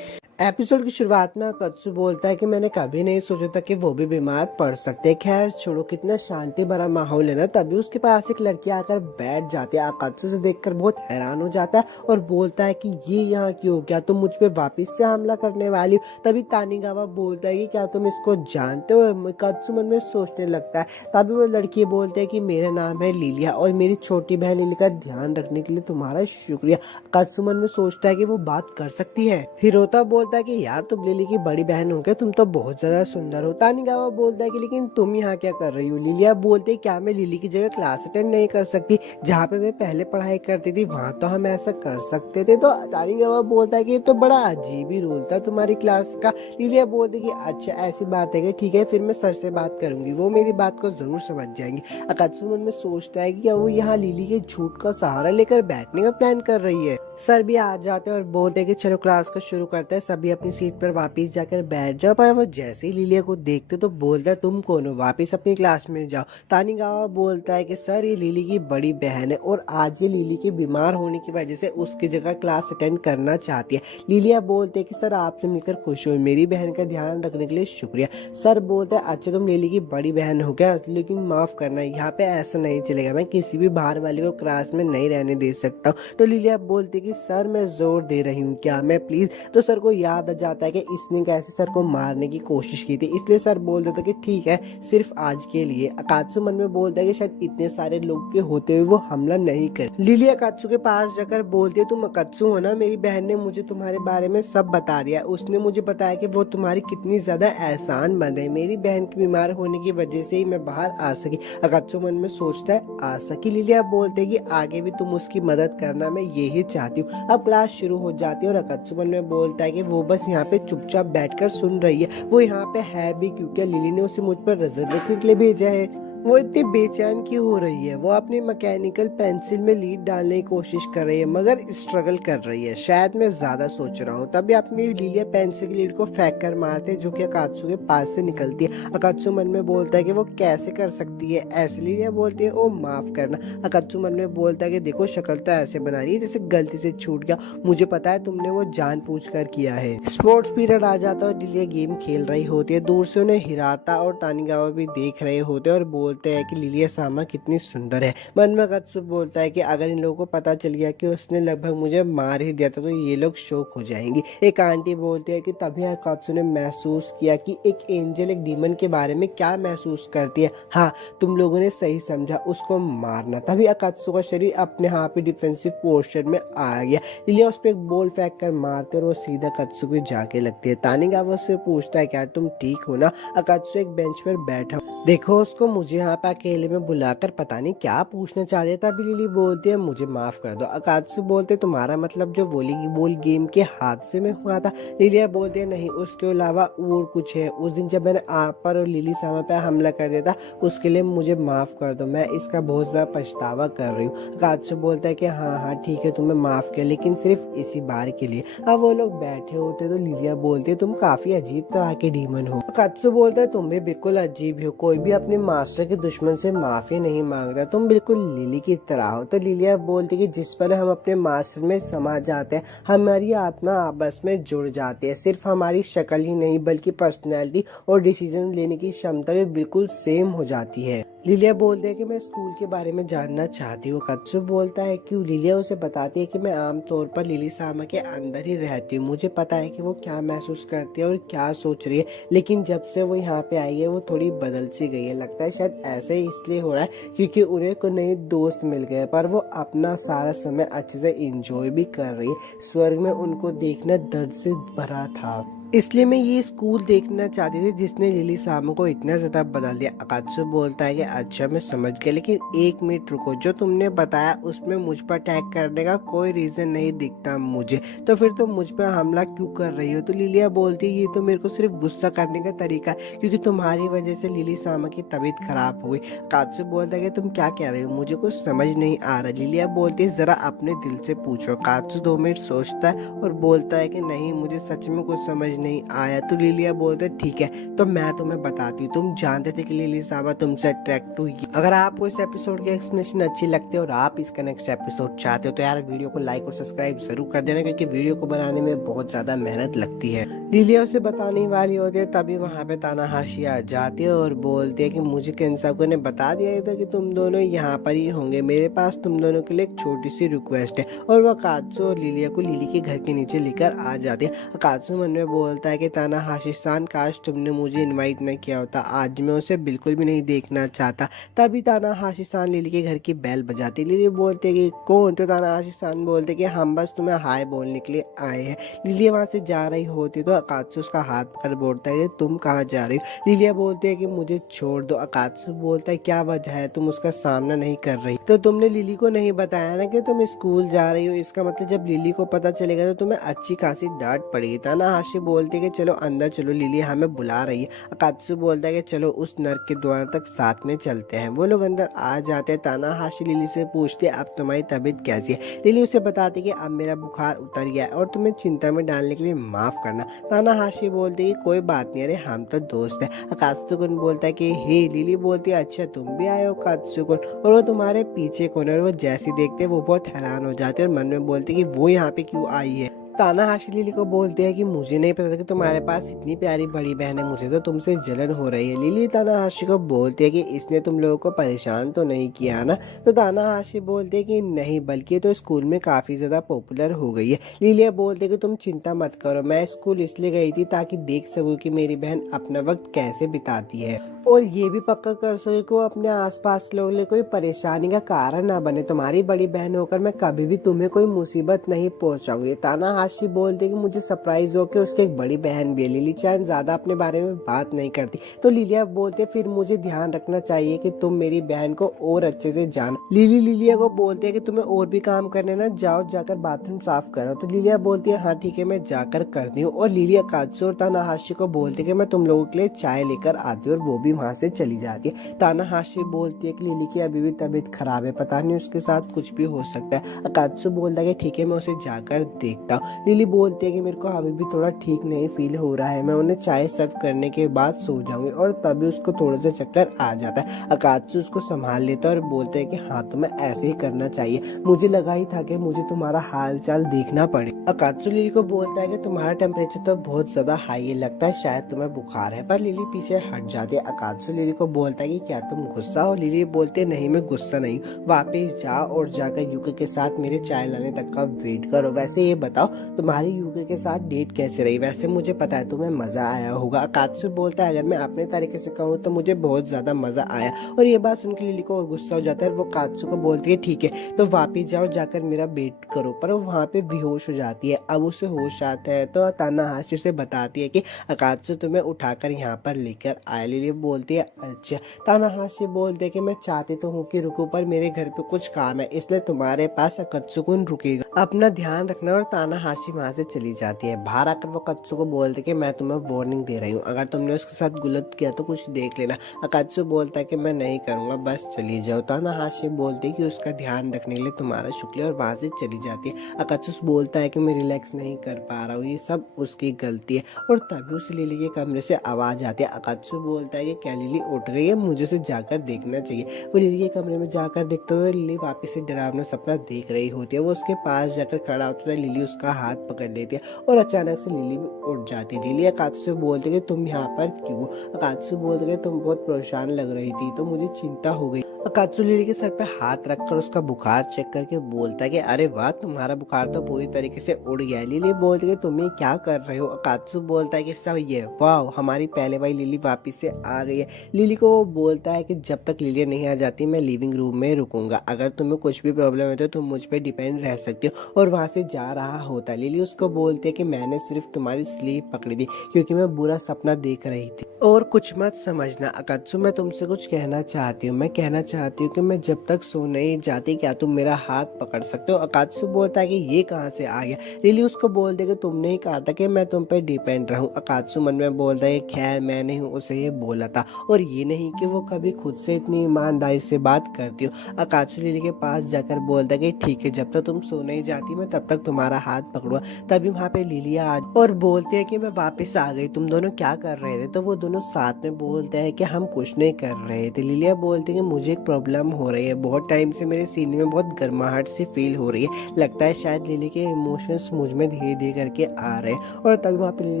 एपिसोड की शुरुआत में अकात्सु बोलता है कि मैंने कभी नहीं सोचा था कि वो भी बीमार पड़ सकते हैं। खैर छोड़ो, कितना शांति भरा माहौल है ना। तभी उसके पास एक लड़की आकर बैठ जाती है। अकात्सु से देखकर बहुत हैरान हो जाता है और बोलता है कि ये यहाँ क्यों, क्या तुम मुझ पे वापस से हमला करने वाली हो? तभी तानिगावा बोलता है कि क्या तुम इसको जानते हो? अकात्सु मन में सोचने लगता है। तभी वो लड़की बोलते है कि मेरा नाम है लिलिया और मेरी छोटी बहन लिली का ध्यान रखने के लिए तुम्हारा शुक्रिया। अकात्सु मन में सोचता है कि वो बात कर सकती है। हिरोता बोलता है कि यार तुम लिली की बड़ी बहन हो क्या, तुम तो बहुत ज्यादा सुंदर हो। तानिगावा बोलता है कि लेकिन तुम यहाँ क्या कर रही हो? लिलिया बोलते है क्या मैं लिली की जगह क्लास अटेंड नहीं कर सकती? जहाँ पे मैं पहले पढ़ाई करती थी वहाँ तो हम ऐसा कर सकते थे। तो तानिगावा बोलता है कि ये तो बड़ा अजीब ही रूल था तुम्हारी क्लास का। लिलिया बोलती कि अच्छा ऐसी बात है कि ठीक है फिर मैं सर से बात करूंगी, वो मेरी बात को जरूर समझ जाएंगे। अकात्सु मन में सोचता है कि क्या वो यहाँ लिली के झूठ का सहारा लेकर बैठने का प्लान कर रही है। सर भी आ जाते हैं और बोलते हैं कि चलो क्लास को शुरू करते हैं, सभी अपनी सीट पर वापस जाकर बैठ जाओ। पर वो जैसे ही लिलिया को देखते तो बोलता है तुम कौन हो, वापस अपनी क्लास में जाओ। तानिगावा बोलता है कि सर ये लिली की बड़ी बहन है और आज ये लिली के बीमार होने की वजह से उसकी जगह क्लास अटेंड करना चाहती है। लिलिया बोलते है कि सर आपसे मिलकर खुश हुई, मेरी बहन का ध्यान रखने के लिए शुक्रिया। सर बोलते है अच्छा तुम लिली की बड़ी बहन हो क्या, लेकिन माफ करना यहाँ पे ऐसा नहीं चलेगा, मैं किसी भी बाहर वाले को क्लास में नहीं रहने दे सकता हूँ। तो लिलिया बोलती कि सर मैं जोर दे रही हूँ क्या, मैं प्लीज। तो सर को याद आ जाता है कि इसने कैसे सर को मारने की कोशिश की थी, इसलिए सर बोल देता कि ठीक है सिर्फ आज के लिए। अकात्सु मन में बोलता है कि शायद इतने सारे लोग के होते हुए वो हमला नहीं कर। लिली अकात्सु के पास जाकर बोलती है तुम अकात्सु हो ना, मेरी बहन ने मुझे तुम्हारे बारे में सब बता दिया। उसने मुझे बताया कि वो तुम्हारी कितनी ज्यादा एहसानमंद है, मेरी बहन के बीमार होने की वजह से ही मैं बाहर आ सकी। अकात्सु मन में सोचता है आ सकी। लिलिया बोलते है कि आगे भी तुम उसकी मदद करना, मैं यही चाहती हूँ। अब क्लास शुरू हो जाती है और अकात्सु मन में बोलता है कि वो बस यहाँ पे चुपचाप बैठकर सुन रही है, वो यहाँ पे है भी क्योंकि लिली ने उसे मुझ पर नजर रखने के लिए भेजा है। वो इतनी बेचैन क्यों हो रही है? वो अपनी मैकेनिकल पेंसिल में लीड डालने की कोशिश कर रही है मगर स्ट्रगल कर रही है, शायद मैं ज्यादा सोच रहा हूँ। तभी अपनी लिलिया पेंसिल की लीड को फेंक कर मारते जो कि अकात्सु के पास से निकलती है। अकात्सु मन में बोलता है कि वो कैसे कर सकती है ऐसे। लिलिया बोलती है ओ माफ करना। अकात्सु मन में बोलता है कि देखो शक्ल तो ऐसे बना रही है जैसे गलती से छूट गया, मुझे पता है तुमने वो जानबूझकर किया है। स्पोर्ट्स पीरियड आ जाता है और लिलिया गेम खेल रही होती है। दूर से उन्हें हिराता और तानिगावा भी देख रहे होते हैं और बोलते हैं कि लिलिया सामा कितनी सुंदर है। मन में अकात्सु बोलता है कि अगर इन लोगों को पता चल गया कि उसने लगभग मुझे मार ही दिया था तो ये लोग शौक हो जाएंगी। एक आंटी बोलती है कि तभी अकात्सु ने महसूस किया कि एक एंजल एक डीमन के बारे में क्या महसूस करती है। हाँ, तुम लोगों ने सही समझा, उसको मारना। तभी अकात्सु का शरीर अपने आप ही डिफेंसिव पोस्चर में आ गया। लिलिया उस पर एक बॉल फेंक कर मारते और वो सीधा अकात्सु को जाके लगती है। तानिगावा उससे पूछता है क्या तुम ठीक हो ना। अकात्सु एक बेंच पर बैठा, देखो उसको मुझे यहाँ पे अकेले में बुलाकर पता नहीं क्या पूछना चाहते। तभी लिली बोलती है मुझे माफ कर दो। अकात्सु बोलते तुम्हारा मतलब जो वॉलीबॉल गेम के हादसे में हुआ था। लिलिया बोलती है नहीं, उसके अलावा और कुछ है। उस दिन जब मैंने आप पर और लिली सामा पे हमला कर दिया था उसके लिए मुझे माफ कर दो, मैं इसका बहुत ज्यादा पछतावा कर रही हूँ। अकात्सु बोलता है कि हाँ ठीक है, तुम्हें माफ किया, लेकिन सिर्फ इसी बार के लिए। अब वो लोग बैठे होते तो लिलिया बोलती है तुम काफी अजीब तरह के डीमन हो। अकात्सु बोलता है तुम भी बिल्कुल अजीब हो, कोई भी अपने मास्टर के दुश्मन से माफी नहीं मांगता, तुम बिल्कुल लिली की तरह हो। तो लिलिया बोलती है कि जिस पर हम अपने मास्टर में समा जाते हैं हमारी आत्मा आपस में जुड़ जाती है। सिर्फ हमारी शक्ल ही नहीं बल्कि पर्सनैलिटी और डिसीजन लेने की क्षमता भी बिल्कुल सेम हो जाती है। लिलिया बोलती है कि मैं स्कूल के बारे में जानना चाहती हूँ। अकात्सु बोलता है क्यों। लिलिया उसे बताती है कि मैं आमतौर पर लिली सामा के अंदर ही रहती हूँ, मुझे पता है कि वो क्या महसूस करती है और क्या सोच रही है, लेकिन जब से वो यहाँ पे आई है वो थोड़ी बदल सी गई है। लगता है शायद ऐसे ही इसलिए हो रहा है क्योंकि उन्हें कोई नए दोस्त मिल गए, पर वो अपना सारा समय अच्छे से इंजॉय भी कर रही है। स्वर्ग में उनको देखना दर्द से भरा था, इसलिए मैं ये स्कूल देखना चाहती थी जिसने लिली सामा को इतना ज्यादा बदल दिया। अकात्सु बोलता है कि अच्छा मैं समझ गया, लेकिन एक मिनट रुको, जो तुमने बताया उसमें मुझ पर अटैक करने का कोई रीजन नहीं दिखता मुझे, तो फिर तुम मुझ पर हमला क्यों कर रही हो। तो लिलिया बोलती है ये तो मेरे को सिर्फ गुस्सा करने का तरीका है क्योंकि तुम्हारी वजह से लिली सामा की तबीयत खराब हो गई। अकात्सु बोलता है कि तुम क्या कह रहे हो, मुझे कुछ समझ नहीं आ रहा। लिलिया बोलती है जरा अपने दिल से पूछो। अकात्सु 2 मिनट सोचता है और बोलता है कि नहीं, मुझे सच में कुछ समझ नहीं आया। तो लिलिया बोलते ठीक है, तो मैं तुम्हें बताती हूँ। तुम जानते थे कि लिली सामा तुमसे अट्रैक्ट हुई। अगर आपको इस एपिसोड की एक्सप्लेनेशन अच्छी लगती है और आप इसका नेक्स्ट एपिसोड चाहते हो तो यार वीडियो को लाइक और सब्सक्राइब जरूर कर देना, क्योंकि वीडियो को बनाने में बहुत ज्यादा मेहनत लगती है। लिलिया उसे बताने वाली होती है तभी वहाँ पे तानाहाशी आ जाती है और बोलती है कि मुझे केंसाकू ने बता दिया था कि तुम दोनों यहाँ पर ही होंगे, मेरे पास तुम दोनों के लिए एक छोटी सी रिक्वेस्ट है। और वो अकात्सु और लिलिया को लिली के घर के नीचे लेकर आ जाती है। अकात्सु मन में बोलता है कि तानाहाशी-सान, काश तुमने मुझे इनवाइट न किया होता, आज मैं उसे बिल्कुल भी नहीं देखना चाहता। तभी तानाहाशी-सान लिली के घर की बेल बजाती। लिली बोलते है कि कौन। तो तानाहाशी-सान बोलते कि हम बस तुम्हें हाय बोलने के लिए आए हैं। लिली वहाँ से जा रही होती तो अकात्सु उसका हाथ पकड़ बोलता है तुम कहाँ जा रही हो। लिलिया बोलती है कि मुझे छोड़ दो। अकात्सु बोलता है क्या वजह है, तुम उसका सामना नहीं कर रही। तो तुमने लिली को नहीं बताया ना कि तुम स्कूल जा रही हो, इसका मतलब जब लिली को पता चलेगा तो तुम्हें अच्छी खासी डांट पड़ेगी। तानाहाशी बोलती है कि चलो अंदर चलो, लिली हमें बुला रही है। अकात्सु बोलता है कि चलो उस नर्क के द्वार तक साथ में चलते हैं। वो लोग अंदर आ जाते हैं। तानाहाशी लिली से पूछते अब तुम्हारी तबीयत कैसी है। लिली उसे बताती है कि अब मेरा बुखार उतर गया है और तुम्हें चिंता में डालने के लिए माफ करना। तानाहाशी बोलती है कोई बात नहीं, अरे हम तो दोस्त हैं। अकात्सु बोलता है कि हे। लिली बोलती है अच्छा तुम भी आए हो अकात्सु। और वो तुम्हारे पीछे कौन है। और वो जैसी देखते हैं वो बहुत हैरान हो जाते हैं और मन में बोलते कि वो यहाँ पे क्यों आई है। तानाहाशी लिली को बोलते हैं कि मुझे नहीं पता था कि तुम्हारे पास इतनी प्यारी बड़ी बहन है, मुझे तो तुमसे जलन हो रही है। लिली तानाहाशी को बोलती है कि इसने तुम लोगों को परेशान तो नहीं किया ना। तो तानाहाशी बोलते हैं कि नहीं, बल्कि तो स्कूल में काफी ज्यादा पॉपुलर हो गई है। लिली बोलते कि तुम चिंता मत करो, मैं स्कूल इसलिए गई थी ताकि देख सकूं कि मेरी बहन अपना वक्त कैसे बिताती है और ये भी पक्का कर सके कि वो अपने आसपास लोगों के लिए कोई परेशानी का कारण ना बने। तुम्हारी बड़ी बहन होकर मैं कभी भी तुम्हें कोई मुसीबत नहीं पहुंचाऊंगी। तानाहाशी बोलते कि मुझे सरप्राइज हो कि उसकी एक बड़ी बहन भी है। लिली चान ज्यादा अपने बारे में बात नहीं करती। तो लिलिया बोलते फिर मुझे ध्यान रखना चाहिए कि तुम मेरी बहन को और अच्छे से जानो। लिली लिलिया को बोलते है कि तुम्हें और भी काम करने ना, जाओ जाकर बाथरूम साफ करो। तो लिलिया बोलती है हाँ ठीक है मैं जाकर करती हूँ। और लिलिया अकात्सु और तानाहाशी को बोलते कि मैं तुम लोगों के लिए चाय लेकर आती हूँ और वो भी वहाँ से चली जाती है। तानाहाशी बोलती है कि लिली की अभी भी तबीयत खराब है, पता नहीं उसके साथ कुछ भी हो सकता है। अकात्सु बोलता है कि ठीक है मैं उसे जाकर देखता हूँ। लिली बोलती है कि मेरे को अभी भी थोड़ा ठीक नहीं फील हो रहा है, मैं उन्हें चाय सर्व करने के बाद सो जाऊंगी। और तभी उसको थोड़ा सा चक्कर आ जाता है। अकात्सु उसको संभाल लेता है और बोलते है कि हाँ तुम्हें ऐसे ही करना चाहिए, मुझे लगा ही था कि मुझे तुम्हारा हाल चाल देखना पड़े। अकात्सु लिली को बोलता है कि तुम्हारा टेम्परेचर तो बहुत ज्यादा हाई है, लगता है शायद तुम्हें बुखार है। पर लिली पीछे हट जाती है। अकात्सु लिली को बोलता है कि क्या तुम गुस्सा हो। लिली बोलती है नहीं मैं गुस्सा नहीं, वापस जाओ और जाकर यूके के साथ मेरे चाय लाने तक का वेट करो। वैसे ये बताओ तुम्हारी यूके के साथ डेट कैसे रही, वैसे मुझे पता है तुम्हें मजा आया होगा। अकात्सु बोलता है अगर मैं अपने तरीके से कहूँ तो मुझे बहुत ज्यादा मजा आया। और ये बात सुनकर लिली को और गुस्सा हो जाता है। वो अकात्सु को बोलती है ठीक है तो वापिस जाओ, जाकर मेरा वेट करो। पर वो वहाँ पे बेहोश हो जाती है। अब उसे होश आता है तो तानाहाशी से बताती है कि अकात्सु तुम्हें उठाकर यहाँ पर लेकर आया। लिली बोलती है अच्छा। तानाहाशी बोलते है कि मैं चाहती तो हूँ कि रुको पर मेरे घर पे कुछ काम है इसलिए तुम्हारे पास अकात्सु रुकेगा, अपना ध्यान रखना। और तानाहाशी वहाँ से चली जाती है। बाहर आकर वो अकात्सु को बोलते कि मैं तुम्हें वार्निंग दे रही हूँ, अगर तुमने उसके साथ गलत किया तो कुछ देख लेना। अकात्सु बोलता है कि मैं नहीं करूँगा, बस चली जाओ। तानाहाशी बोलती है कि उसका ध्यान रखने के लिए तुम्हारा शुक्रिया और वहाँ से चली जाती है। अकात्सु बोलता है कि मैं रिलैक्स नहीं कर पा रहा हूँ, ये सब उसकी गलती है। और तभी उस लिली के कमरे से आवाज आती है। अकात्सु बोलता है कि क्या लिली उठ गई है, मुझे उसे जाकर देखना चाहिए। वो लिली के कमरे में जाकर देखते हुए लिली वापस से डरावना सपना देख रही होती है। वो उसके पास जाकर खड़ा होता है। लिली उसका हाथ पकड़ लेती है और अचानक से लिली भी उठ जाती है। लिली अकात्सु से बोलती है कि तुम यहाँ पर क्यों। अकात्सु बोलते है तुम बहुत परेशान लग रही थी तो मुझे चिंता हो गई। अकात्सु लिली के सर पे हाथ रखकर उसका बुखार चेक करके बोलता है कि अरे वाह तुम्हारा बुखार तो पूरी तरीके से उड़ गया है। लिली बोलती है तुम ये क्या कर रहे हो। अकात्सु बोलता है कि सब ये वाह हमारी पहले वाली लिली वापस से आ गई है। लिली को वो बोलता है कि जब तक लिली नहीं आ जाती मैं लिविंग रूम में रुकूंगा, अगर तुम्हें कुछ भी प्रॉब्लम है तो तुम मुझ पर डिपेंड रह सकती हो। और वहाँ से जा रहा होता है। लिली उसको बोलती है कि मैंने सिर्फ तुम्हारी स्लीप पकड़ी थी क्योंकि मैं बुरा सपना देख रही थी और कुछ मत समझना। अकात्सु मैं तुमसे कुछ कहना चाहती हूँ, मैं कहना चाहती हूँ कि मैं जब तक सो नहीं जाती क्या तुम मेरा हाथ पकड़ सकते हो। अकात्सु बोलता है कि ये कहाँ से आ गया। लिली उसको बोलती है कि तुमने ही कहा था कि मैं तुम पे डिपेंड रहूं। अकात्सु मन में बोलता है खैर मैं नहीं उसे ये बोला था और ये नहीं कि वो कभी खुद से इतनी ईमानदारी से बात करती हो। अकात्सु लिली के पास जाकर बोलता है कि ठीक है जब तक तुम सो नहीं जाती मैं तब तक तुम्हारा हाथ पकड़ूंगा। तभी वहाँ पे लिली आ और बोलती है कि मैं वापस आ गई, तुम दोनों क्या कर रहे थे। तो वो दोनों साथ में बोलते हैं कि हम कुछ नहीं कर रहे थे। लिलिया बोलती है कि मुझे एक प्रॉब्लम हो रही है, बहुत टाइम से मेरे सीने में बहुत गर्माहट सी फील हो रही है, लगता है शायद लिली के इमोशंस मुझ में धीरे धीरे करके आ रहे हैं। और तभी वहाँ पे लिली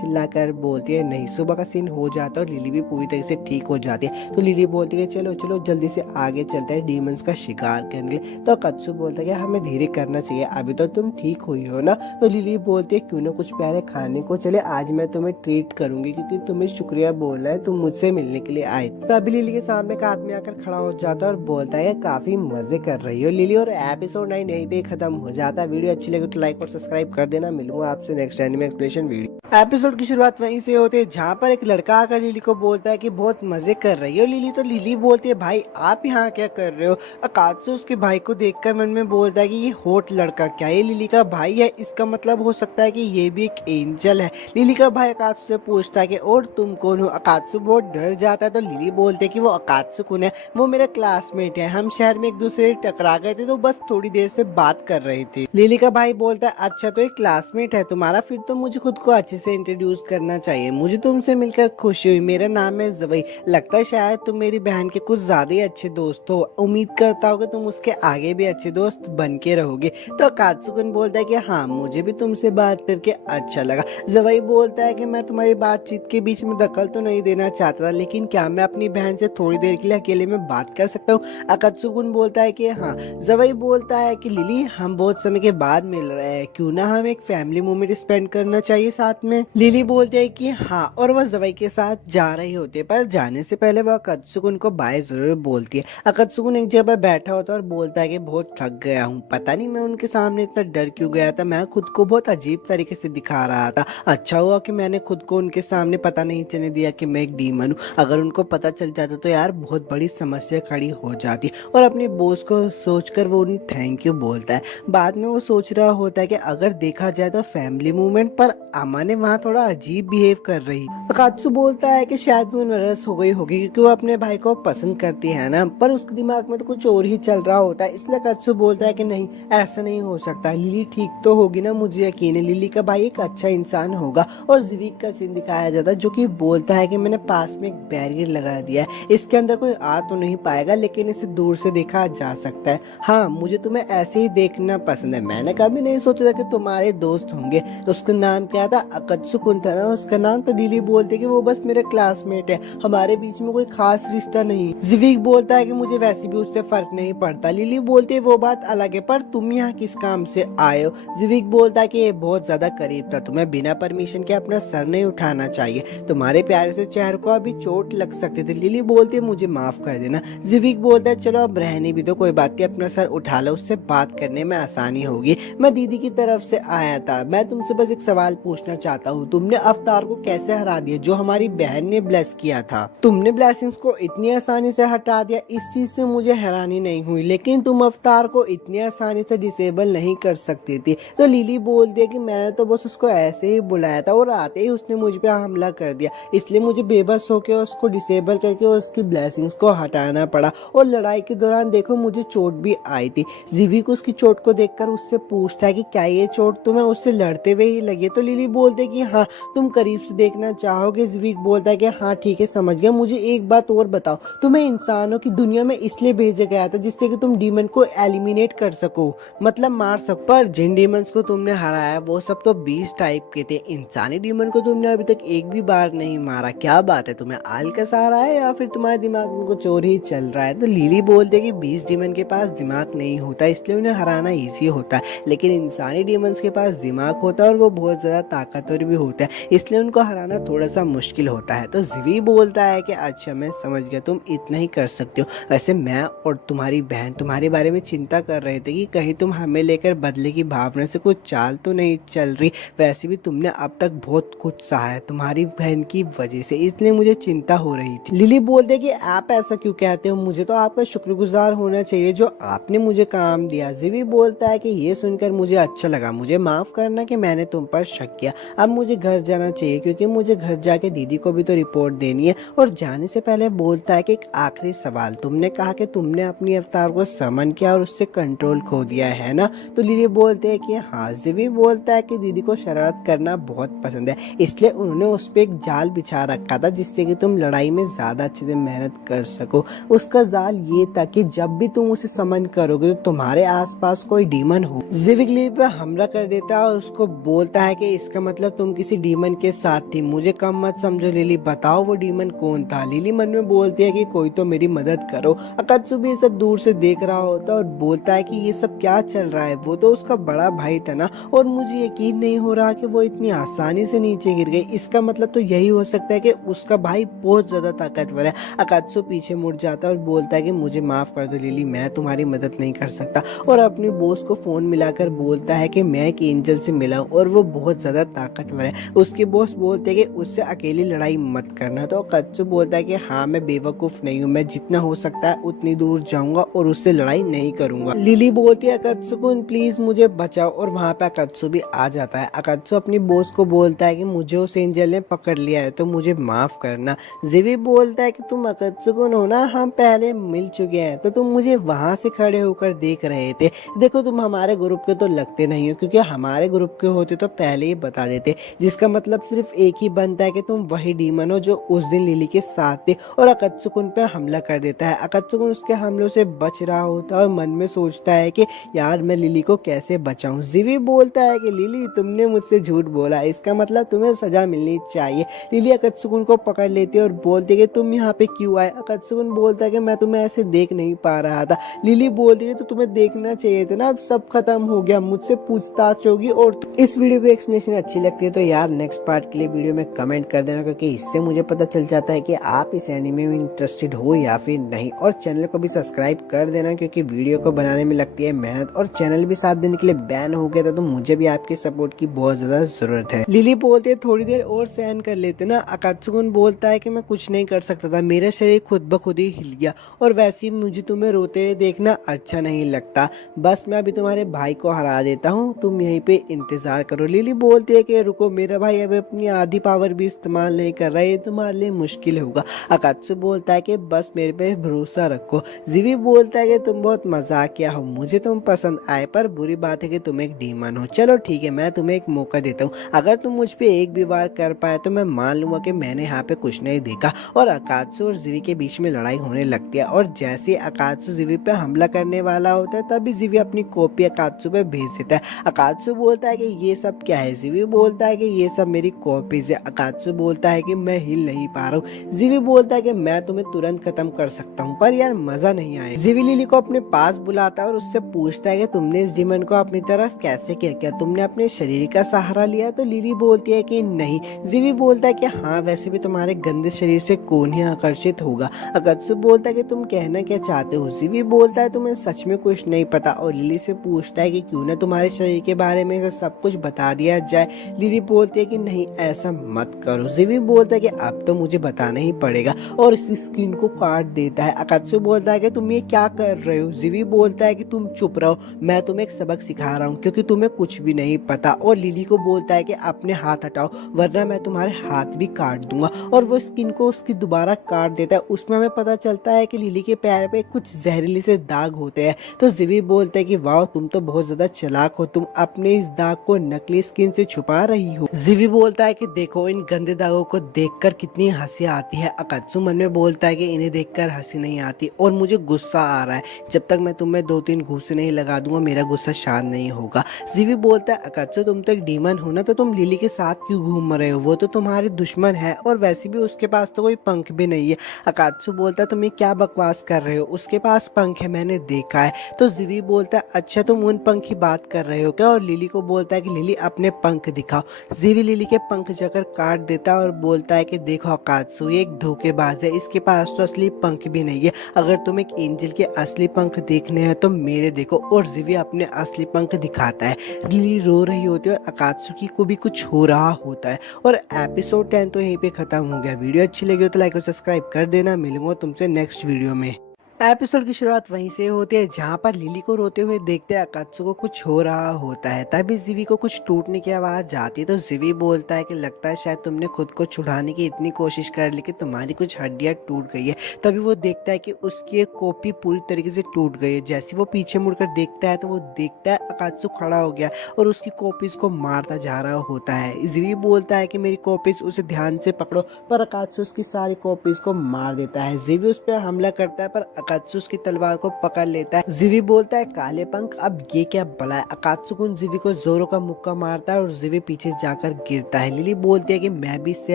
चिल्लाकर बोलती है नहीं। सुबह का सीन हो जाता है और लिली भी पूरी तरह से ठीक हो जाती है। तो लिली बोलती है चलो चलो जल्दी से आगे चलते हैं डीमंस का शिकार करने के लिए। तो अकात्सु बोलता है कि हमें धीरे करना चाहिए, अभी तो तुम ठीक हुई हो ना। तो लिली बोलती है क्यों ना कुछ प्यारे खाने को चले, आज मैं तुम्हें ट्रीट करूंगी क्योंकि तुम्हें शुक्रिया बोलना है, तुम मुझसे मिलने के लिए आए। तभी लिली के सामने एक आदमी आकर खड़ा हो जाता है और बोलता है काफी मजे कर रही हो लिली। और एपिसोड 9 यहीं पे खत्म हो जाता है। वीडियो अच्छी लगे तो लाइक और सब्सक्राइब कर देना। मिलूंगा आपसे next anime explanation video. Episode की शुरुआत वहीं से होती है जहाँ पर एक लड़का आकर लिली को बोलता है कि बहुत मजे कर रही हो लिली। तो लिली बोलती है भाई आप यहाँ क्या कर रहे हो। अकात्सु उसके भाई को देखकर मन में बोलता है कि ये होट लड़का क्या ये लिली का भाई है, इसका मतलब हो सकता है कि ये भी एक एंजल है। लिली का भाई अकात्सु से पूछता है कि और तुम कौन हो। अकात्सु बहुत डर जाता है। तो लिली बोलते है कि वो अकात्सु कौन है, वो मेरा क्लासमेट है, हम शहर में एक दूसरे से टकरा गए थे तो बस थोड़ी देर से बात कर रही थी। लिली का भाई बोलता है अच्छा तो एक क्लासमेट है तुम्हारा, फिर तो मुझे खुद को अच्छे से इंट्रोड्यूस करना चाहिए। मुझे तुमसे मिलकर खुशी हुई, मेरा नाम है ज़वई, लगता है शायद तुम मेरी बहन के कुछ ज्यादा ही अच्छे दोस्त हो, उम्मीद करता हूँ कि तुम उसके आगे भी अच्छे दोस्त बन के रहोगे। तो अकात्सुकुन बोलता है कि हाँ मुझे भी तुमसे बात करके अच्छा लगा। ज़वई बोलता है कि मैं तुम्हारी बातचीत के बीच में दखल तो नहीं देना चाहता था, लेकिन क्या मैं अपनी बहन से थोड़ी देर के लिए अकेले में बात कर सकता हूँ। अकात्सुकुन बोलता है कि हाँ। ज़वई बोलता है कि लिली हम बहुत समय के बाद मिल रहे हैं, क्यों ना हम एक फैमिली मोमेंट स्पेंड करना चाहिए साथ में। लिली बोलती है कि हाँ और वह ज़वई के साथ जा रही होती है, पर जाने से पहले वह अकात्सुकुन को बाय जरूर बोलती है। अकात्सुकुन एक जगह बैठा होता है और बोलता है कि बहुत थक गया हूँ, पता नहीं मैं उनके सामने इतना डर क्यों गया था, मैं खुद को बहुत अजीब तरीके से दिखा रहा था। अच्छा हुआ कि मैंने खुद को उनके सामने पता नहीं चलने दिया कि मैं एक डीमन हूँ, अगर उनको पता चल जाता तो यार बहुत बड़ी समस्या खड़ी हो जाती। और अपने बॉस को सोचकर वो उन्हें थैंक यू बोलता है। बाद में वो सोच रहा होता है कि अगर देखा जाए तो फैमिली मूवमेंट पर अमा ने वहाँ थोड़ा अजीब बिहेव कर रही। अकात्सु बोलता है कि शायद वो नर्वस हो गई होगी क्योंकि वो अपने भाई को पसंद करती है ना, पर उसके दिमाग में तो कुछ और ही चल रहा होता है। इसलिए अकात्सु बोलता है कि नहीं ऐसा नहीं हो सकता, लिली ठीक तो होगी ना, मुझे यकीन है लिली का भाई एक अच्छा इंसान होगा। और ज़िविक का सीन दिखाया जाता है जो कि बोलता है कि मैंने पास में एक बैरियर लगा दिया है, इसके अंदर कोई आ तो नहीं पाएगा, पाएगा, लेकिन इसे दूर से देखा जा सकता है। हाँ, मुझे तुम्हें ऐसे ही देखना पसंद है। मैंने कभी नहीं सोचा था कि तुम्हारे दोस्त होंगे। तो उसका नाम क्या था? अकत्सुकुन था ना उसका नाम। तो लिली बोलती है कि वो बस मेरे क्लासमेट है, हमारे बीच में कोई खास रिश्ता नहीं। जिविक बोलता है कि मुझे वैसे भी उससे फर्क नहीं पड़ता। लिली बोलती है वो बात अलग है, पर तुम यहाँ किस काम से आए हो? जिविक बोलता है कि ये बहुत ज्यादा करीब था, तुम्हें बिना परमिशन के अपना सर नहीं उठाना चाहिए, तुम्हारे प्यारे से चेहरे को अभी चोट लग सकती थी। लिली बोलती है मुझे माफ कर देना। जिविक बोलता है चलो अब रहने भी दो, कोई बात नहीं, अपना सर उठा लो, उससे बात करने में आसानी होगी। मैं दीदी की तरफ से आया था, मैं तुमसे बस एक सवाल पूछना चाहता हूँ, तुमने अवतार को कैसे हरा दिया जो हमारी बहन ने ब्लेस किया था? तुमने ब्लेसिंग्स को इतनी आसानी से हटा दिया, इस चीज से मुझे हैरानी नहीं हुई, लेकिन तुम अवतार को इतनी आसानी से डिसेबल नहीं कर सकती थी। तो लिली बोलती है कि मैंने तो बस उसको ऐसे ही बुलाया था और आते ही उसने मुझ पे हमला कर दिया, इसलिए मुझे बेबस होकर उसको डिसेबल करके उसकी ब्लेसिंग्स को हटाना पड़ा। और लड़ाई के दौरान देखो मुझे चोट भी आई थी। जिविक उसकी चोट को देखकर उससे पूछता है कि क्या ये चोट तुम्हें उससे लड़ते हुए ही लगी? तो लिली बोलते कि हाँ, तुम करीब से देखना चाहोगे? जिविक बोलता है कि हाँ ठीक है, समझ गया। मुझे एक बात और बताओ, तुम्हें इंसानों की दुनिया में इसलिए भेजा गया था जिससे कि तुम डीमन को एलिमिनेट कर सको, मतलब मार सको। पर जिन डीमंस को तुमने हराया वो सब तो 20 टाइप के थे, इंसानी डीमन को तुमने अभी तक एक भी बार नहीं मारा। क्या बात है, तुम्हें आलकस आ रहा है या फिर तुम्हारे दिमाग में कुछ और ही चल रहा है? तो लिली बोलते कि 20 डीमन के पास दिमाग नहीं होता, इसलिए उन्हें हराना इजी होता है, लेकिन इंसानी डीमंस के पास दिमाग होता है और वो बहुत ज्यादा ताकतवर भी होता है, इसलिए उनको हराना थोड़ा सा मुश्किल होता है। तो जिवी बोलता है कि अच्छा मैं समझ गया, तुम इतना ही कर सकते हो। वैसे मैं और तुम्हारी बहन तुम्हारे बारे में चिंता कर रहे थे कि कहीं तुम हमें लेकर बदले की भावना से कुछ चाल तो नहीं चल रही। वैसे भी तुमने अब तक बहुत कुछ सहा है तुम्हारी बहन की वजह से, इसलिए मुझे चिंता हो रही थी। लिली बोलते कि आप ऐसा क्यों कहते हो, मुझे तो आपका शुक्रगुजार होना चाहिए जो आपने मुझे काम दिया। जिवी बोलता है कि ये सुनकर मुझे अच्छा लगा, मुझे माफ करना कि मैंने तुम पर शक किया। अब मुझे घर जाना चाहिए क्योंकि मुझे घर जाके दीदी को भी तो रिपोर्ट देनी है। और जाने से पहले बोलता है कि एक आखिरी सवाल, तुमने कहा कि तुमने अपनी अवतार को समन किया और उससे कंट्रोल खो दिया है ना? तो लिली बोलते हैं कि हाँ। जिवी बोलता है कि दीदी को शरारत करना बहुत पसंद है, इसलिए उन्होंने उस पर एक जाल बिछा रखा था जिससे कि तुम लड़ाई में ज्यादा अच्छे से मेहनत कर सको। उसका जाल ये था कि जब भी तुम उसे समन करोगे तो तुम्हारे आसपास कोई डीमन हो। जिविक लिली पे हमला कर देता है और उसको बोलता है कि इसका मतलब तुम किसी डीमन के साथ थी, मुझे कम मत समझो। लिली बताओ वो डीमन कौन था? लिली मन में बोलती है कि कोई तो मेरी मदद करो। अकत्सु भी सब दूर से देख रहा होता है और बोलता है कि ये सब क्या चल रहा है, वो तो उसका बड़ा भाई था ना, और मुझे यकीन नहीं हो रहा कि वो इतनी आसानी से नीचे गिर गई। इसका मतलब तो यही हो सकता है कि उसका भाई बहुत ज्यादा ताकतवर है। अकत्सु पीछे मुड़ जाता है और बोलता है कि मुझे माफ कर दो लिली, मैं तुम्हारी मदद नहीं कर सकता। और अपने बॉस को फोन मिलाकर बोलता है कि मैं एक एंजल से मिला हूँ और वो बहुत ज्यादा ताकतवर है। उसके बॉस बोलते हैं कि उससे अकेली लड़ाई मत करना। तो अकत्सु बोलता है कि हाँ मैं बेवकूफ नहीं हूँ, मैं जितना हो सकता है उतनी दूर जाऊंगा और उससे लड़ाई नहीं करूंगा। लिली बोलती है अकत्सु प्लीज मुझे बचाओ, और वहाँ पे अकत्सु भी आ जाता है। अकत्सु अपनी बॉस को बोलता है कि मुझे उस एंजल ने पकड़ लिया है तो मुझे माफ करना। जिवी बोलता है कि तुम अकत्सु हो ना, हम पहले मिल चुके हैं, तो तुम मुझे वहां से खड़े होकर देख रहे थे। देखो तुम हमारे ग्रुप के तो लगते नहीं हो, क्योंकि हमारे ग्रुप के होते तो पहले ही बता देते, जिसका मतलब सिर्फ एक ही बनता है कि तुम वही डीमन हो जो उस दिन लिली के साथ थे। और अकत्सु पे हमला कर देता है। अकत्सु उसके हमलों से बच रहा होता है और मन में सोचता है कि यार मैं लिली को कैसे बचाऊं। जिवी बोलता है कि लिली तुमने मुझसे झूठ बोला, इसका मतलब तुम्हें सजा मिलनी चाहिए। लिली अकत्सु को पकड़ लेती है और बोलती है कि तुम यहाँ पे क्यों आए? अकत्सु बोलता है कि मैं तुम्हें ऐसे देख नहीं पा रहा था। लिली बोलती है तो तुम्हें देखना चाहिए था ना, अब सब खत्म हो गया, मुझसे पूछताछ होगी। और इस वीडियो की एक्सप्लेनेशन अच्छी लगती है तो यार नेक्स्ट पार्ट के लिए वीडियो में कमेंट कर देना, क्योंकि इससे मुझे पता चल जाता है कि आप इस एनिमे में इंटरेस्टेड हो या फिर नहीं। और चैनल को भी सब्सक्राइब कर देना क्योंकि वीडियो को बनाने में लगती है मेहनत, और चैनल भी 7 दिन के लिए बैन हो गया था तो मुझे भी आपके सपोर्ट की बहुत ज्यादा जरूरत है। लिली बोलती है थोड़ी देर और सहन कर लेते ना। अकत्सु बोलता है कि मैं कुछ नहीं कर सकता था, मेरा शरीर खुद ब खुद ही हिल गया, और वैसे ही मुझे तुम्हें रोते हुए देखना अच्छा नहीं लगता। बस मैं अभी तुम्हारे भाई को हरा देता हूँ, तुम यहीं पे इंतजार करो। लिली बोलती है कि रुको, मेरा भाई अभी अपनी आधी पावर भी इस्तेमाल नहीं कर रहा है, ये तुम्हारे लिए मुश्किल होगा। अकत्सु बोलता है कि बस मेरे पे भरोसा रखो। जिवी बोलता है कि तुम बहुत मजाकिया हो, मुझे तुम पसंद आए, पर बुरी बात है कि तुम एक डीमन हो। चलो ठीक है, मैं तुम्हें एक मौका देता हूँ, अगर तुम मुझ पे एक भी वार कर पाए तो मैं मान लूंगा कि मैंने यहाँ पे कुछ नहीं देखा। और अकत्सु और जिवी के बीच में लड़ाई होने लगती लगती है। और जैसे ही अकात्सु जिवी पे हमला करने वाला होता है तभी जिवी अपनी कॉपी अकात्सु पे भेज देता है। अकात्सु बोलता है कि ये सब क्या है। जिवी बोलता है कि ये सब मेरी कॉपीज है। अकात्सु बोलता है कि मैं हिल नहीं पा रहा हूँ। जिवी बोलता है कि मैं तुम्हें तुरंत खत्म कर सकता हूँ, पर यार मजा नहीं आया। जिवी लिली को अपने पास बुलाता है और उससे पूछता है कि तुमने इस डीमन को अपनी तरफ कैसे किया, क्या तुमने अपने शरीर का सहारा लिया। तो लिली बोलती है कि नहीं। जिवी बोलता है कि हाँ, वैसे भी तुम्हारे गंदे शरीर से कौन ही आकर्षित होगा। अकात्सु बोलता है कि तुम कहना क्या चाहते हो। जिवी बोलता है तुम्हें सच में कुछ नहीं पता और लिली से पूछता है कि क्यों ना तुम्हारे शरीर के बारे में सब कुछ बता दिया जाए। लिली बोलती है कि नहीं, ऐसा मत करो। जिवी बोलता है कि अब तो मुझे बताना ही पड़ेगा और इस स्किन को काट देता है। अकात्सु बोलता है कि तुम ये क्या कर रहे हो। जिवी बोलता है कि तुम चुप रहो, मैं तुम्हें एक सबक सिखा रहा हूँ क्योंकि तुम्हें कुछ भी नहीं पता। और लिली को बोलता है कि अपने हाथ हटाओ वरना मैं तुम्हारे हाथ भी काट दूंगा। और वो स्किन को उसकी दोबारा काट देता है। उसमें हमें पता चलता है कि लिली के पैर पे कुछ जहरीले से दाग होते हैं। तो जिवी बोलता है कि वाह, तुम तो बहुत ज्यादा चालाक हो, तुम अपने इस दाग को नकली स्किन से छुपा रही हो। जिवी बोलता है कि देखो, इन गंदे दागों को देखकर कितनी हंसी आती है। अकात्सु मन में बोलता है कि इन्हें देखकर हंसी नहीं आती और मुझे गुस्सा आ रहा है। जब तक मैं तुम्हें 2-3 घूंसे नहीं लगा दूंगा मेरा गुस्सा शांत नहीं होगा। जिवी बोलता है अकात्सु, तुम तो एक डीमन हो ना, तो तुम लिली के साथ क्यों घूम रहे हो। वो तो तुम्हारी दुश्मन है और वैसे भी उसके पास तो कोई पंख भी नहीं है। अकात्सु बोलता है तुम ये क्या बकवास कर रहे हो, उसके पास पंख है, मैंने देखा है। तो जिवी बोलता है अच्छा, तुम उन पंख की बात कर रहे हो क्या। और लिली को बोलता है कि लिली अपने पंख दिखाओ। जिवी लिली के पंख जाकर काट देता है और बोलता है कि देखो अकात्सु, ये एक धोखेबाज है, इसके पास तो असली पंख भी नहीं है। अगर तुम एक एंजल के असली पंख देखने हैं तो मेरे देखो। और जिवी अपने असली पंख दिखाता है। लिली रो रही होती है और अकात्सुकी को भी कुछ हो रहा होता है। और एपिसोड 10 तो यहीं पे खत्म हो गया। वीडियो अच्छी लगी हो तो लाइक और सब्सक्राइब कर देना। मिलूंगा तुमसे नेक्स्ट वीडियो में। एपिसोड की शुरुआत वहीं से होती है जहाँ पर लिली को रोते हुए देखते हैं अकात्सु को कुछ हो रहा होता है। तभी जिवी को कुछ टूटने की आवाज आती है। तो जिवी बोलता है कि लगता है शायद तुमने खुद को छुड़ाने की इतनी कोशिश कर ली कि तुम्हारी कुछ हड्डियां टूट गई है। तभी वो देखता है कि उसकी एक कॉपी पूरी तरीके से टूट गई है। जैसे वो पीछे मुड़कर देखता है तो वो देखता है अकात्सु खड़ा हो गया और उसकी कॉपीज को मारता जा रहा होता है। जिवी बोलता है कि मेरी कॉपीज, उसे ध्यान से पकड़ो, पर अकात्सु उसकी सारी कॉपीज को मार देता है। जिवी उस पर हमला करता है पर अकात्सु उसकी तलवार को पकड़ लेता है। जिवी बोलता है काले पंख, अब ये क्या भला है। अकात्सु जिवी को जोरों का मुक्का मारता है और जिवी पीछे जाकर गिरता है। लिली बोलती है कि मैं भी इससे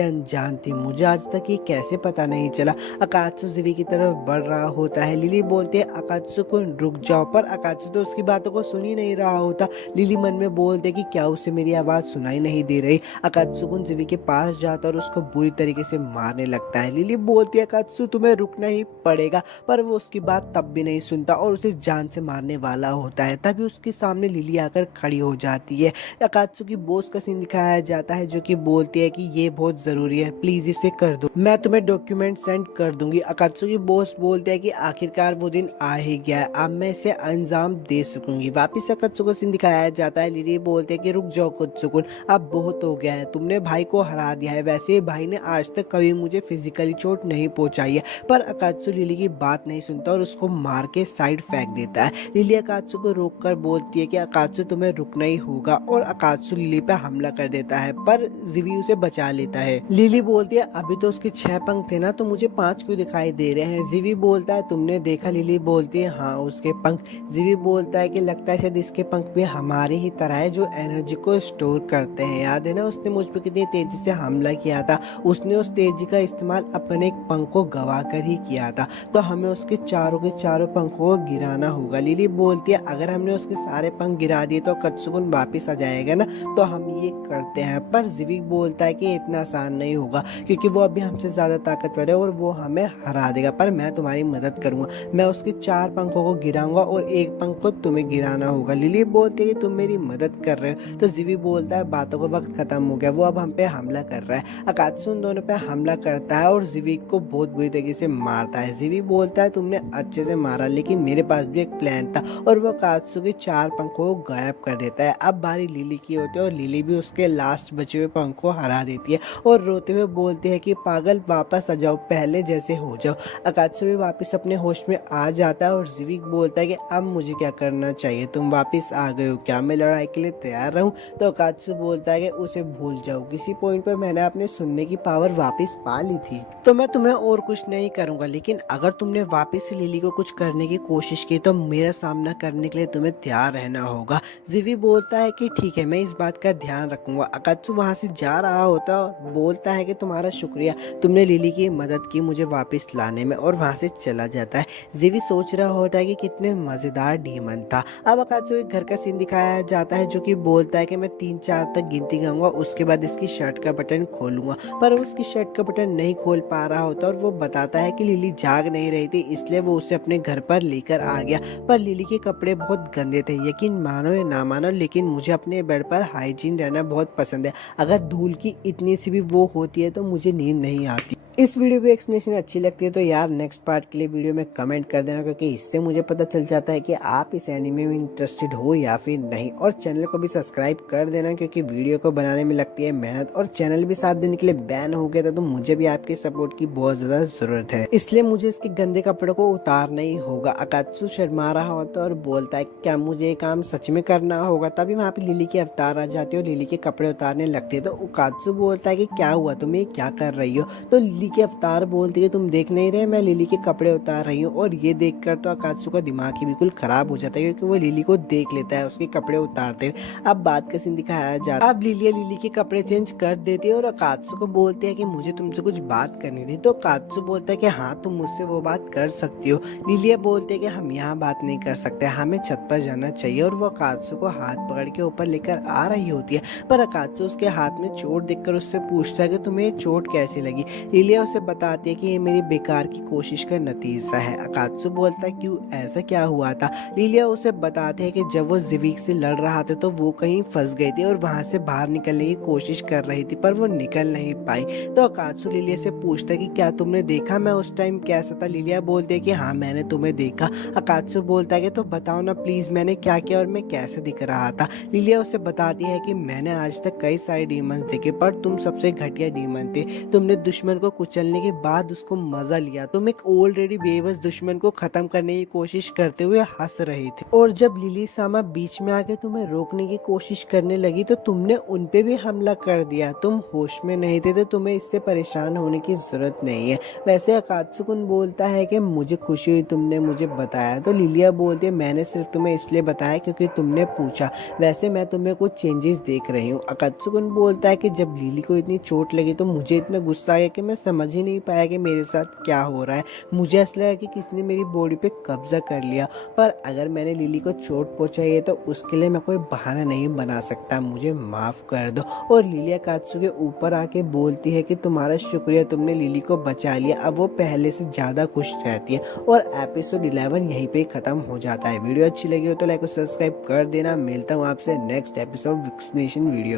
अनजान थी, मुझे आज तक ये कैसे पता नहीं चला। अकात्सु जिवी की तरफ बढ़ रहा होता है। लिली बोलती है अकात्सु रुक जाओ, पर अकात्सु तो उसकी बातों को सुन ही नहीं रहा होता। लिली मन में बोलती है कि क्या उसे मेरी आवाज सुनाई नहीं दे रही। अकात्सु जिवी के पास जाता और उसको बुरी तरीके से मारने लगता है। लिली बोलती है अकात्सु तुम्हें रुकना ही पड़ेगा, पर वो उसकी बात तब भी नहीं सुनता और उसे जान से मारने वाला होता है। तभी उसके सामने लिली आकर खड़ी हो जाती है। अकात्सु की बॉस का सीन दिखाया जाता है जो कि बोलती है कि ये बहुत जरूरी है, प्लीज इसे कर दो, मैं तुम्हें डॉक्यूमेंट सेंड कर दूंगी। अकात्सु की बॉस बोलती है कि आखिरकार वो दिन आ ही गया है, अब मैं इसे अंजाम दे सकूंगी। वापिस अकात्सु का सीन दिखाया जाता है। लिली बोलती है कि रुक जाओ कुछ सुकून, अब बहुत हो गया है, तुमने भाई को हरा दिया है। वैसे भाई ने आज तक कभी मुझे फिजिकली चोट नहीं पहुंचाई है। पर अकात्सु लिली की बात नहीं सुनता और उसको मार के साइड फेंक देता है। लिली अकात्सु को रोककर बोलती है कि अकात्सु तुम्हें रुकना ही होगा और अकात्सु लिली पे हमला कर देता है, पर जिवी उसे बचा लेता है। लिली बोलती है अभी तो उसके 6 पंख थे ना, तो मुझे 5 क्यों दिखाई दे रहे हैं। जिवी बोलता है तुमने देखा। लिली बोलती है हाँ, उसके पंख। जिवी बोलता है कि लगता है शायद इसके पंख भी हमारे ही तरह है जो एनर्जी को स्टोर करते हैं। याद है ना उसने मुझ पर कितनी तेजी से हमला किया था, उसने उस तेजी का इस्तेमाल अपने एक पंख को गवा कर ही किया था, तो हमें उसके चारों के चारों पंखों को गिराना होगा। लिली बोलती है अगर हमने उसके सारे पंख गिरा दिए तो अकात्सु वापिस आ जाएगा ना, तो हम ये करते हैं। पर जिवी बोलता है कि इतना आसान नहीं होगा क्योंकि वो अभी हमसे ज्यादा ताकतवर है और वो हमें हरा देगा, पर मैं तुम्हारी मदद करूंगा, मैं उसके 4 पंखों को गिराऊंगा और एक पंख को तुम्हें गिराना होगा। लिली बोलती है कि तुम मेरी मदद कर रहे हो। तो जिवी बोलता है बातों का वक्त खत्म हो गया, वो अब हम पे हमला कर रहा है। अकात्सु उन दोनों पे हमला करता है और जिवी को बहुत बुरी तरीके से मारता है। जिवी बोलता है तुमने अच्छे से मारा, लेकिन मेरे पास भी एक प्लान था, और वो अकात्सु के 4 पंखों को गायब कर देता है। अब बारी लिली की होती है और लिली भी उसके लास्ट बचे हुए पंख को हरा देती है और रोते हुए बोलती है कि पागल वापस आ जाओ, पहले जैसे हो जाओ। अकात्सु भी वापस अपने होश में आ जाता है और जिवी बोलता है कि अब मुझे क्या करना चाहिए, तुम वापस आ गए हो, क्या मैं लड़ाई के लिए तैयार रहूं। तो अकात्सु बोलता है कि उसे भूल जाओ, किसी पॉइंट पर मैंने अपने सुनने की पावर वापस पा ली थी, तो मैं तुम्हें और कुछ नहीं करूंगा, लेकिन अगर तुमने वापस वापस लिली को कुछ करने की कोशिश की तो मेरा सामना करने के लिए तुम्हें तैयार रहना होगा। जिवी बोलता है कि ठीक है, मैं इस बात का ध्यान रखूंगा। अकात्सु वहां से जा रहा होता और बोलता है कि तुम्हारा शुक्रिया, तुमने लिली की मदद की मुझे वापस लाने में, और वहां से चला जाता है। जिवी सोच रहा होता है कि कितने मजेदार डीमन था। अब अकात्सु एक घर का सीन दिखाया जाता है जो कि बोलता है कि मैं 3-4 तक गिनती गाऊंगा, उसके बाद इसकी शर्ट का बटन खोलूंगा। पर वो उसकी शर्ट का बटन नहीं खोल पा रहा होता और वो बताता है कि लिली जाग नहीं रही थी, इसलिए वो उसे अपने घर पर लेकर आ गया। पर लिली के कपड़े बहुत गंदे थे। यकीन मानो या ना मानो, लेकिन मुझे अपने बेड पर हाइजीन रहना बहुत पसंद है। अगर धूल की इतनी सी भी वो होती है तो मुझे नींद नहीं आती। इस वीडियो की एक्सप्लेनेशन अच्छी लगती है तो यार नेक्स्ट पार्ट के लिए वीडियो में कमेंट कर देना, क्योंकि इससे मुझे पता चल जाता है कि आप इस एनीमे में इंटरेस्टेड हो या फिर नहीं। और चैनल को भी सब्सक्राइब कर देना, क्योंकि वीडियो को बनाने में लगती है मेहनत, और चैनल भी 7 दिन के लिए बैन हो गया था तो मुझे भी आपके सपोर्ट की बहुत ज्यादा जरूरत है, इसलिए मुझे इसके गंदे कपड़ों को उतारना ही होगा। अकात्सु शर्मा रहा होता और बोलता है क्या मुझे ये काम सच में करना होगा। तभी वहाँ पे लिली की अवतार आ जाती है और लिली के कपड़े उतारने लगती है। तो अकात्सु बोलता है कि क्या हुआ, तुम ये क्या कर रही हो। तो लिली की अवतार बोलती है तुम देख नहीं रहे, मैं लिली के कपड़े उतार रही हूँ। और ये देखकर तो अकात्सु का दिमाग ही बिल्कुल खराब हो जाता है, क्योंकि वो लिली को देख लेता है उसके कपड़े उतारते हुए। अब बात का सीन दिखाया जाता है। अब लिली के कपड़े चेंज कर देती है और अकात्सु को बोलती है कि मुझे तुमसे कुछ बात करनी थी। तो अकात्सु बोलता है कि हाँ, तुम मुझसे वो बात कर सकती हो। लिली बोलती है कि हम यहाँ बात नहीं कर सकते, हमें छत पर जाना चाहिए। और वो अकात्सु को हाथ पकड़ के ऊपर लेकर आ रही होती है, पर अकात्सु उसके हाथ में चोट देखकर उससे पूछता है कि तुम्हें चोट कैसी लगी। लिलिया उसे बताती है कि ये मेरी बेकार की कोशिश का नतीजा है। अकात्सु बोलता है क्यों, ऐसा क्या हुआ था। लिलिया उसे बताते हैं कि जब वो जिविक से लड़ रहा था तो वो कहीं फंस गई थी और वहां से बाहर निकलने की कोशिश कर रही थी, पर वो निकल नहीं पाई। तो अकात्सु लिलिया से पूछता है कि क्या तुमने देखा मैं उस टाइम कैसा था। लिलिया बोलती है कि हाँ, मैंने तुम्हें देखा। अकात्सु बोलता है कि तो बताओ ना प्लीज, मैंने क्या किया और मैं कैसे दिख रहा था। लिलिया उसे बताती है कि मैंने आज तक कई सारे डीमंस देखे, पर तुम सबसे घटिया डीमन थे। तुमने दुश्मन को कुचलने के बाद उसको मजा लिया। तुम एक ऑलरेडी बेबस दुश्मन को खत्म करने की कोशिश करते हुए हंस रही थी, और जब लिली सामा बीच में आके तुम्हें रोकने की कोशिश करने लगी तो तुमने उनपे भी हमला कर दिया। तुम होश में नहीं थे तो तुम्हें इससे परेशान होने की जरूरत नहीं है। वैसे अकात्सुकुन बोलता है कि मुझे खुशी हुई तुमने मुझे बताया। तो लिलिया बोलती है मैंने सिर्फ तुम्हें इसलिए बताया क्योंकि तुमने पूछा, वैसे मैं तुम्हें कुछ चेंजेस देख रही हूँ। अकात्सुकुन बोलता है कि जब लिली को इतनी चोट लगी तो मुझे इतना गुस्सा आया कि मैं समझ ही नहीं पाया कि मेरे साथ क्या हो रहा है। मुझे ऐसा लगा कि किसी ने मेरी बॉडी पे कब्जा कर लिया, पर अगर मैंने लिली को चोट पहुंचाई है तो उसके लिए मैं कोई बहाना नहीं बना सकता, मुझे माफ कर दो। और लिली अकात्सु के ऊपर आके बोलती है कि तुम्हारा शुक्रिया, तुमने लिली को बचा लिया। अब वो पहले से ज्यादा खुश रहती है। और एपिसोड 11 यहीं पे खत्म हो जाता है। वीडियो अच्छी लगी हो तो लाइक और सब्सक्राइब कर देना। मिलता हूँ आपसे नेक्स्ट एपिसोड एक्सप्लेनेशन वीडियो।